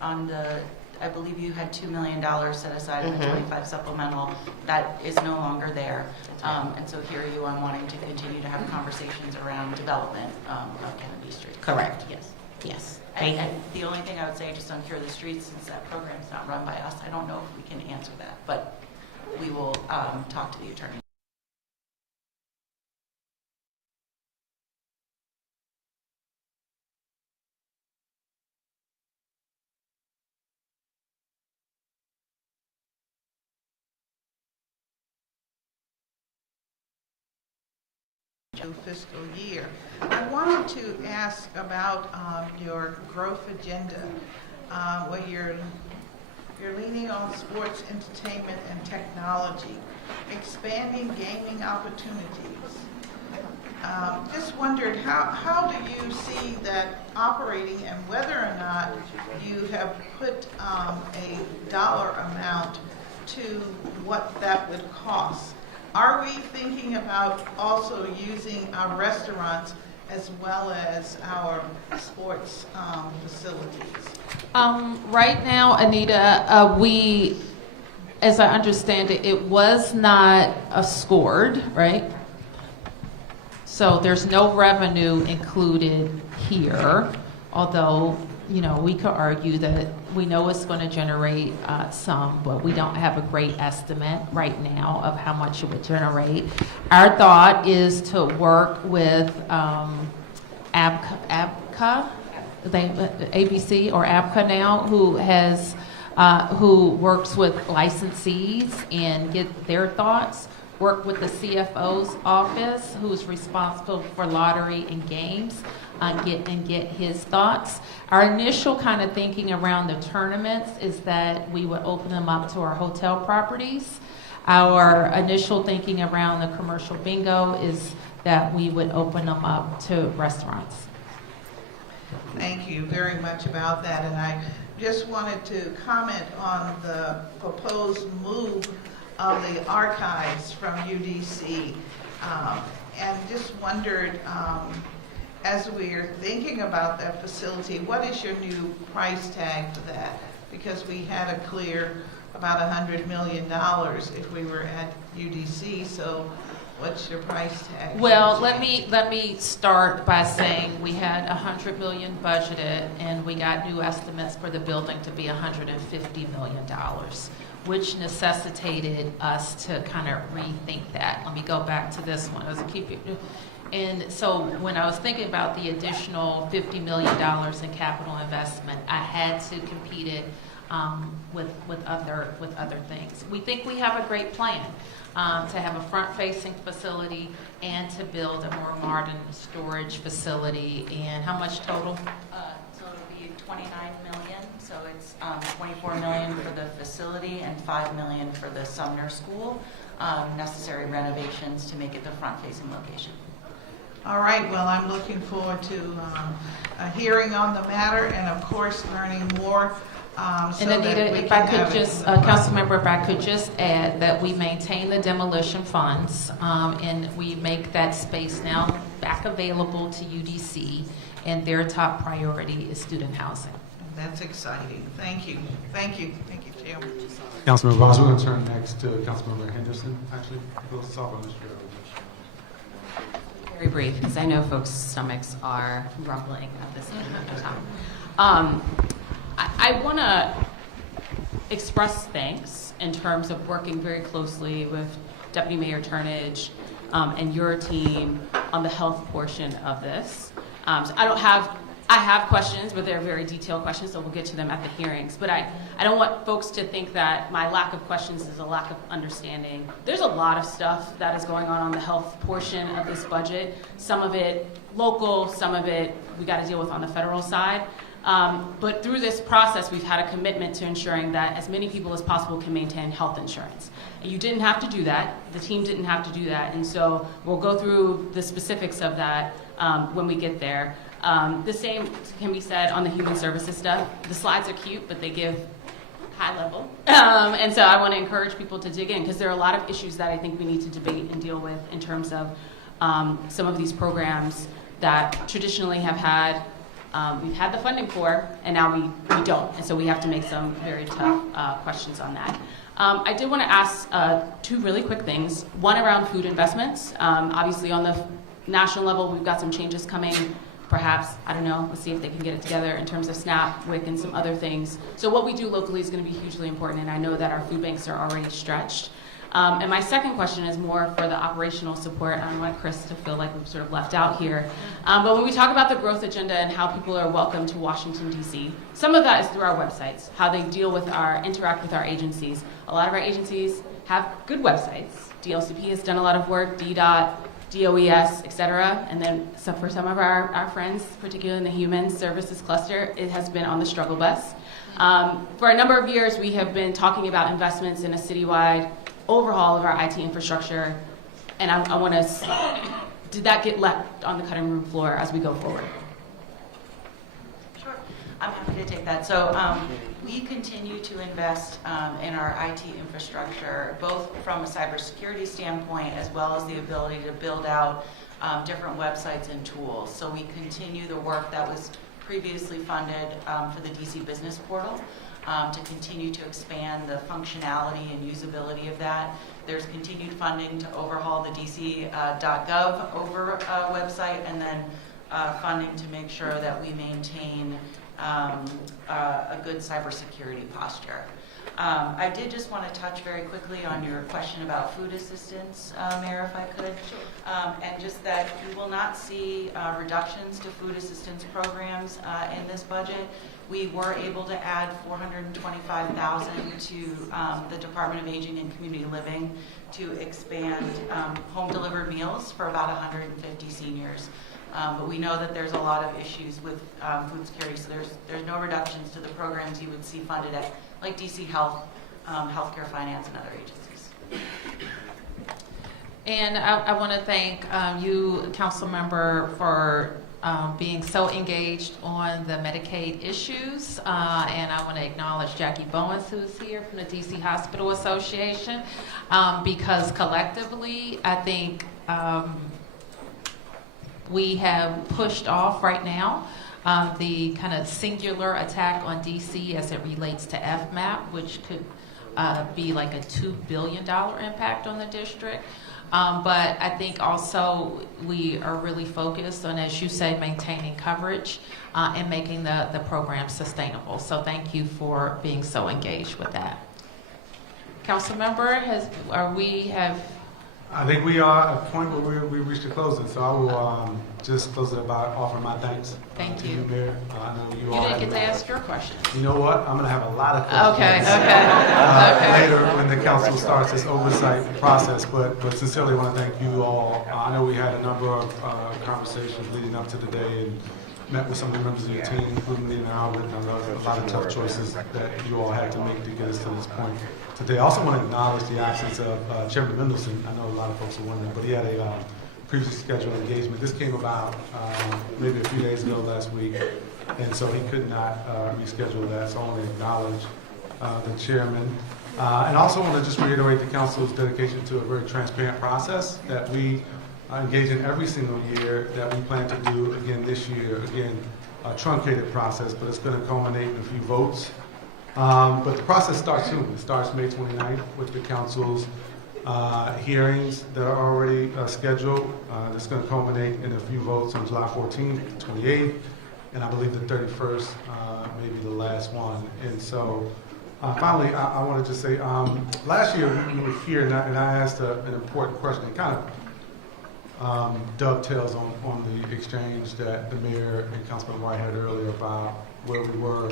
on the, I believe you had $2 million set aside in the 25 supplemental. That is no longer there. And so here you are wanting to continue to have conversations around development of Kennedy Street. Correct, yes. Yes. And the only thing I would say, just on Cure the Streets, since that program is not run by us, I don't know if we can answer that, but we will talk to the attorney. Fiscal year. I wanted to ask about your growth agenda, where you're leaning on sports, entertainment, and technology, expanding gaming opportunities, just wondered, how do you see that operating and whether or not you have put a dollar amount to what that would cost? Are we thinking about also using our restaurants as well as our sports facilities? Right now, Anita, we, as I understand it, it was not scored, right? So there's no revenue included here, although, you know, we could argue that we know it's going to generate some, but we don't have a great estimate right now of how much it would generate. Our thought is to work with ABCA, ABC or ABCA now, who works with licensees and get their thoughts. Work with the CFO's office, who's responsible for lottery and games, get his thoughts. Our initial kind of thinking around the tournaments is that we would open them up to our hotel properties. Our initial thinking around the commercial bingo is that we would open them up to restaurants. Thank you very much about that, and I just wanted to comment on the proposed move of the archives from UDC, and just wondered, as we're thinking about that facility, what is your new price tag for that? Because we had to clear about $100 million if we were at UDC, so what's your price tag? Well, let me start by saying we had $100 million budgeted, and we got new estimates for the building to be $150 million, which necessitated us to kind of rethink that. Let me go back to this one. And so when I was thinking about the additional $50 million in capital investment, I had to compete it with other things. We think we have a great plan to have a front-facing facility and to build a more modern storage facility. And how much total? So it'll be $29 million. So it's $24 million for the facility and $5 million for the Sumner School, necessary renovations to make it the front-facing location. All right, well, I'm looking forward to a hearing on the matter and, of course, learning more. And Anita, if I could just, Councilmember, if I could just add that we maintain the demolition funds, and we make that space now back available to UDC, and their top priority is student housing. That's exciting. Thank you. Thank you. Thank you, Chairman. Councilmember Voss, we're going to turn next to Councilmember Henderson, actually. Let's talk on this chair. Very brief, because I know folks' stomachs are rumbling at this moment of time. I want to express thanks in terms of working very closely with Deputy Mayor Turnage and your team on the health portion of this. So I have questions, but they're very detailed questions, so we'll get to them at the hearings. But I don't want folks to think that my lack of questions is a lack of understanding. There's a lot of stuff that is going on the health portion of this budget. Some of it local, some of it we got to deal with on the federal side. But through this process, we've had a commitment to ensuring that as many people as possible can maintain health insurance. And you didn't have to do that. The team didn't have to do that. And so we'll go through the specifics of that when we get there. The same can be said on the human services stuff. The slides are cute, but they give high level. And so I want to encourage people to dig in, because there are a lot of issues that I think we need to debate and deal with in terms of some of these programs that traditionally have had, we've had the funding for, and now we don't. And so we have to make some very tough questions on that. I did want to ask two really quick things. One around food investments. Obviously on the national level, we've got some changes coming. Perhaps, I don't know, let's see if they can get it together in terms of SNAP, WIC, and some other things. So what we do locally is going to be hugely important, and I know that our food banks are already stretched. And my second question is more for the operational support. I don't want Chris to feel like we've sort of left out here. But when we talk about the growth agenda and how people are welcome to Washington, D.C., some of that is through our websites, how they interact with our agencies. A lot of our agencies have good websites. DLCP has done a lot of work, DDOT, DOES, et cetera. And then for some of our friends, particularly in the human services cluster, it has been on the struggle bus. For a number of years, we have been talking about investments in a citywide overhaul of our IT infrastructure. And I want to did that get left on the cutting room floor as we go forward? Sure, I'm happy to take that. So we continue to invest in our IT infrastructure, both from a cybersecurity standpoint as well as the ability to build out different websites and tools. So we continue the work that was previously funded for the DC Business Portal to continue to expand the functionality and usability of that. There's continued funding to overhaul the dc.gov website, and then funding to make sure that we maintain a good cybersecurity posture. I did just want to touch very quickly on your question about food assistance, Mayor, if I could. And just that you will not see reductions to food assistance programs in this budget. We were able to add $425,000 to the Department of Aging and Community Living to expand home delivered meals for about 150 seniors. But we know that there's a lot of issues with food security, so there's no reductions to the programs you would see funded at like DC Health, Healthcare Finance, and other agencies. And I want to thank you, Council Member, for being so engaged on the Medicaid issues. And I want to acknowledge Jackie Bowens, who's here from the DC Hospital Association, because collectively, I think we have pushed off right now the kind of singular attack on DC as it relates to FMAP, which could be like a $2 billion impact on the district. But I think also we are really focused on, as you say, maintaining coverage and making the program sustainable. So thank you for being so engaged with that. Council Member, I think we are at a point where we reached a closing, so I will just close it by offering my thanks to you, Mayor. I know you all didn't get to ask your question. You know what? I'm going to have a lot of questions later when the council starts this oversight process, but sincerely want to thank you all. I know we had a number of conversations leading up to the day and met with some of the members of your team, including Leader Albert. I know there were a lot of tough choices that you all had to make to get us to this point today. I also want to acknowledge the absence of Chairman Mendelson. I know a lot of folks are wondering, but he had a previously scheduled engagement. This came about maybe a few days ago last week, and so he could not reschedule that, so I want to acknowledge the chairman. And also want to just reiterate the council's dedication to a very transparent process that we engage in every single year, that we plan to do again this year. Again, a truncated process, but it's going to culminate in a few votes. But the process starts soon. It starts May 29th with the council's hearings that are already scheduled. It's going to culminate in a few votes on July 14th, 28th, and I believe the 31st may be the last one. And so finally, I wanted to say, last year we were here and I asked an important question. It kind of dovetails on the exchange that the mayor and Councilman White had earlier about where we were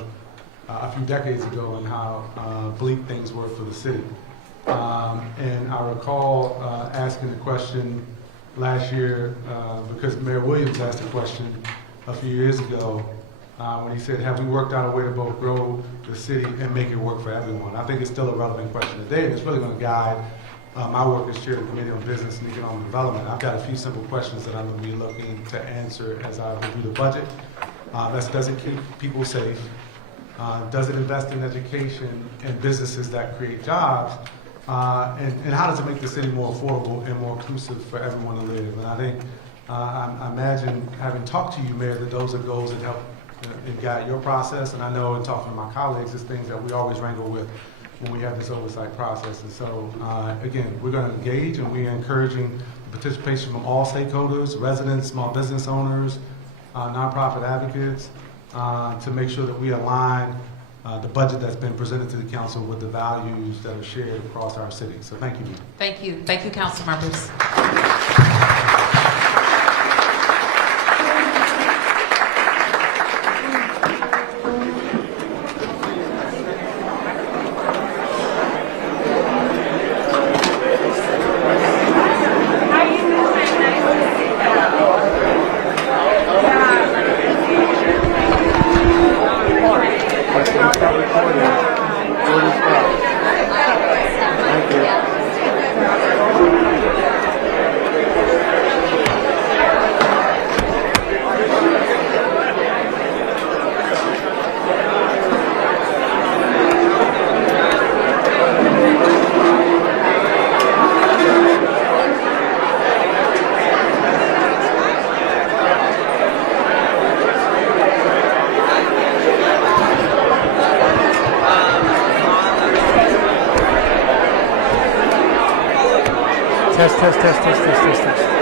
a few decades ago and how bleak things were for the city. And I recall asking the question last year because Mayor Williams asked the question a few years ago when he said, have we worked out a way to both grow the city and make it work for everyone? I think it's still a relevant question today, and it's really going to guide my work as chair of the Committee on Business and Economic Development. I've got a few simple questions that I'm going to be looking to answer as I review the budget. Does it keep people safe? Does it invest in education and businesses that create jobs? And how does it make the city more affordable and more inclusive for everyone to live? And I think, I imagine, having talked to you, Mayor, that those are goals that help and guide your process. And I know in talking to my colleagues, it's things that we always wrangle with when we have this oversight process. And so, again, we're going to engage and we're encouraging the participation from all stakeholders, residents, small business owners, nonprofit advocates, to make sure that we align the budget that's been presented to the council with the values that are shared across our city. So thank you. Thank you. Thank you, council members. Test, test, test, test, test, test, test.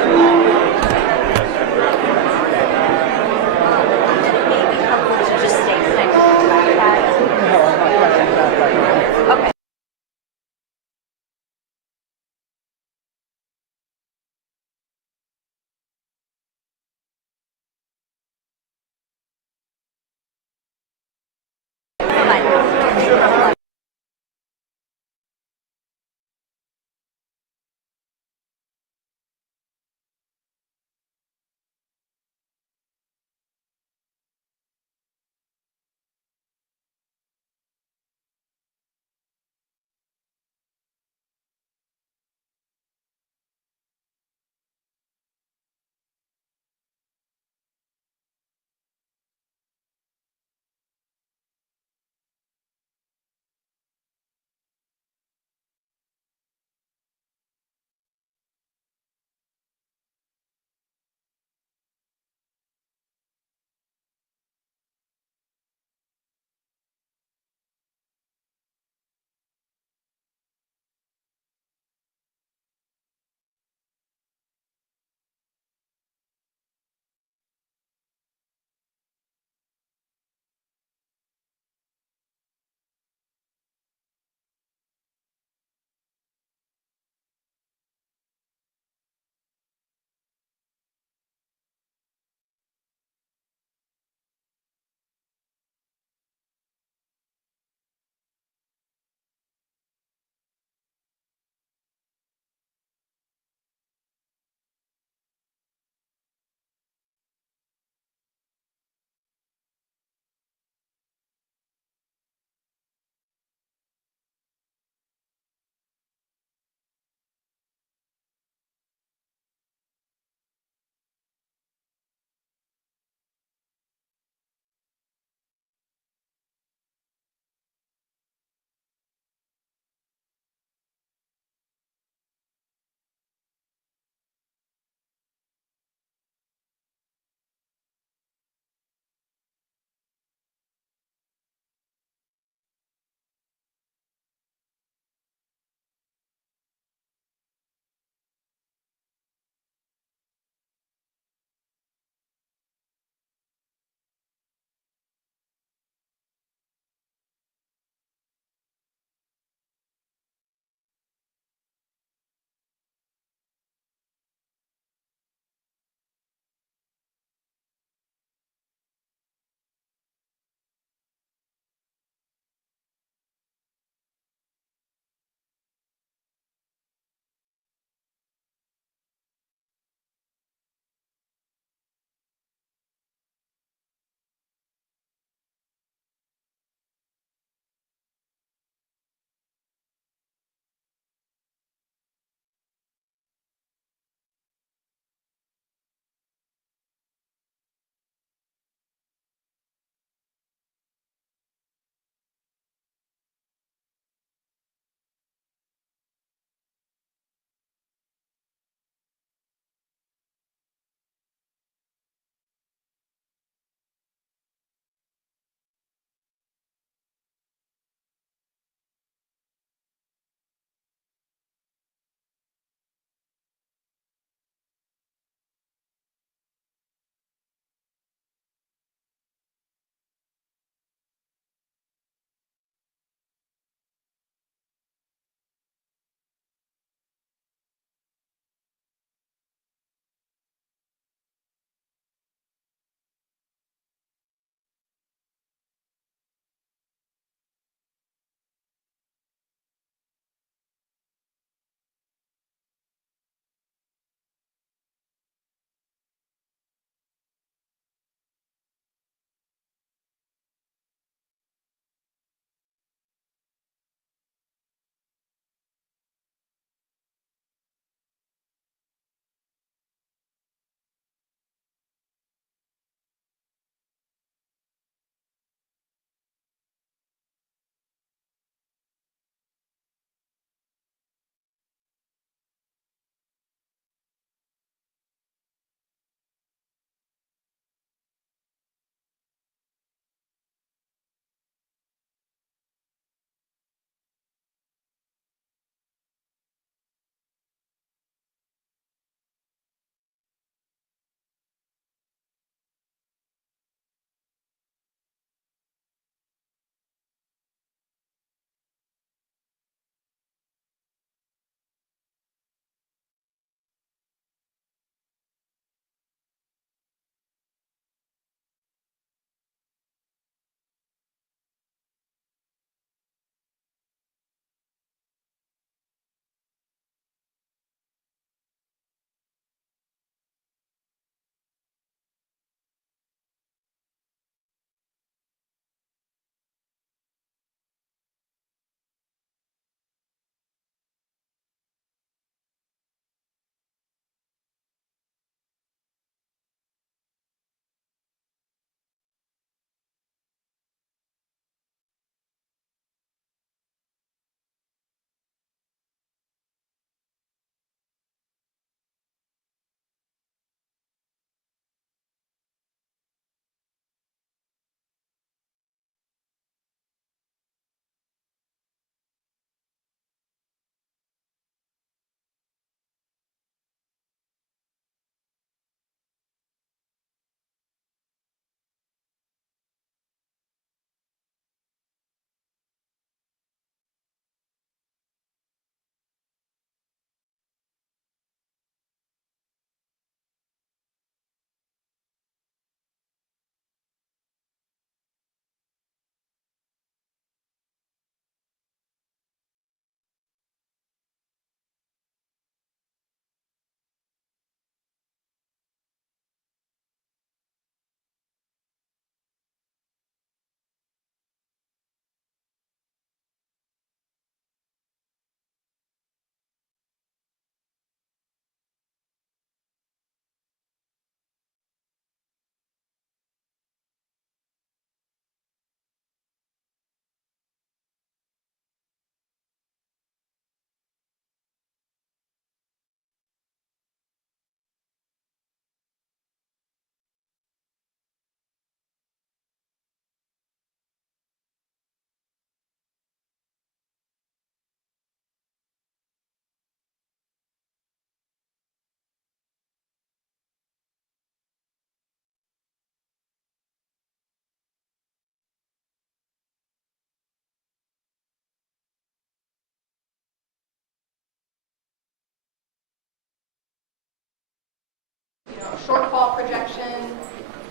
shortfall projection.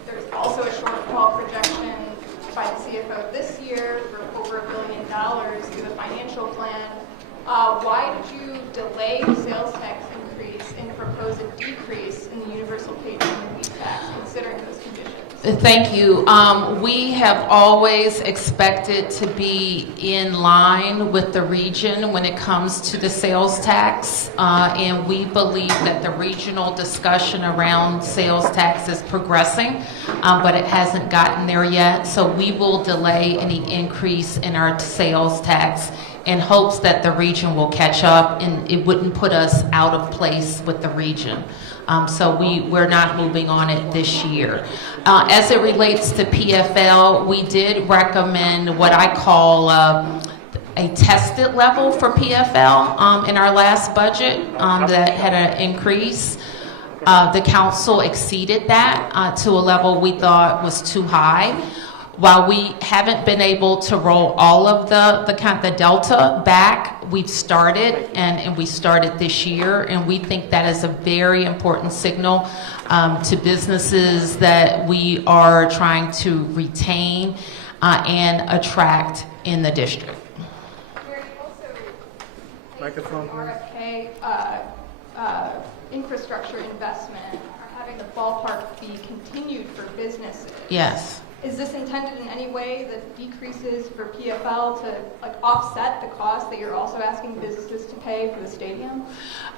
There's also a shortfall projection by the CFO this year for over $1 billion through the financial plan. Why did you delay the sales tax increase and propose a decrease in the universal patron relief tax, considering those conditions? Thank you. We have always expected to be in line with the region when it comes to the sales tax, and we believe that the regional discussion around sales tax is progressing, but it hasn't gotten there yet. So we will delay any increase in our sales tax in hopes that the region will catch up and it wouldn't put us out of place with the region. So we're not moving on it this year. As it relates to PFL, we did recommend what I call a tested level for PFL in our last budget that had an increase. The council exceeded that to a level we thought was too high. While we haven't been able to roll all of the delta back, we've started, and we started this year, and we think that is a very important signal to businesses that we are trying to retain and attract in the district. Microphone. RFK infrastructure investment are having the ballpark be continued for businesses. Yes. Is this intended in any way that decreases for PFL to offset the cost that you're also asking businesses to pay for the stadium?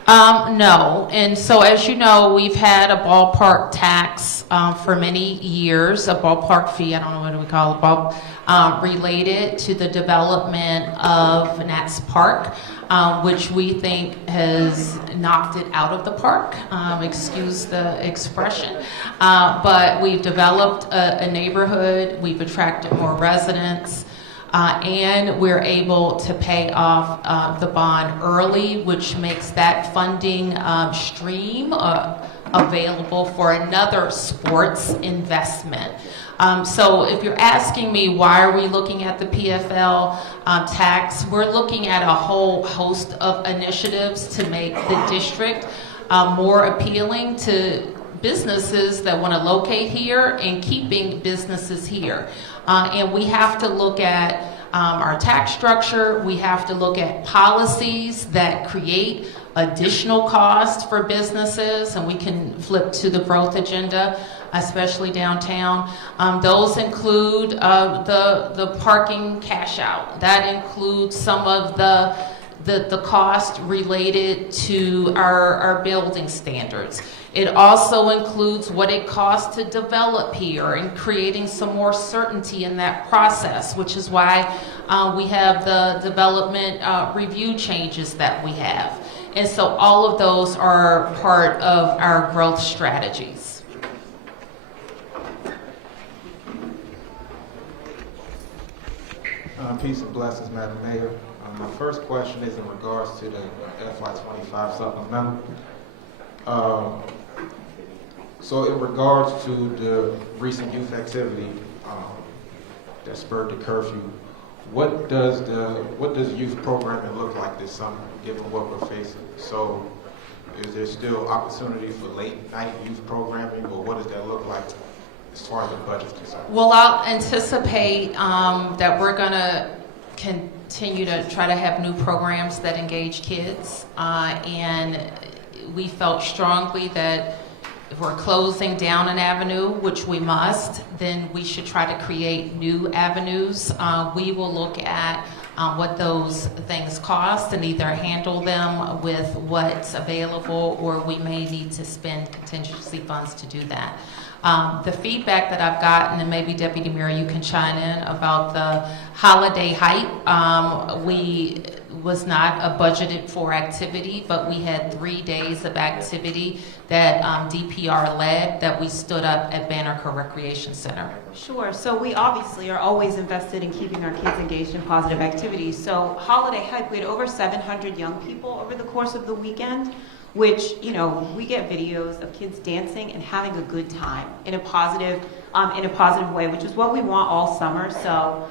No. And so as you know, we've had a ballpark tax for many years, a ballpark fee, I don't know what do we call it, related to the development of Nats Park, which we think has knocked it out of the park, excuse the expression. But we've developed a neighborhood, we've attracted more residents, and we're able to pay off the bond early, which makes that funding stream available for another sports investment. So if you're asking me why are we looking at the PFL tax, we're looking at a whole host of initiatives to make the district more appealing to businesses that want to locate here and keeping businesses here. And we have to look at our tax structure, we have to look at policies that create additional cost for businesses, and we can flip to the growth agenda, especially downtown. Those include the parking cash out. That includes some of the cost related to our building standards. It also includes what it costs to develop here and creating some more certainty in that process, which is why we have the development review changes that we have. And so all of those are part of our growth strategies. Peace and blessings, Madam Mayor. My first question is in regards to the FY25 supplemental. So in regards to the recent youth activity that spurred the curfew, what does youth programming look like this summer, given what we're facing? So is there still opportunity for late night youth programming, or what does that look like as far as the budget is concerned? Well, I'll anticipate that we're going to continue to try to have new programs that engage kids, and we felt strongly that if we're closing down an avenue, which we must, then we should try to create new avenues. We will look at what those things cost and either handle them with what's available, or we may need to spend contingency funds to do that. The feedback that I've gotten, and maybe Deputy Mayor, you can chime in about the holiday hype. We was not a budgeted for activity, but we had 3 days of activity that DPR led that we stood up at Banneker Recreation Center. Sure. So we obviously are always invested in keeping our kids engaged in positive activities. So holiday hype, we had over 700 young people over the course of the weekend. which, you know, we get videos of kids dancing and having a good time in a positive way, which is what we want all summer. So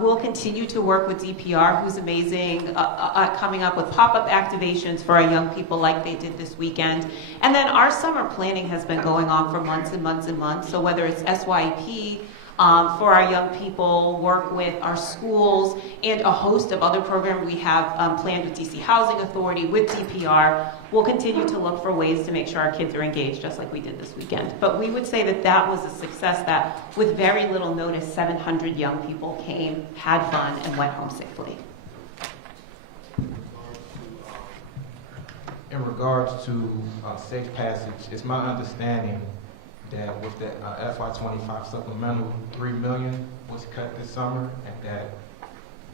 we'll continue to work with DPR, who's amazing, coming up with pop-up activations for our young people like they did this weekend. And then our summer planning has been going on for months and months and months. So whether it's SYP, for our young people, work with our schools, and a host of other programs we have planned with DC Housing Authority, with DPR. We'll continue to look for ways to make sure our kids are engaged, just like we did this weekend. But we would say that that was a success, that with very little notice, 700 young people came, had fun, and went home safely. In regards to safe passage, it's my understanding that with the FY25 supplemental, $3 million was cut this summer, and that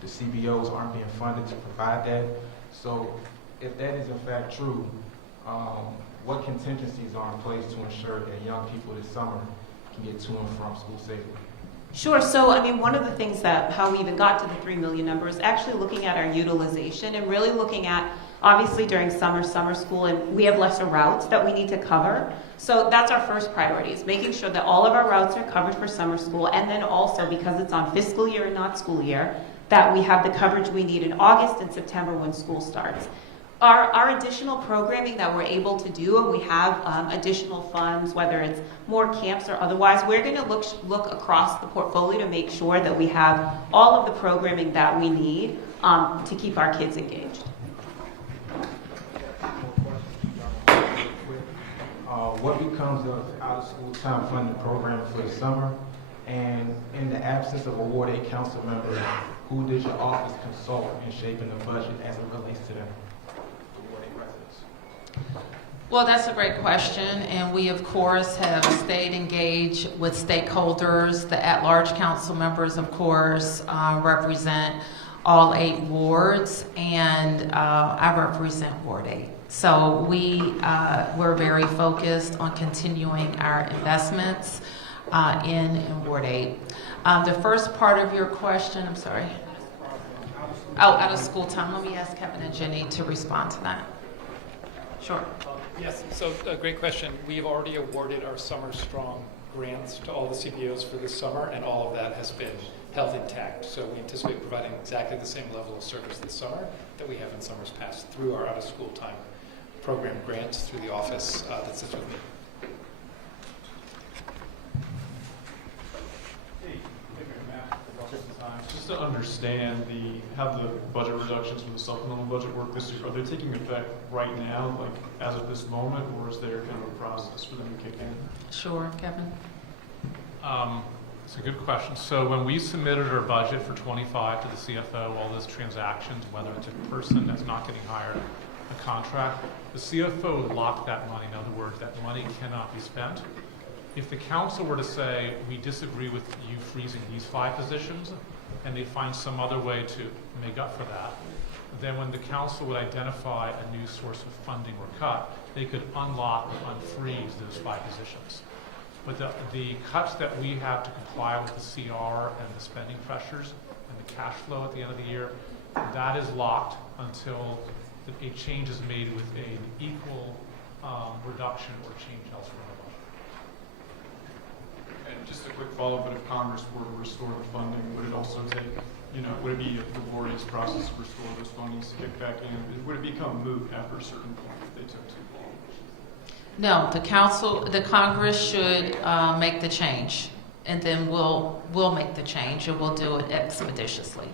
the CBOs aren't being funded to provide that. So if that is in fact true, what contingencies are in place to ensure that young people this summer can get to and from school safely? Sure. So, I mean, one of the things that how we even got to the 3 million number is actually looking at our utilization and really looking at, obviously during summer school, and we have lesser routes that we need to cover. So that's our first priority, is making sure that all of our routes are covered for summer school, and then also, because it's on fiscal year and not school year, that we have the coverage we need in August and September when school starts. Our additional programming that we're able to do, and we have additional funds, whether it's more camps or otherwise, we're going to look across the portfolio to make sure that we have all of the programming that we need to keep our kids engaged. What becomes of out-of-school time funding programming for the summer? And in the absence of a Ward 8 council member, who did your office consult in shaping the budget as it relates to them? Well, that's a great question, and we, of course, have stayed engaged with stakeholders. The at-large council members, of course, represent all 8 wards, and I represent Ward 8. So we're very focused on continuing our investments in Ward 8. The first part of your question, I'm sorry. Oh, out of school time. Let me ask Kevin and Jenny to respond to that. Sure. Yes, so great question. We've already awarded our Summer Strong grants to all the CBOs for this summer, and all of that has been held intact. So we anticipate providing exactly the same level of service this summer that we have in summers past through our out-of-school time program grants through the office that sits with me. Just to understand how the budget reductions from the supplemental budget work this year, are they taking effect right now, like as of this moment, or is there kind of a process for them to kick in? Sure, Kevin. It's a good question. So when we submitted our budget for 25 to the CFO, all those transactions, whether it's a person that's not getting hired, a contract, the CFO locked that money. In other words, that money cannot be spent. If the council were to say, we disagree with you freezing these 5 positions, and they find some other way to make up for that, then when the council would identify a new source of funding or cut, they could unlock or unfreeze those 5 positions. But the cuts that we have to comply with the CR and the spending pressures and the cash flow at the end of the year, that is locked until a change is made with an equal reduction or change elsewhere in the budget. And just a quick follow-up, but if Congress were to restore the funding, would it also take, would it be a laborious process to restore those fundings to get back in? Would it become moot after a certain point if they took too long? No, the Congress should make the change, and then we'll make the change, and we'll do it expeditiously.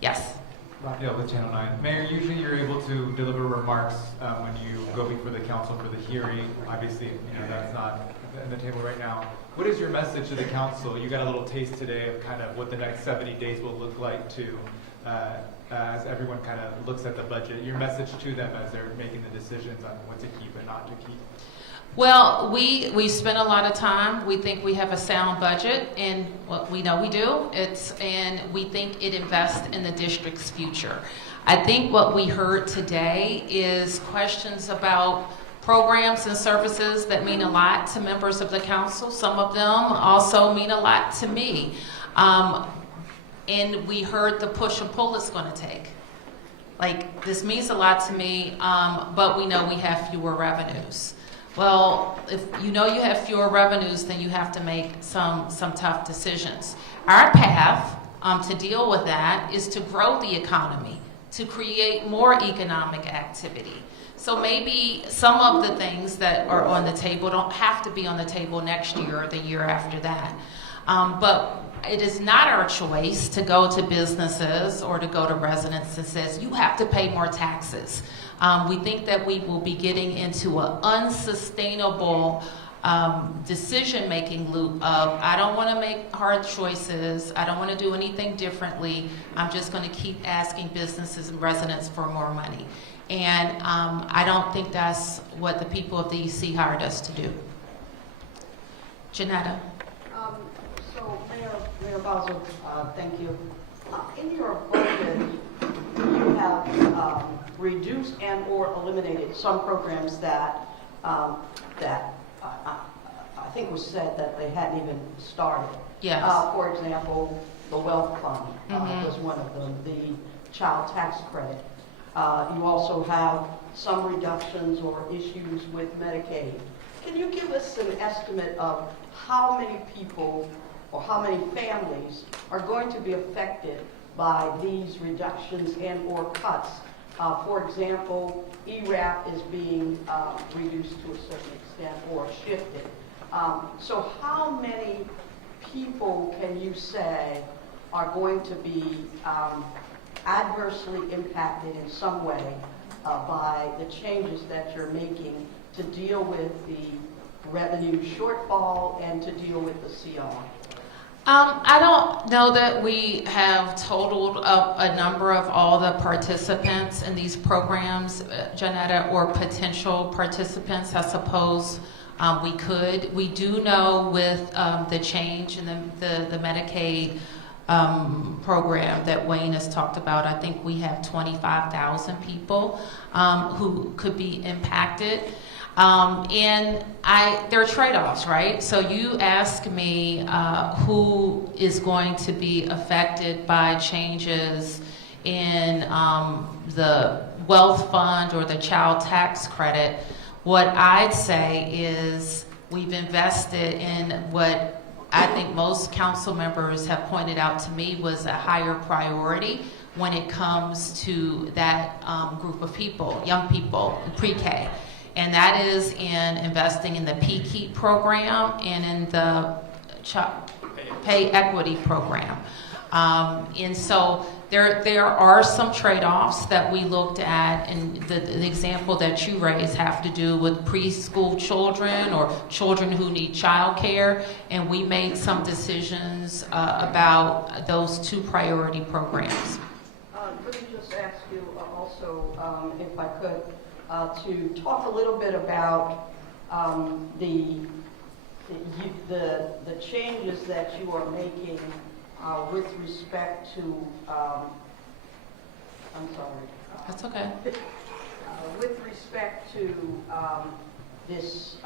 Yes. Raphael with Channel 9. Mayor, usually you're able to deliver remarks when you go before the council for the hearing. Obviously, that's not on the table right now. What is your message to the council? You got a little taste today of kind of what the next 70 days will look like as everyone kind of looks at the budget. Your message to them as they're making the decisions on what to keep and not to keep. Well, we spend a lot of time. We think we have a sound budget, and we know we do. And we think it invests in the district's future. I think what we heard today is questions about programs and services that mean a lot to members of the council. Some of them also mean a lot to me. And we heard the push and pull it's going to take. Like, this means a lot to me, but we know we have fewer revenues. Well, if you know you have fewer revenues, then you have to make some tough decisions. Our path to deal with that is to grow the economy, to create more economic activity. So maybe some of the things that are on the table don't have to be on the table next year or the year after that. But it is not our choice to go to businesses or to go to residents and says, you have to pay more taxes. We think that we will be getting into an unsustainable decision-making loop of, I don't want to make hard choices, I don't want to do anything differently, I'm just going to keep asking businesses and residents for more money. And I don't think that's what the people of the EC hired us to do. Janetta. So Mayor Bowser, thank you. In your budget, you have reduced and or eliminated some programs that I think was said that they hadn't even started. Yes. For example, the Wealth Fund was one of them, the Child Tax Credit. You also have some reductions or issues with Medicaid. Can you give us an estimate of how many people or how many families are going to be affected by these reductions and or cuts? For example, ERAP is being reduced to a certain extent or shifted. So how many people can you say are going to be adversely impacted in some way by the changes that you're making to deal with the revenue shortfall and to deal with the CR? I don't know that we have totaled up a number of all the participants in these programs, Janetta, or potential participants. I suppose we could. We do know with the change in the Medicaid program that Wayne has talked about, I think we have 25,000 people who could be impacted. And there are trade-offs, right? So you ask me who is going to be affected by changes in the wealth fund or the child tax credit. What I'd say is we've invested in what I think most council members have pointed out to me was a higher priority when it comes to that group of people, young people, pre-K. And that is in investing in the PKEEP program and in the pay equity program. And so there are some trade-offs that we looked at, and the example that you raised have to do with preschool children or children who need childcare, and we made some decisions about those two priority programs. Let me just ask you also, if I could, to talk a little bit about the changes that you are making with respect to, I'm sorry. That's okay. With respect to this,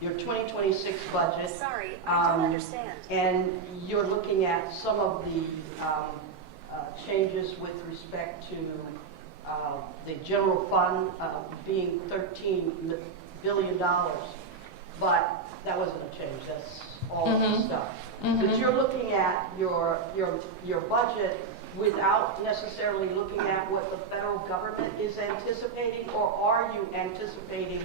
your 2026 budget. Sorry, I don't understand. And you're looking at some of the changes with respect to the general fund being $13 billion, but that wasn't a change. That's all the stuff. But you're looking at your budget without necessarily looking at what the federal government is anticipating, or are you anticipating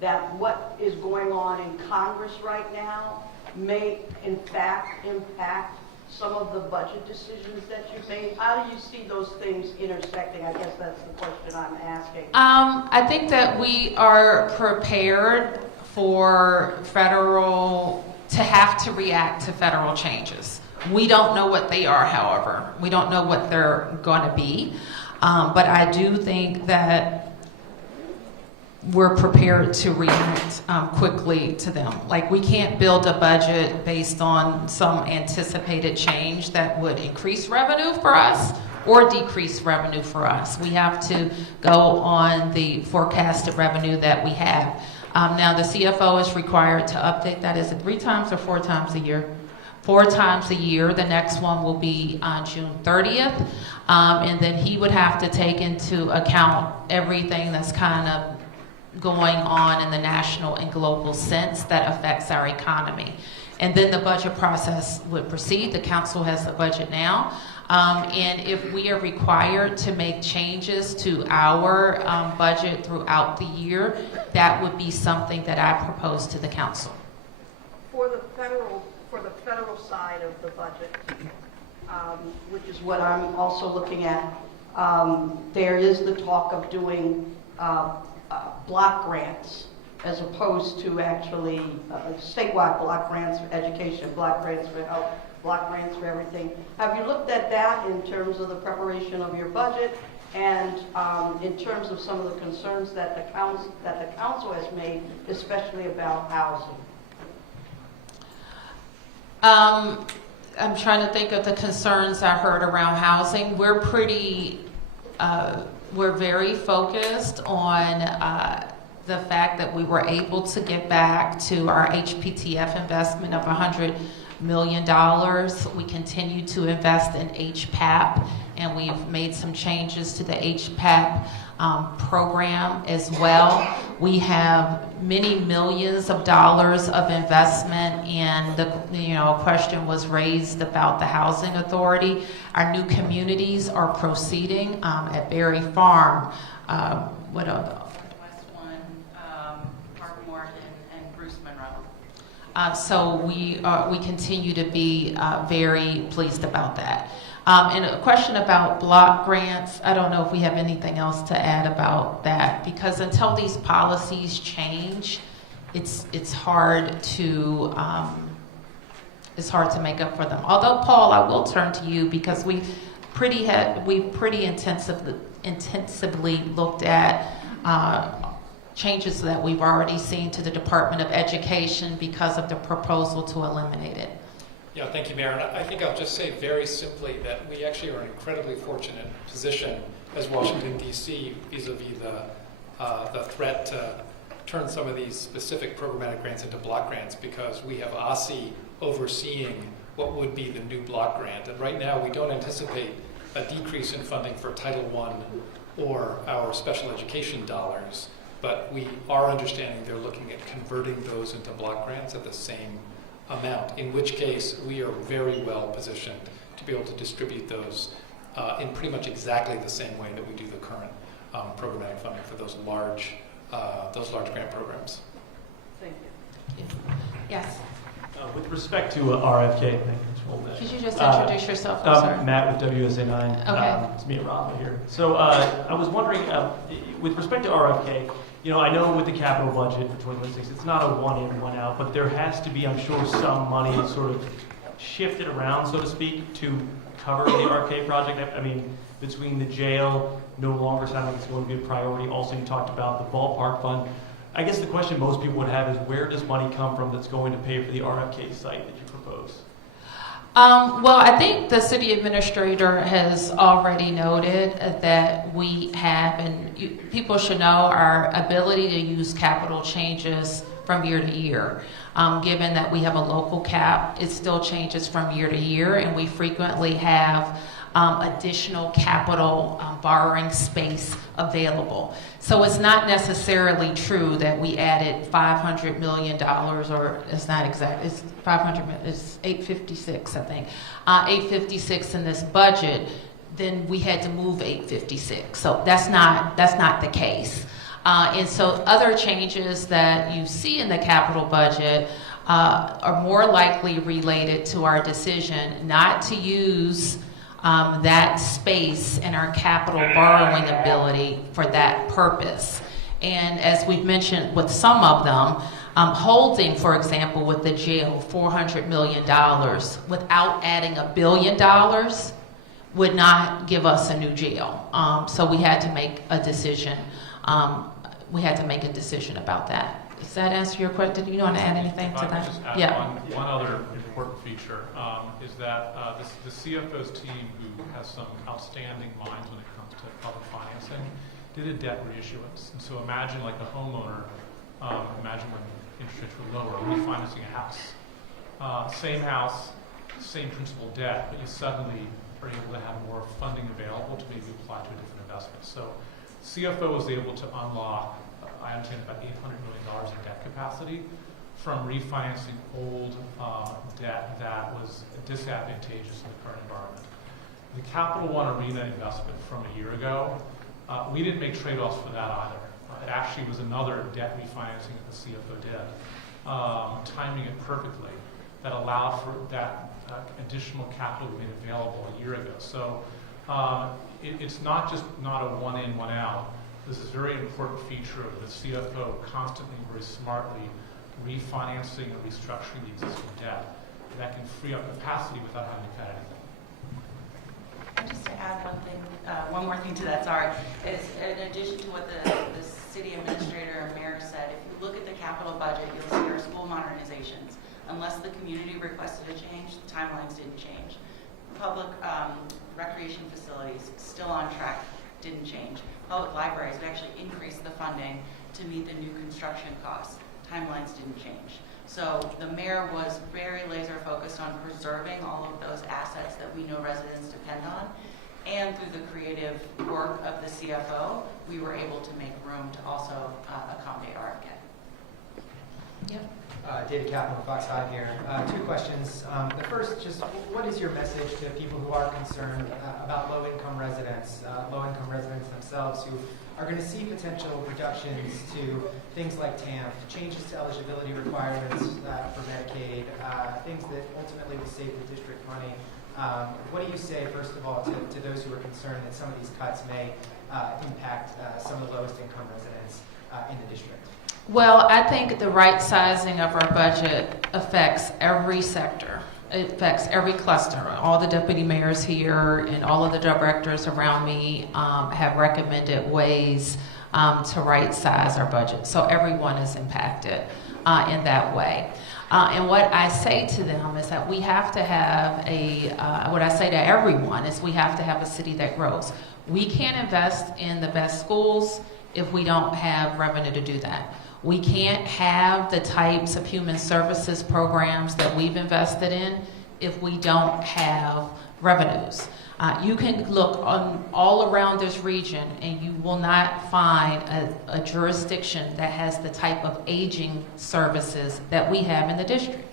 that what is going on in Congress right now may in fact impact some of the budget decisions that you've made? How do you see those things intersecting? I guess that's the question I'm asking. I think that we are prepared for to have to react to federal changes. We don't know what they are, however. We don't know what they're going to be. But I do think that we're prepared to react quickly to them. Like, we can't build a budget based on some anticipated change that would increase revenue for us or decrease revenue for us. We have to go on the forecasted revenue that we have. Now, the CFO is required to update that. Is it 3 times or 4 times a year? 4 times a year. The next one will be on June 30th. And then he would have to take into account everything that's kind of going on in the national and global sense that affects our economy. And then the budget process would proceed. The council has the budget now. And if we are required to make changes to our budget throughout the year, that would be something that I propose to the council. For the federal side of the budget, which is what I'm also looking at, there is the talk of doing block grants as opposed to actually statewide block grants for education, block grants for health, block grants for everything. Have you looked at that in terms of the preparation of your budget and in terms of some of the concerns that the council has made, especially about housing? I'm trying to think of the concerns I heard around housing. We're very focused on the fact that we were able to get back to our HPTF investment of $100 million. We continue to invest in HPAP, and we've made some changes to the HPAP program as well. We have many millions of dollars of investment, and a question was raised about the housing authority. Our new communities are proceeding at Berry Farm. What other? West One, Parkmore, and Bruce Monroe. So we continue to be very pleased about that. And a question about block grants, I don't know if we have anything else to add about that, because until these policies change, it's hard to make up for them. Although, Paul, I will turn to you because we pretty intensively looked at changes that we've already seen to the Department of Education because of the proposal to eliminate it. Yeah, thank you, Mayor. And I think I'll just say very simply that we actually are in an incredibly fortunate position as Washington, D.C., vis-a-vis the threat to turn some of these specific programmatic grants into block grants, because we have OSSI overseeing what would be the new block grant. And right now, we don't anticipate a decrease in funding for Title I or our special education dollars, but we are understanding they're looking at converting those into block grants at the same amount, in which case we are very well positioned to be able to distribute those in pretty much exactly the same way that we do the current programmatic funding for those large grant programs. Thank you. Yes. With respect to RFK, could you just introduce yourself? I'm sorry. Matt with WSA9. Okay. It's me and Rob here. So I was wondering, with respect to RFK, I know with the capital budget for 2026, it's not a one in, one out, but there has to be, I'm sure, some money sort of shifted around, so to speak, to cover the RFK project. I mean, between the jail no longer sounding like it's going to be a priority. Also, you talked about the ballpark fund. I guess the question most people would have is, where does money come from that's going to pay for the RFK site that you propose? Well, I think the city administrator has already noted that we have, and people should know, our ability to use capital changes from year to year. Given that we have a local cap, it still changes from year to year, and we frequently have additional capital borrowing space available. So it's not necessarily true that we added $500 million, or it's not exact, it's 500, it's 856, I think. 856 in this budget, then we had to move 856. So that's not the case. And so other changes that you see in the capital budget are more likely related to our decision not to use that space in our capital borrowing ability for that purpose. And as we've mentioned with some of them, holding, for example, with the jail, $400 million without adding $1 billion would not give us a new jail. So we had to make a decision. We had to make a decision about that. Does that answer your question? Do you want to add anything to that? Just add Yeah. one other important feature is that the CFO's team, who has some outstanding minds when it comes to public financing, did a debt reissuance. And so imagine like a homeowner, imagine when interest rates were lower, refinancing a house. Same house, same principal debt, but you suddenly are able to have more funding available to maybe apply to a different investment. So CFO was able to unlock, I understand, about $800 million in debt capacity from refinancing old debt that was disadvantageous in the current environment. The Capital One Arena investment from a year ago, we didn't make trade-offs for that either. It actually was another debt refinancing that the CFO did, timing it perfectly, that allowed for that additional capital to be made available a year ago. So it's not just not a one in, one out. This is a very important feature of the CFO constantly, very smartly refinancing and restructuring the existing debt that can free up capacity without having to cut anything. And just to add one more thing to that, sorry, is in addition to what the city administrator and mayor said, if you look at the capital budget, you'll see our school modernizations. Unless the community requested a change, the timelines didn't change. Public recreation facilities, still on track, didn't change. Public libraries, we actually increased the funding to meet the new construction costs. Timelines didn't change. So the mayor was very laser focused on preserving all of those assets that we know residents depend on. And through the creative work of the CFO, we were able to make room to also accommodate RFK. Yep. David Kaplan with Fox Hive here. Two questions. The first, just what is your message to people who are concerned about low-income residents themselves who are going to see potential reductions to things like TAMP, changes to eligibility requirements for Medicaid, things that ultimately will save the district money. What do you say, first of all, to those who are concerned that some of these cuts may impact some of the lowest income residents in the district? Well, I think the right sizing of our budget affects every sector. It affects every cluster. All the deputy mayors here and all of the directors around me have recommended ways to right size our budget. So everyone is impacted in that way. And what I say to them is that we have to have what I say to everyone is we have to have a city that grows. We can't invest in the best schools if we don't have revenue to do that. We can't have the types of human services programs that we've invested in if we don't have revenues. You can look all around this region and you will not find a jurisdiction that has the type of aging services that we have in the district.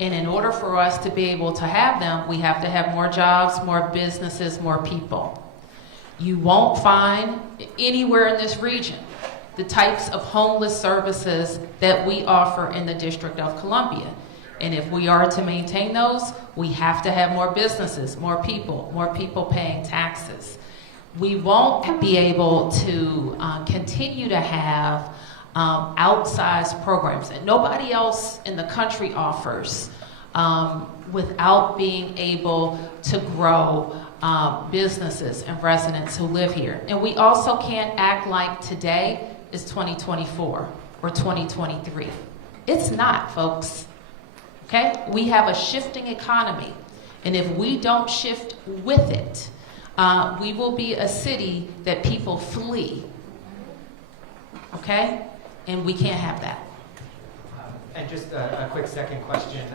And in order for us to be able to have them, we have to have more jobs, more businesses, more people. You won't find anywhere in this region the types of homeless services that we offer in the District of Columbia. And if we are to maintain those, we have to have more businesses, more people paying taxes. We won't be able to continue to have outsized programs that nobody else in the country offers without being able to grow businesses and residents who live here. And we also can't act like today is 2024 or 2023. It's not, folks. Okay? We have a shifting economy. And if we don't shift with it, we will be a city that people flee. Okay? And we can't have that. And just a quick second question.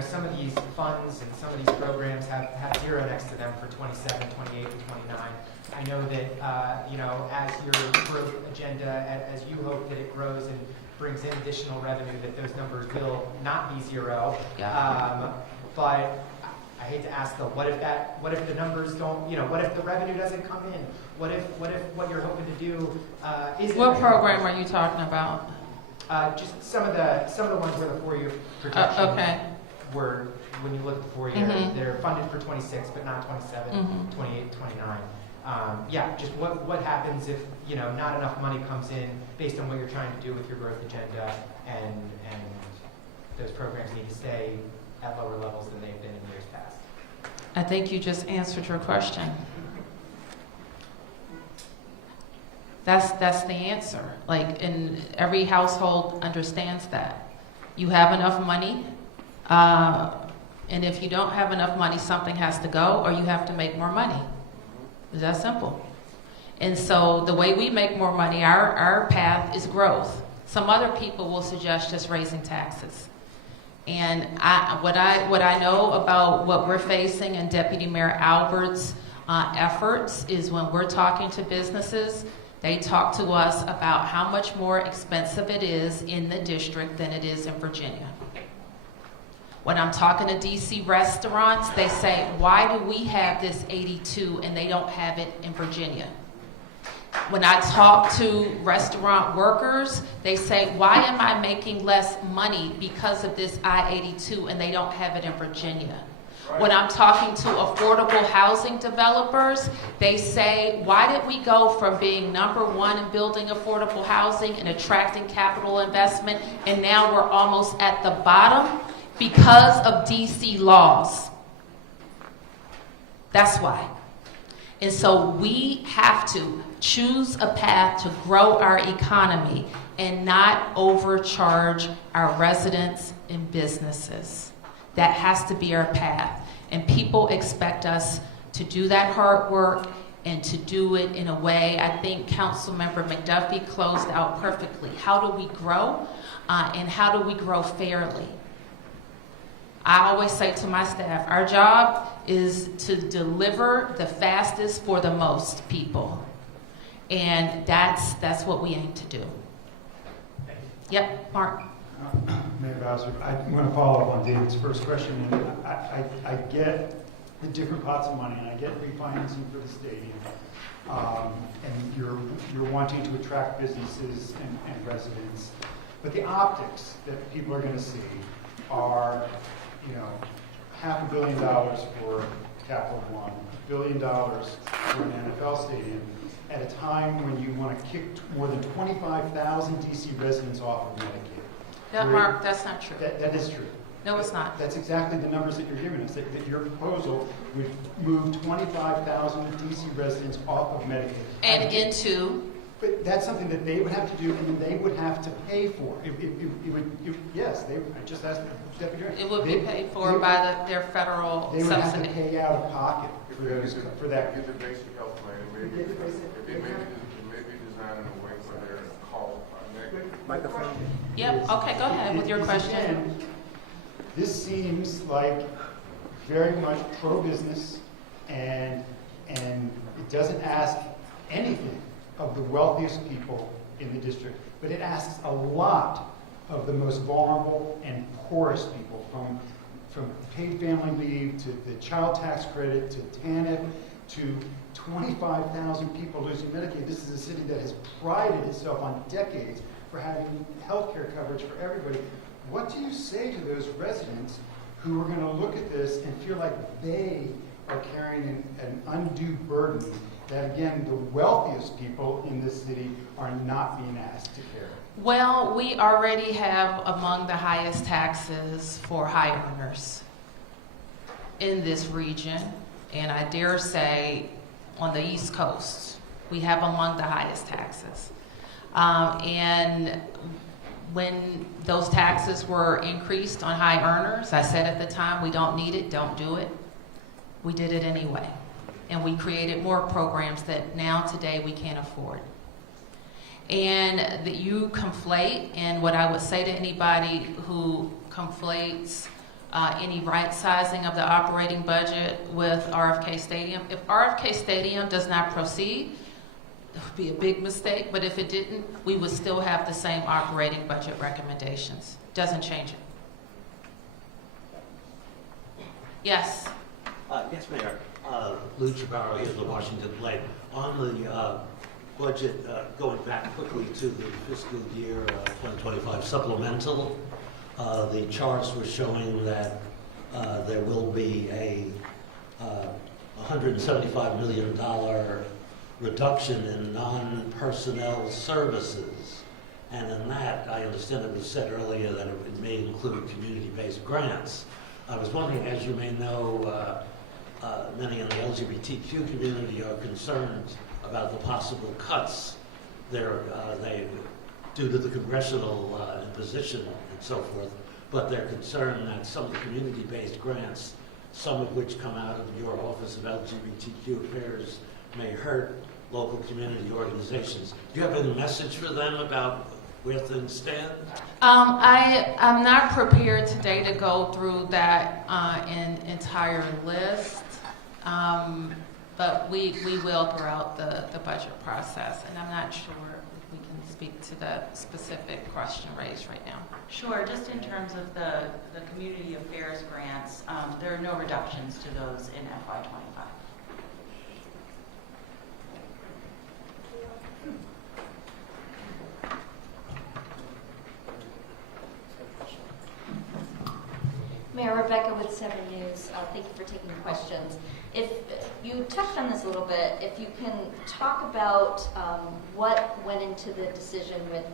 Some of these funds and some of these programs have zero next to them for 27, 28, and 29. I know that, as your growth agenda, as you hope that it grows and brings in additional revenue, that those numbers will not be zero. Yeah. But I hate to ask though, what if the numbers don't, what if the revenue doesn't come in? What if what you're hoping to do isn't? What program are you talking about? Just some of the ones where the 4-year projections okay. were, when you look at the 4-year, they're funded for 26, but not 27, 28, 29. Just what happens if not enough money comes in based on what you're trying to do with your growth agenda, and those programs need to stay at lower levels than they've been in years past. I think you just answered your question. That's the answer. And every household understands that. You have enough money, and if you don't have enough money, something has to go, or you have to make more money. It's that simple. And so the way we make more money, our path is growth. Some other people will suggest just raising taxes. And what I know about what we're facing and Deputy Mayor Albert's efforts is when we're talking to businesses, they talk to us about how much more expensive it is in the district than it is in Virginia. When I'm talking to DC restaurants, they say, why do we have this 82 and they don't have it in Virginia? When I talk to restaurant workers, they say, why am I making less money because of this I-82 and they don't have it in Virginia? When I'm talking to affordable housing developers, they say, why did we go from being #1 in building affordable housing and attracting capital investment, and now we're almost at the bottom? Because of DC laws. That's why. And so we have to choose a path to grow our economy and not overcharge our residents and businesses. That has to be our path. And people expect us to do that hard work and to do it in a way, I think Councilmember McDuffie closed out perfectly. How do we grow? And how do we grow fairly? I always say to my staff, our job is to deliver the fastest for the most people. And that's what we aim to do. Yep, Mark. Mayor Bowser, I'm going to follow up on David's first question. And I get the different pots of money, and I get refinancing for the stadium. And you're wanting to attract businesses and residents. But the optics that people are going to see are, $500 million for Capital One, $1 billion for an NFL stadium, at a time when you want to kick more than 25,000 DC residents off of Medicaid. No, Mark, that's not true. That is true. No, it's not. That's exactly the numbers that you're giving us, that your proposal would move 25,000 DC residents off of Medicaid. And into? But that's something that they would have to do, and they would have to pay for. Yes, I just asked the Deputy. It would be paid for by their federal subsidy. They would have to pay out of pocket for that. Get the basic health plan, it may be designed in a way where they're called negative. Microphone. Yep, okay, go ahead with your question. Again, this seems like very much pro-business, and it doesn't ask anything of the wealthiest people in the district, but it asks a lot of the most vulnerable and poorest people, from paid family leave to the child tax credit to TANF to 25,000 people losing Medicaid. This is a city that has prided itself on decades for having health care coverage for everybody. What do you say to those residents who are going to look at this and feel like they are carrying an undue burden that, again, the wealthiest people in this city are not being asked to carry? Well, we already have among the highest taxes for high earners in this region, and I dare say on the East Coast, we have among the highest taxes. And when those taxes were increased on high earners, I said at the time, we don't need it, don't do it. We did it anyway. And we created more programs that now today we can't afford. And that you conflate, and what I would say to anybody who conflates any right sizing of the operating budget with RFK Stadium, if RFK Stadium does not proceed, it would be a big mistake, but if it didn't, we would still have the same operating budget recommendations. Doesn't change it. Yes? Yes, Mayor. Lou Chabarro here, the Washington Blade. On the budget, going back quickly to the fiscal year 2025 supplemental, the charts were showing that there will be a $175 million reduction in non-personnel services. And in that, I understand it was said earlier that it may include community-based grants. I was wondering, as you may know, many in the LGBTQ community are concerned about the possible cuts there, due to the congressional imposition and so forth, but they're concerned that some of the community-based grants, some of which come out of your Office of LGBTQ Affairs, may hurt local community organizations. Do you have any message for them about where things stand? I'm not prepared today to go through that entire list, but we will throughout the budget process, and I'm not sure if we can speak to the specific question raised right now. Sure, just in terms of the community affairs grants, there are no reductions to those in FY25. Mayor Rebecca with 7 News. Thank you for taking questions. If you touched on this a little bit, if you can talk about what went into the decision with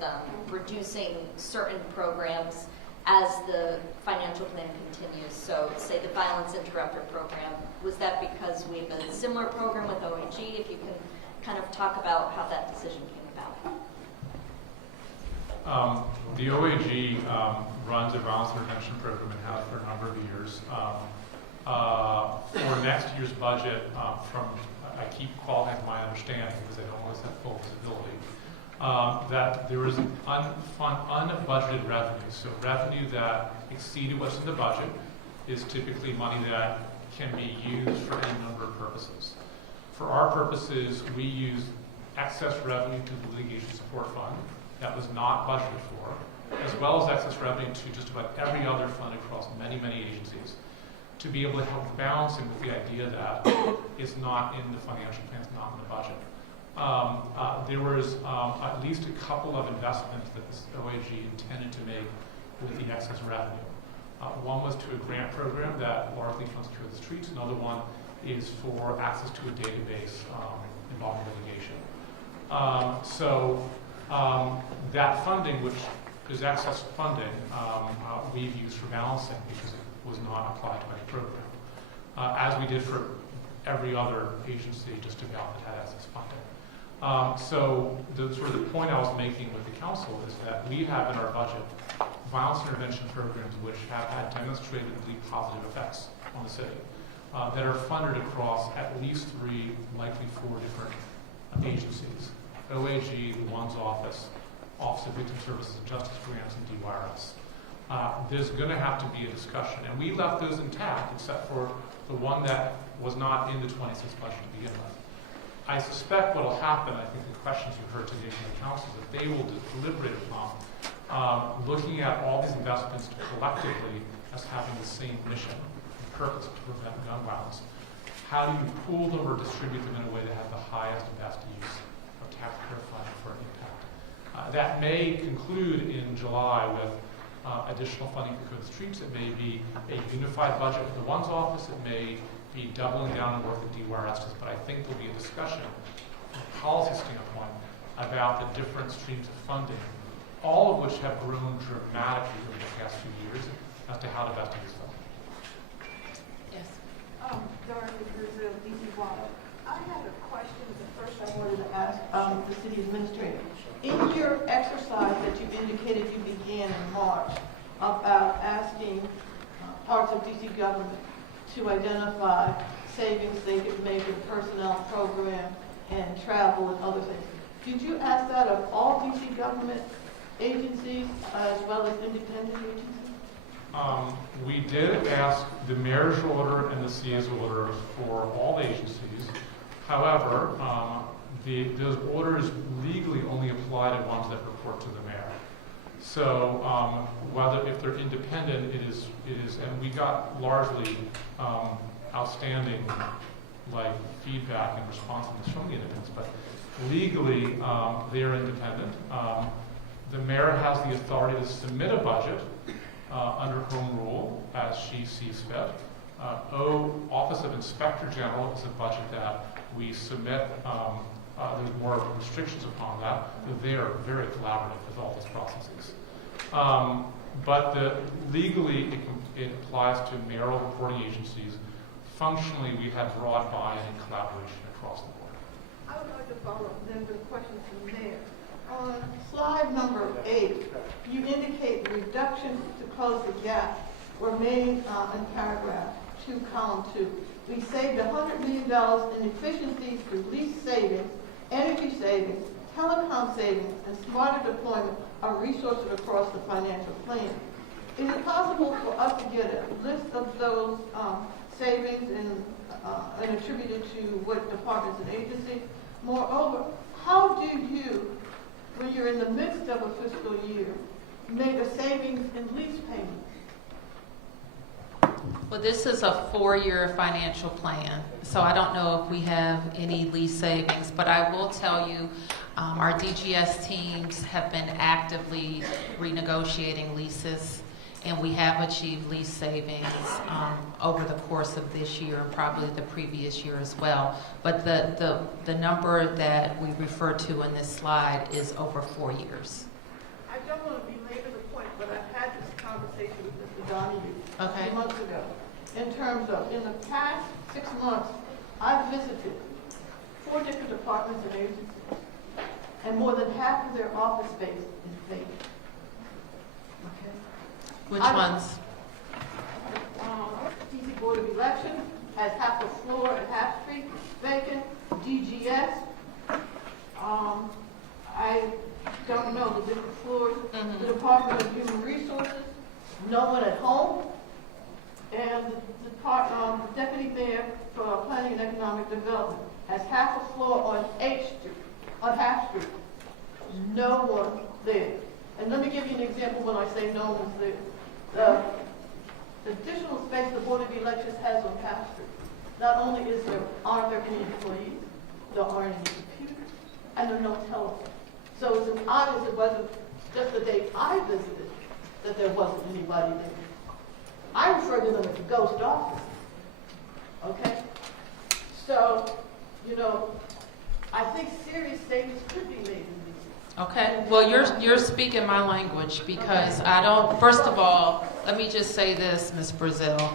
reducing certain programs as the financial plan continues. So say the violence interrupter program, was that because we have a similar program with OAG? If you can kind of talk about how that decision came about. The OAG runs a violence intervention program and has for a number of years. For next year's budget, I keep qualifying my understanding because I don't always have full visibility, that there is unbudgeted revenue. So revenue that exceeded what's in the budget is typically money that can be used for any number of purposes. For our purposes, we use excess revenue to the litigation support fund that was not budgeted for, as well as excess revenue to just about every other fund across many, many agencies, to be able to help balancing with the idea that it's not in the financial plan, it's not in the budget. There was at least a couple of investments that this OAG intended to make with the excess revenue. One was to a grant program that largely funds Cure the Streets. Another one is for access to a database involving litigation. That funding, which is excess funding, we've used for balancing because it was not applied to any program, as we did for every other agency just about that had excess funding. So the point I was making with the council is that we have in our budget violence intervention programs which have had demonstrably positive effects on the city that are funded across at least 3, likely 4 different agencies: OAG, the ONE's Office, Office of Victim Services and Justice Grants, and DYRS. There's going to have to be a discussion, and we left those intact except for the one that was not in the 26 budget to begin with. I suspect what will happen, I think the questions you heard today from the council, is that they will deliberate upon looking at all these investments collectively as having the same mission and purpose to prevent gun violence. How do you pool them or distribute them in a way that has the highest and best use of taxpayer funding for an impact? That may conclude in July with additional funding for the streets. It may be a unified budget for the ONE's Office. It may be doubling down on work that DYRS does. But I think there'll be a discussion from a policy standpoint about the different streams of funding, all of which have grown dramatically over the past few years as to how to best use them. Yes. Dorothy Brazil, DC Water. I had a question. First, I wanted to ask the city administrator. In your exercise that you indicated you began in March about asking parts of DC government to identify savings they could make in personnel program and travel and other things, did you ask that of all DC government agencies as well as independent agencies? We did ask the mayor's order and the CA's order for all agencies. However, those orders legally only apply to ones that report to the mayor. So if they're independent, it is, and we got largely outstanding feedback and responsiveness from the independents, but legally they're independent. The mayor has the authority to submit a budget under home rule as she sees fit. Office of Inspector General is a budget that we submit. There's more restrictions upon that. They are very collaborative with all these processes. But legally, it applies to mayoral reporting agencies. Functionally, we have broad buy-in and collaboration across the board. I would like to follow up then the questions from there. On slide number 8, you indicate reductions to close the gap were made in paragraph 2, column 2. We saved $100 million in efficiencies through lease savings, energy savings, telecom savings and smarter deployment of resources across the financial plan. Is it possible for us to get a list of those savings and attributed to what departments and agencies? Moreover, how do you, when you're in the midst of a fiscal year, make a savings in lease payments? Well, this is a 4-year financial plan, so I don't know if we have any lease savings, but I will tell you our DGS teams have been actively renegotiating leases, and we have achieved lease savings over the course of this year and probably the previous year as well. But the number that we refer to in this slide is over 4 years. I don't want to belabor the point, but I've had this conversation with Mr. Donahue a few months ago. In terms of, in the past 6 months, I've visited 4 different departments and agencies, and more than half of their office space is vacant. Okay. Which ones? DC Board of Elections has half the floor at Half Street vacant. DGS, I don't know the different floors. The Department of Human Resources, no one at home. And the Deputy Mayor for Planning and Economic Development has half a floor on Half Street. No one there. And let me give you an example when I say no one's there. The additional space the Board of Elections has on Half Street, not only aren't there any employees, there aren't any computers, and there are no telephones. So it's obvious it wasn't just the day I visited that there wasn't anybody there. I refer to them as the ghost office. Okay? So, I think serious statements could be made in these. Okay, well, you're speaking my language because I don't, first of all, let me just say this, Ms. Brazil.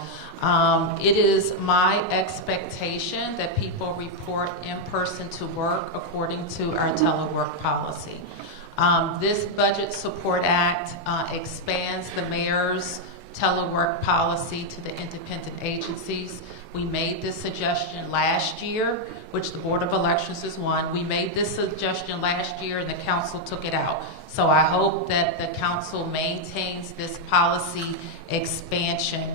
It is my expectation that people report in person to work according to our telework policy. This Budget Support Act expands the mayor's telework policy to the independent agencies. We made this suggestion last year, which the Board of Elections is one. We made this suggestion last year and the council took it out. So I hope that the council maintains this policy expansion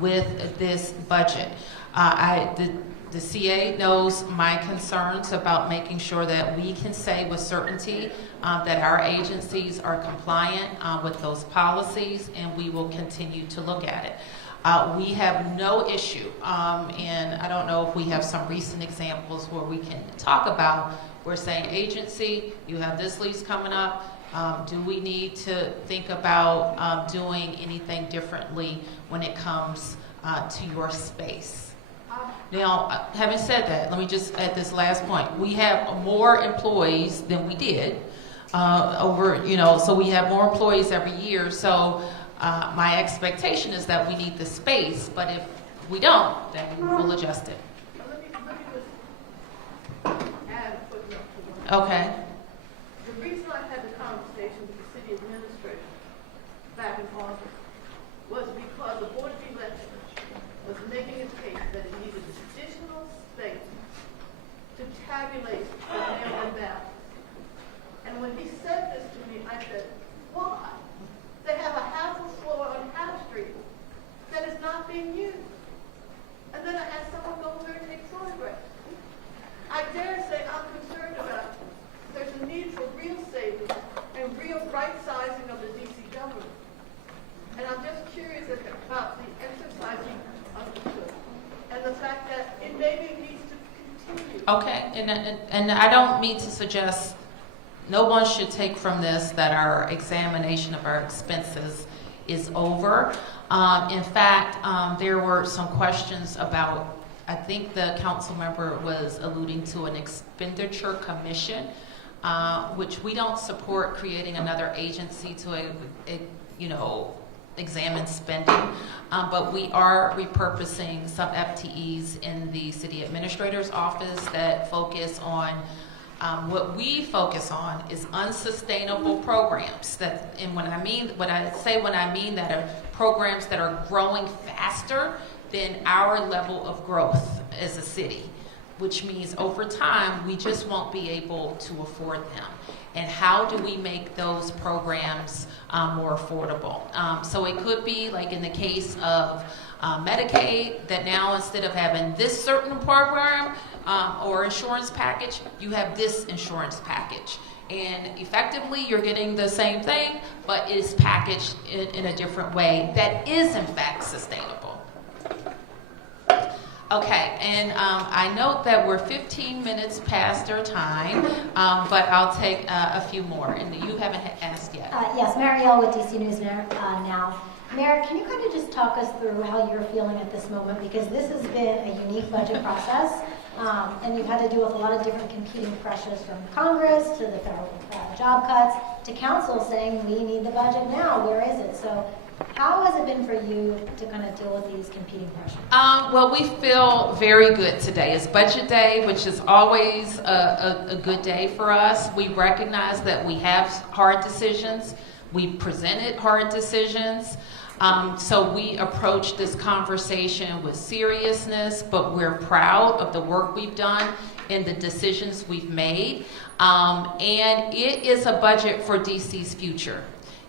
with this budget. The CA knows my concerns about making sure that we can say with certainty that our agencies are compliant with those policies, and we will continue to look at it. We have no issue, and I don't know if we have some recent examples where we can talk about, we're saying agency, you have this lease coming up, do we need to think about doing anything differently when it comes to your space? Now, having said that, let me just add this last point. We have more employees than we did so we have more employees every year. So my expectation is that we need the space, but if we don't, then we'll adjust it. Let me just add a footnote to that. Okay. The reason I had the conversation with the city administrator back in August was because the Board of Elections was making a case that it needed additional space to tabulate the mail-in ballots. And when he said this to me, I said, why? They have a half a floor on Half Street that is not being used. And then I had someone go over and take photographs. I dare say I'm concerned about there's a need for real savings and real right sizing of the DC government. And I'm just curious about the exercising understood and the fact that it maybe needs to continue. Okay, and I don't mean to suggest no one should take from this that our examination of our expenses is over. In fact, there were some questions about, I think the council member was alluding to an expenditure commission, which we don't support creating another agency to, examine spending, but we are repurposing some FTEs in the city administrator's office that focus on what we focus on is unsustainable programs that, and when I mean that are programs that are growing faster than our level of growth as a city. which means over time, we just won't be able to afford them. And how do we make those programs more affordable? So it could be like in the case of Medicaid, that now instead of having this certain program or insurance package, you have this insurance package. And effectively, you're getting the same thing, but it's packaged in a different way that is in fact sustainable. Okay, and I note that we're 15 minutes past our time, but I'll take a few more, and you haven't asked yet. Yes, Marielle with DC News Now. Mayor, can you kind of just talk us through how you're feeling at this moment? Because this has been a unique budget process, and you've had to deal with a lot of different competing pressures from Congress to the federal job cuts to council saying we need the budget now. Where is it? So how has it been for you to kind of deal with these competing pressures? Well, we feel very good today. It's budget day, which is always a good day for us. We recognize that we have hard decisions. We presented hard decisions. So we approach this conversation with seriousness, but we're proud of the work we've done and the decisions we've made. And it is a budget for DC's future.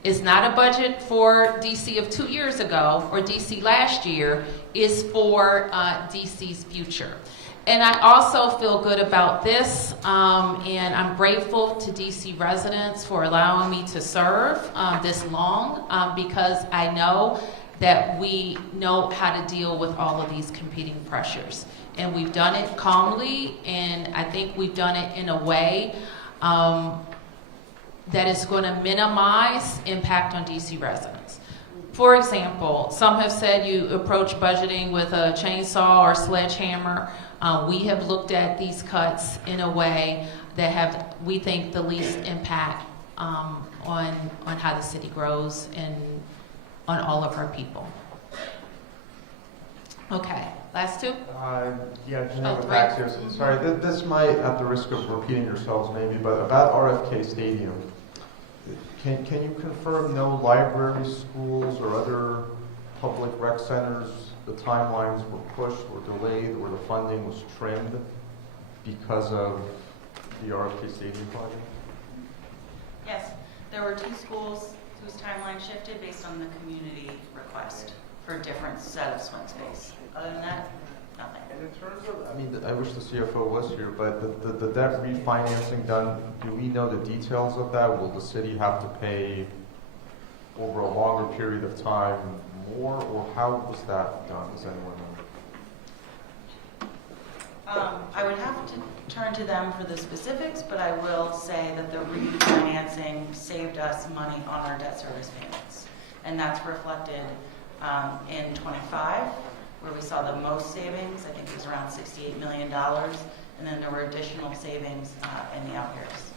It's not a budget for DC of 2 years ago or DC last year. It's for DC's future. And I also feel good about this, and I'm grateful to DC residents for allowing me to serve this long, because I know that we know how to deal with all of these competing pressures. And we've done it calmly, and I think we've done it in a way that is going to minimize impact on DC residents. For example, some have said you approach budgeting with a chainsaw or sledgehammer. We have looked at these cuts in a way that have, we think, the least impact on how the city grows and on all of our people. Okay, last two? Yeah, Geneva Fax here. Sorry, this might, at the risk of repeating yourselves maybe, but about RFK Stadium. Can you confirm no libraries, schools, or other public rec centers, the timelines were pushed or delayed or the funding was trimmed because of the RFK Stadium project? Yes, there were 2 schools whose timeline shifted based on the community request for a different set of swing space. Other than that, nothing. And in terms of, I mean, I wish the CFO was here, but the debt refinancing done, do we know the details of that? Will the city have to pay over a longer period of time more, or how was that done? Does anyone know? I would have to turn to them for the specifics, but I will say that the refinancing saved us money on our debt service payments. And that's reflected in 25, where we saw the most savings. I think it was around $68 million. And then there were additional savings in the out years.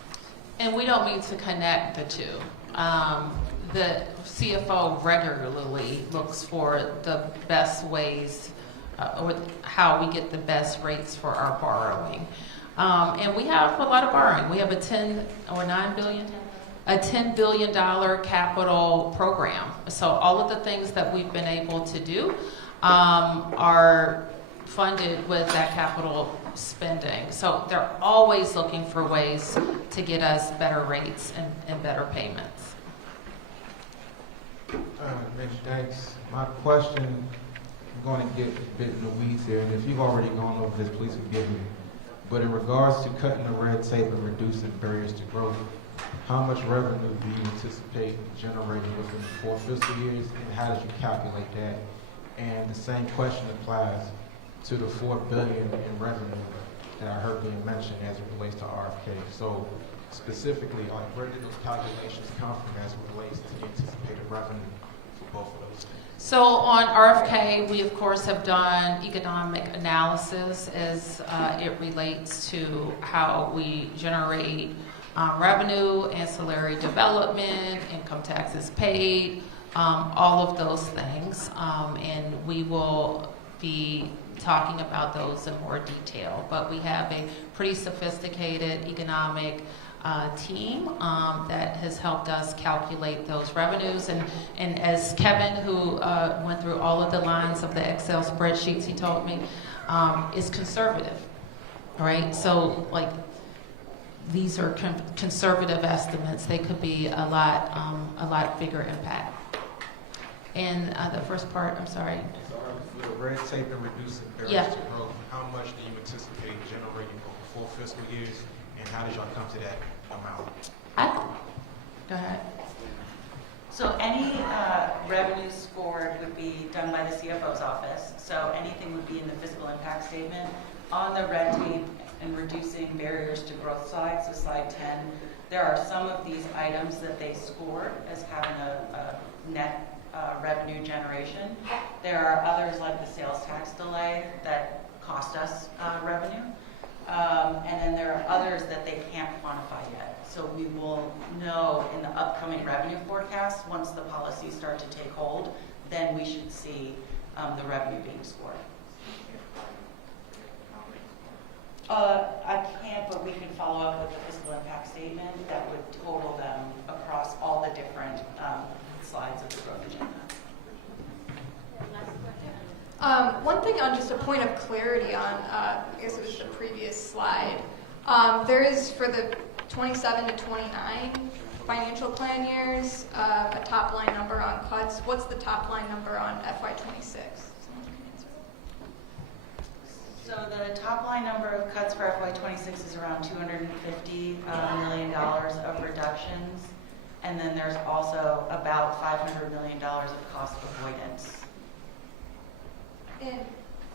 And we don't mean to connect the two. The CFO regularly looks for the best ways or how we get the best rates for our borrowing. And we have a lot of borrowing. We have a $10 billion capital program. So all of the things that we've been able to do are funded with that capital spending. So they're always looking for ways to get us better rates and better payments. Ms. Danks, my question, I'm going to get a bit in the weeds here, and if you've already gone over this, please forgive me. But in regards to cutting the red tape and reducing barriers to growth, how much revenue do you anticipate generating within 4 fiscal years, and how did you calculate that? And the same question applies to the $4 billion in revenue that I heard being mentioned as it relates to RFK. So specifically, where did those calculations come from as it relates to the anticipated revenue for both of those things? So on RFK, we of course have done economic analysis as it relates to how we generate revenue, ancillary development, income taxes paid, all of those things. And we will be talking about those in more detail. But we have a pretty sophisticated economic team that has helped us calculate those revenues. And as Kevin, who went through all of the lines of the Excel spreadsheets, he told me, is conservative. right? So like, these are conservative estimates. They could be a lot bigger impact. And the first part, I'm sorry. For the red tape and reducing barriers to growth, how much do you anticipate generating over 4 fiscal years, and how did y'all come to that amount? Go ahead. So any revenue scored would be done by the CFO's office. So anything would be in the fiscal impact statement. On the red tape and reducing barriers to growth side, so slide 10, there are some of these items that they scored as having a net revenue generation. There are others like the sales tax delay that cost us revenue. And then there are others that they can't quantify yet. So we will know in the upcoming revenue forecast, once the policies start to take hold, then we should see the revenue being scored. I can't, but we can follow up with the fiscal impact statement that would total them across all the different slides of the growth agenda. One thing on just a point of clarity on, I guess it was the previous slide. There is for the 27 to 29 financial plan years, a top line number on cuts. What's the top line number on FY26? So the top line number of cuts for FY26 is around $250 million of reductions. And then there's also about $500 million of cost avoidance. And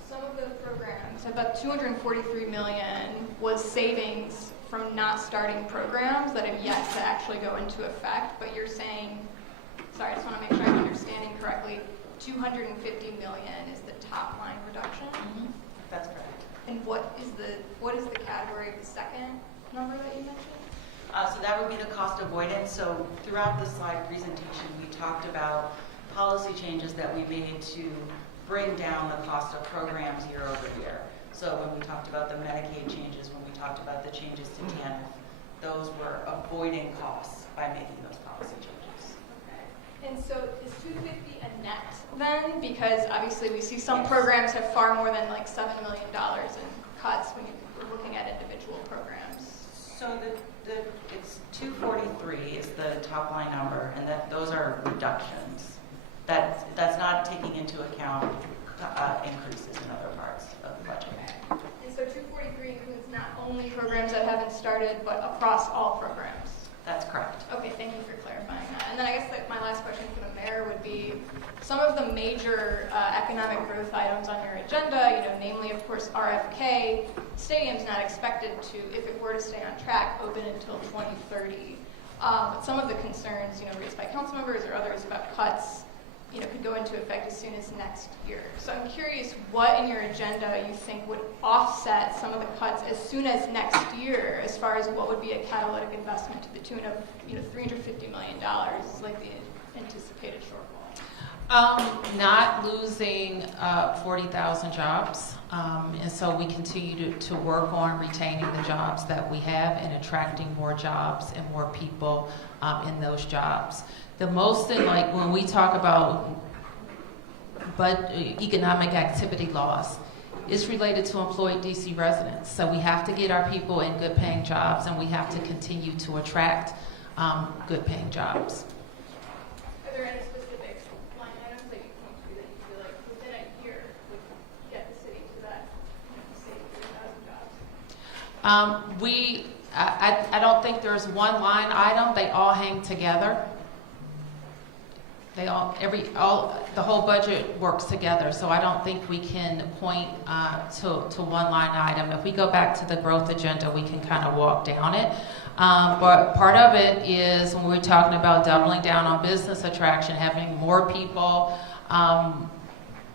some of those programs, about $243 million was savings from not starting programs that have yet to actually go into effect. But you're saying, sorry, I just want to make sure I'm understanding correctly, $250 million is the top line reduction? Mm-hmm. That's correct. And what is the category of the second number that you mentioned? So that would be the cost avoidance. So throughout the slide presentation, we talked about policy changes that we made to bring down the cost of programs year over year. So when we talked about the Medicaid changes, when we talked about the changes to TANF, those were avoiding costs by making those policy changes. Okay. And so is 250 a net then? Because obviously we see some programs have far more than like $7 million in cuts when we're looking at individual programs. So it's 243 is the top line number, and those are reductions. That's not taking into account increases in other parts of the budget. And so 243 includes not only programs that haven't started, but across all programs. That's correct. Okay, thank you for clarifying that. And then I guess my last question for the mayor would be some of the major economic growth items on your agenda, namely, of course, RFK. Stadium's not expected to, if it were to stay on track, open until 2030. But some of the concerns, raised by council members or others about cuts, could go into effect as soon as next year. So I'm curious what in your agenda you think would offset some of the cuts as soon as next year, as far as what would be a catalytic investment to the tune of $350 million, like the anticipated shortfall. Not losing 40,000 jobs, and so we continue to work on retaining the jobs that we have and attracting more jobs and more people in those jobs. The most thing, like when we talk about economic activity loss, is related to employed DC residents. So we have to get our people in good paying jobs, and we have to continue to attract good paying jobs. Are there any specific line items that you point to that you feel like within a year would get the city to that, say, 3,000 jobs? I don't think there's one line item. They all hang together. The whole budget works together, so I don't think we can point to one line item. If we go back to the growth agenda, we can kind of walk down it. But part of it is when we're talking about doubling down on business attraction, having more people,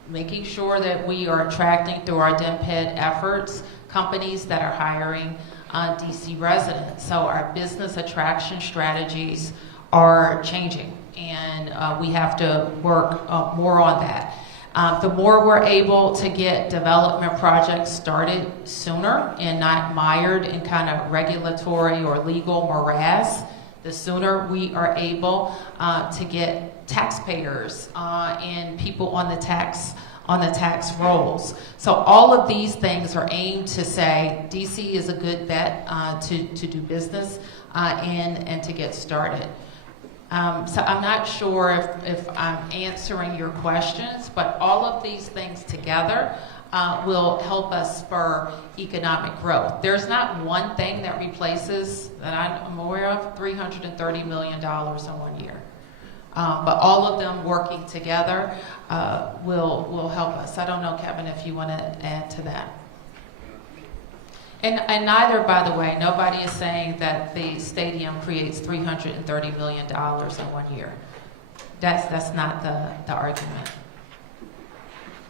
making sure that we are attracting through our DMPED efforts companies that are hiring DC residents. So our business attraction strategies are changing, and we have to work more on that. The more we're able to get development projects started sooner and not mired in kind of regulatory or legal morass, the sooner we are able to get taxpayers and people on the tax on the tax rolls. So all of these things are aimed to say DC is a good bet to do business and to get started. So I'm not sure if I'm answering your questions, but all of these things together will help us spur economic growth. There's not one thing that replaces, that I'm aware of, $330 million in 1 year. But all of them working together will help us. I don't know, Kevin, if you want to add to that. And neither, by the way, nobody is saying that the stadium creates $330 million in 1 year. That's not the argument.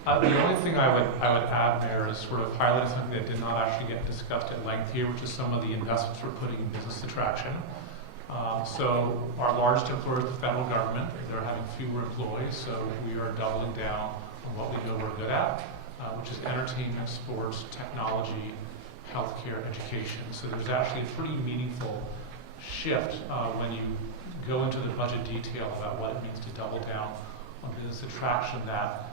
The only thing I would add, Mayor, is sort of highlight something that did not actually get discussed at length here, which is some of the investments we're putting in business attraction. So our largest employer is the federal government. They're having fewer employees, so we are doubling down on what we know we're good at, which is entertainment, sports, technology, healthcare, education. So there's actually a pretty meaningful shift when you go into the budget detail about what it means to double down on business attraction that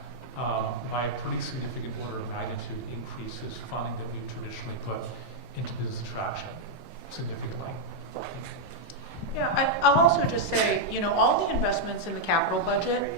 by a pretty significant order of magnitude increases funding that we've traditionally put into business attraction significantly. Yeah, I'll also just say, all the investments in the capital budget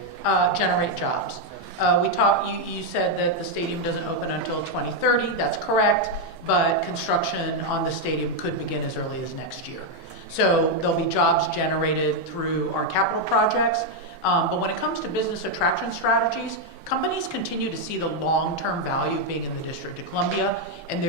generate jobs. You said that the stadium doesn't open until 2030. That's correct, but construction on the stadium could begin as early as next year. So there'll be jobs generated through our capital projects. But when it comes to business attraction strategies, companies continue to see the long-term value of being in the District of Columbia, and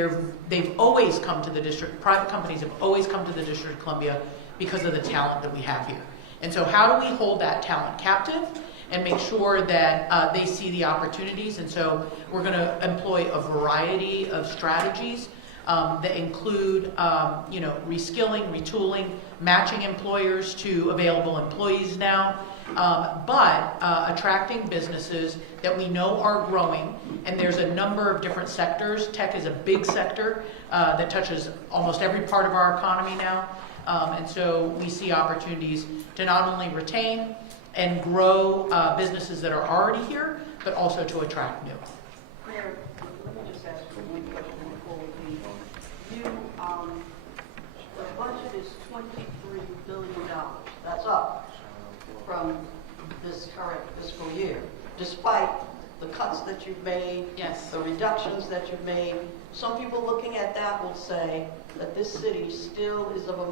they've always come to the district. Private companies have always come to the District of Columbia because of the talent that we have here. And so how do we hold that talent captive and make sure that they see the opportunities? And so we're going to employ a variety of strategies that include, reskilling, retooling, matching employers to available employees now, but attracting businesses that we know are growing. And there's a number of different sectors. Tech is a big sector that touches almost every part of our economy now. And so we see opportunities to not only retain and grow businesses that are already here, but also to attract new. Mayor, let me just ask you one question before we leave. The budget is $23 billion. That's up from this current fiscal year, despite the cuts that you've made, yes, the reductions that you've made. Some people looking at that will say that this city still is of a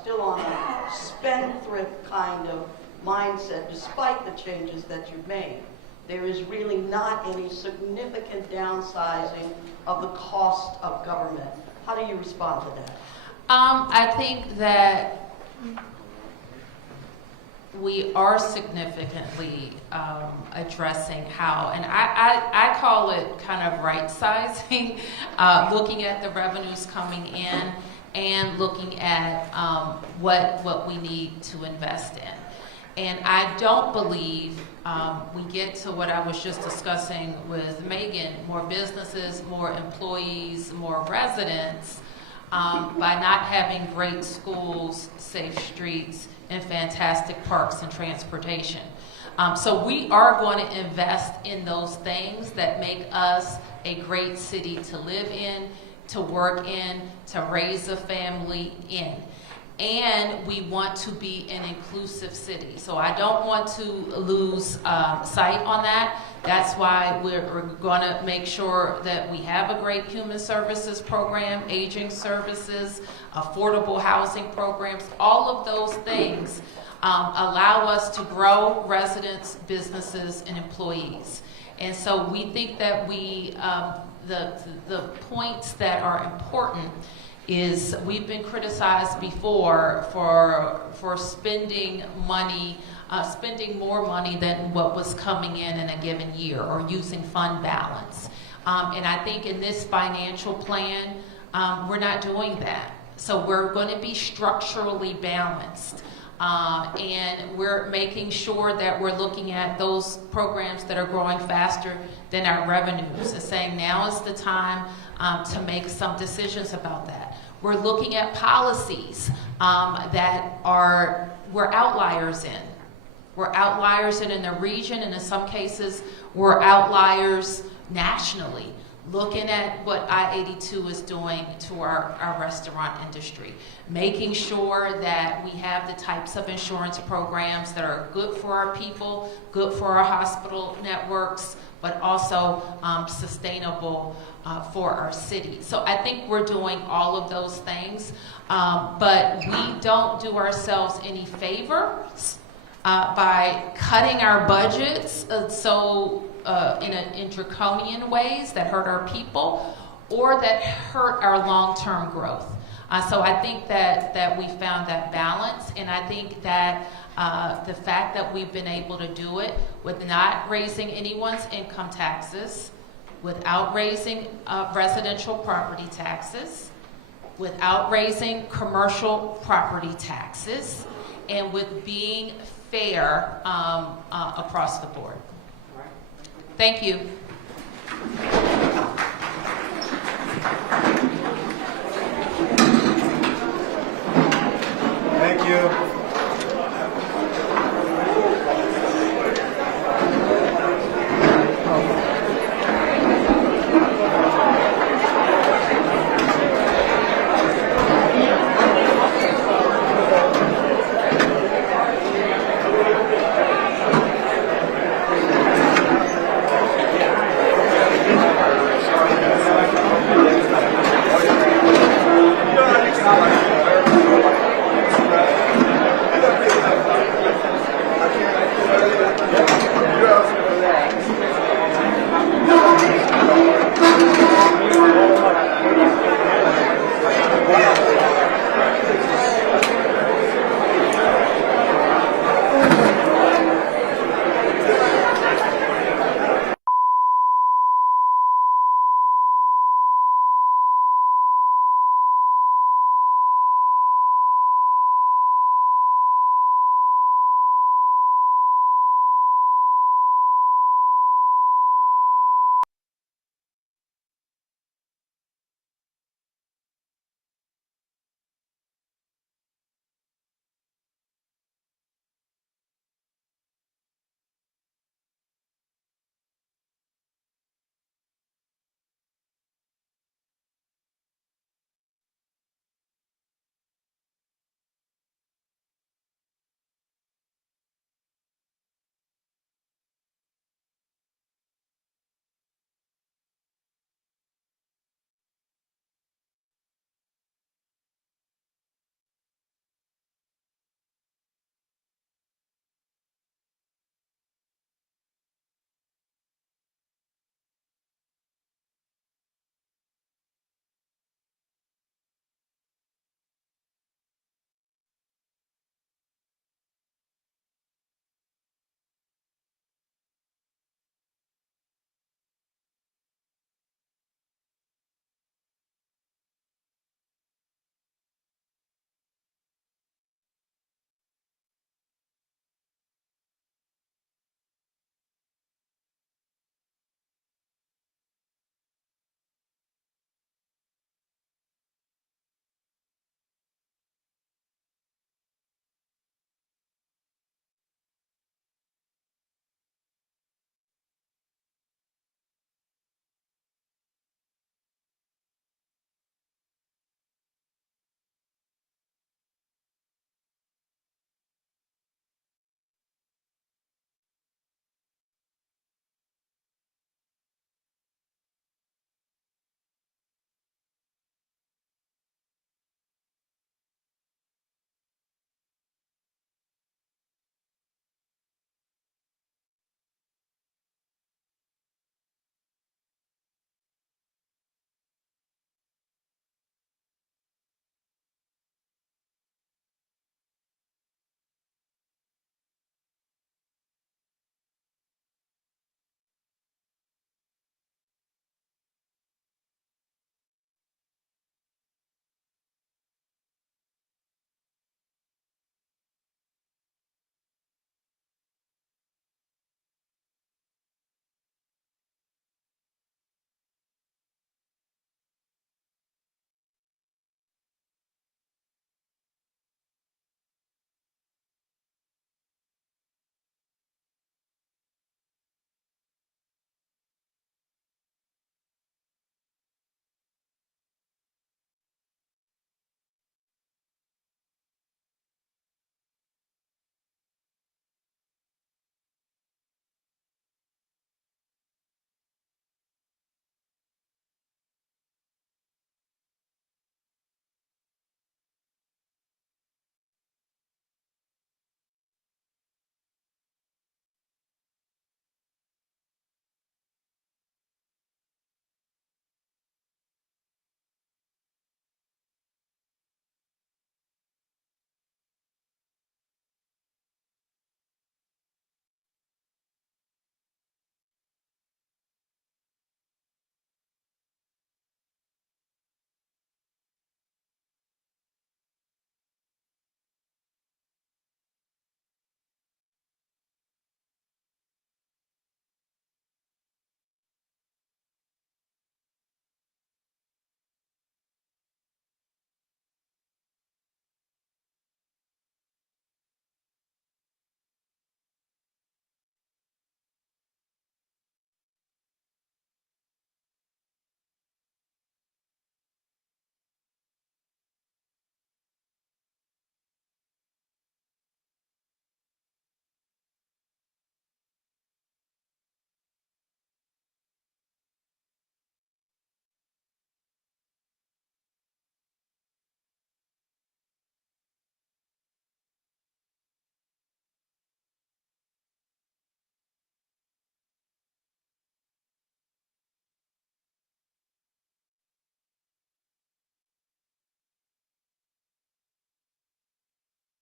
still on a spendthrift kind of mindset, despite the changes that you've made. There is really not any significant downsizing of the cost of government. How do you respond to that? I think that we are significantly addressing how, and I call it kind of right-sizing, looking at the revenues coming in and looking at what we need to invest in. And I don't believe we get to what I was just discussing with Megan, more businesses, more employees, more residents, by not having great schools, safe streets, and fantastic parks and transportation. So we are going to invest in those things that make us a great city to live in, to work in, to raise a family in. And we want to be an inclusive city. So I don't want to lose sight on that. That's why we're going to make sure that we have a great human services program, aging services, affordable housing programs. All of those things allow us to grow residents, businesses, and employees. And so we think that the points that are important is we've been criticized before for spending money, spending more money than what was coming in a given year, or using fund balance. And I think in this financial plan, we're not doing that. So we're going to be structurally balanced. And we're making sure that we're looking at those programs that are growing faster than our revenues and saying now is the time to make some decisions about that. We're looking at policies that we're outliers in. We're outliers in the region, and in some cases, we're outliers nationally, looking at what I-82 is doing to our restaurant industry, making sure that we have the types of insurance programs that are good for our people, good for our hospital networks, but also sustainable for our city. So I think we're doing all of those things, but we don't do ourselves any favors by cutting our budgets in draconian ways that hurt our people or that hurt our long-term growth. So I think that we found that balance, and I think that the fact that we've been able to do it with not raising anyone's income taxes, without raising residential property taxes, without raising commercial property taxes, and with being fair across the board. Thank you. Thank you.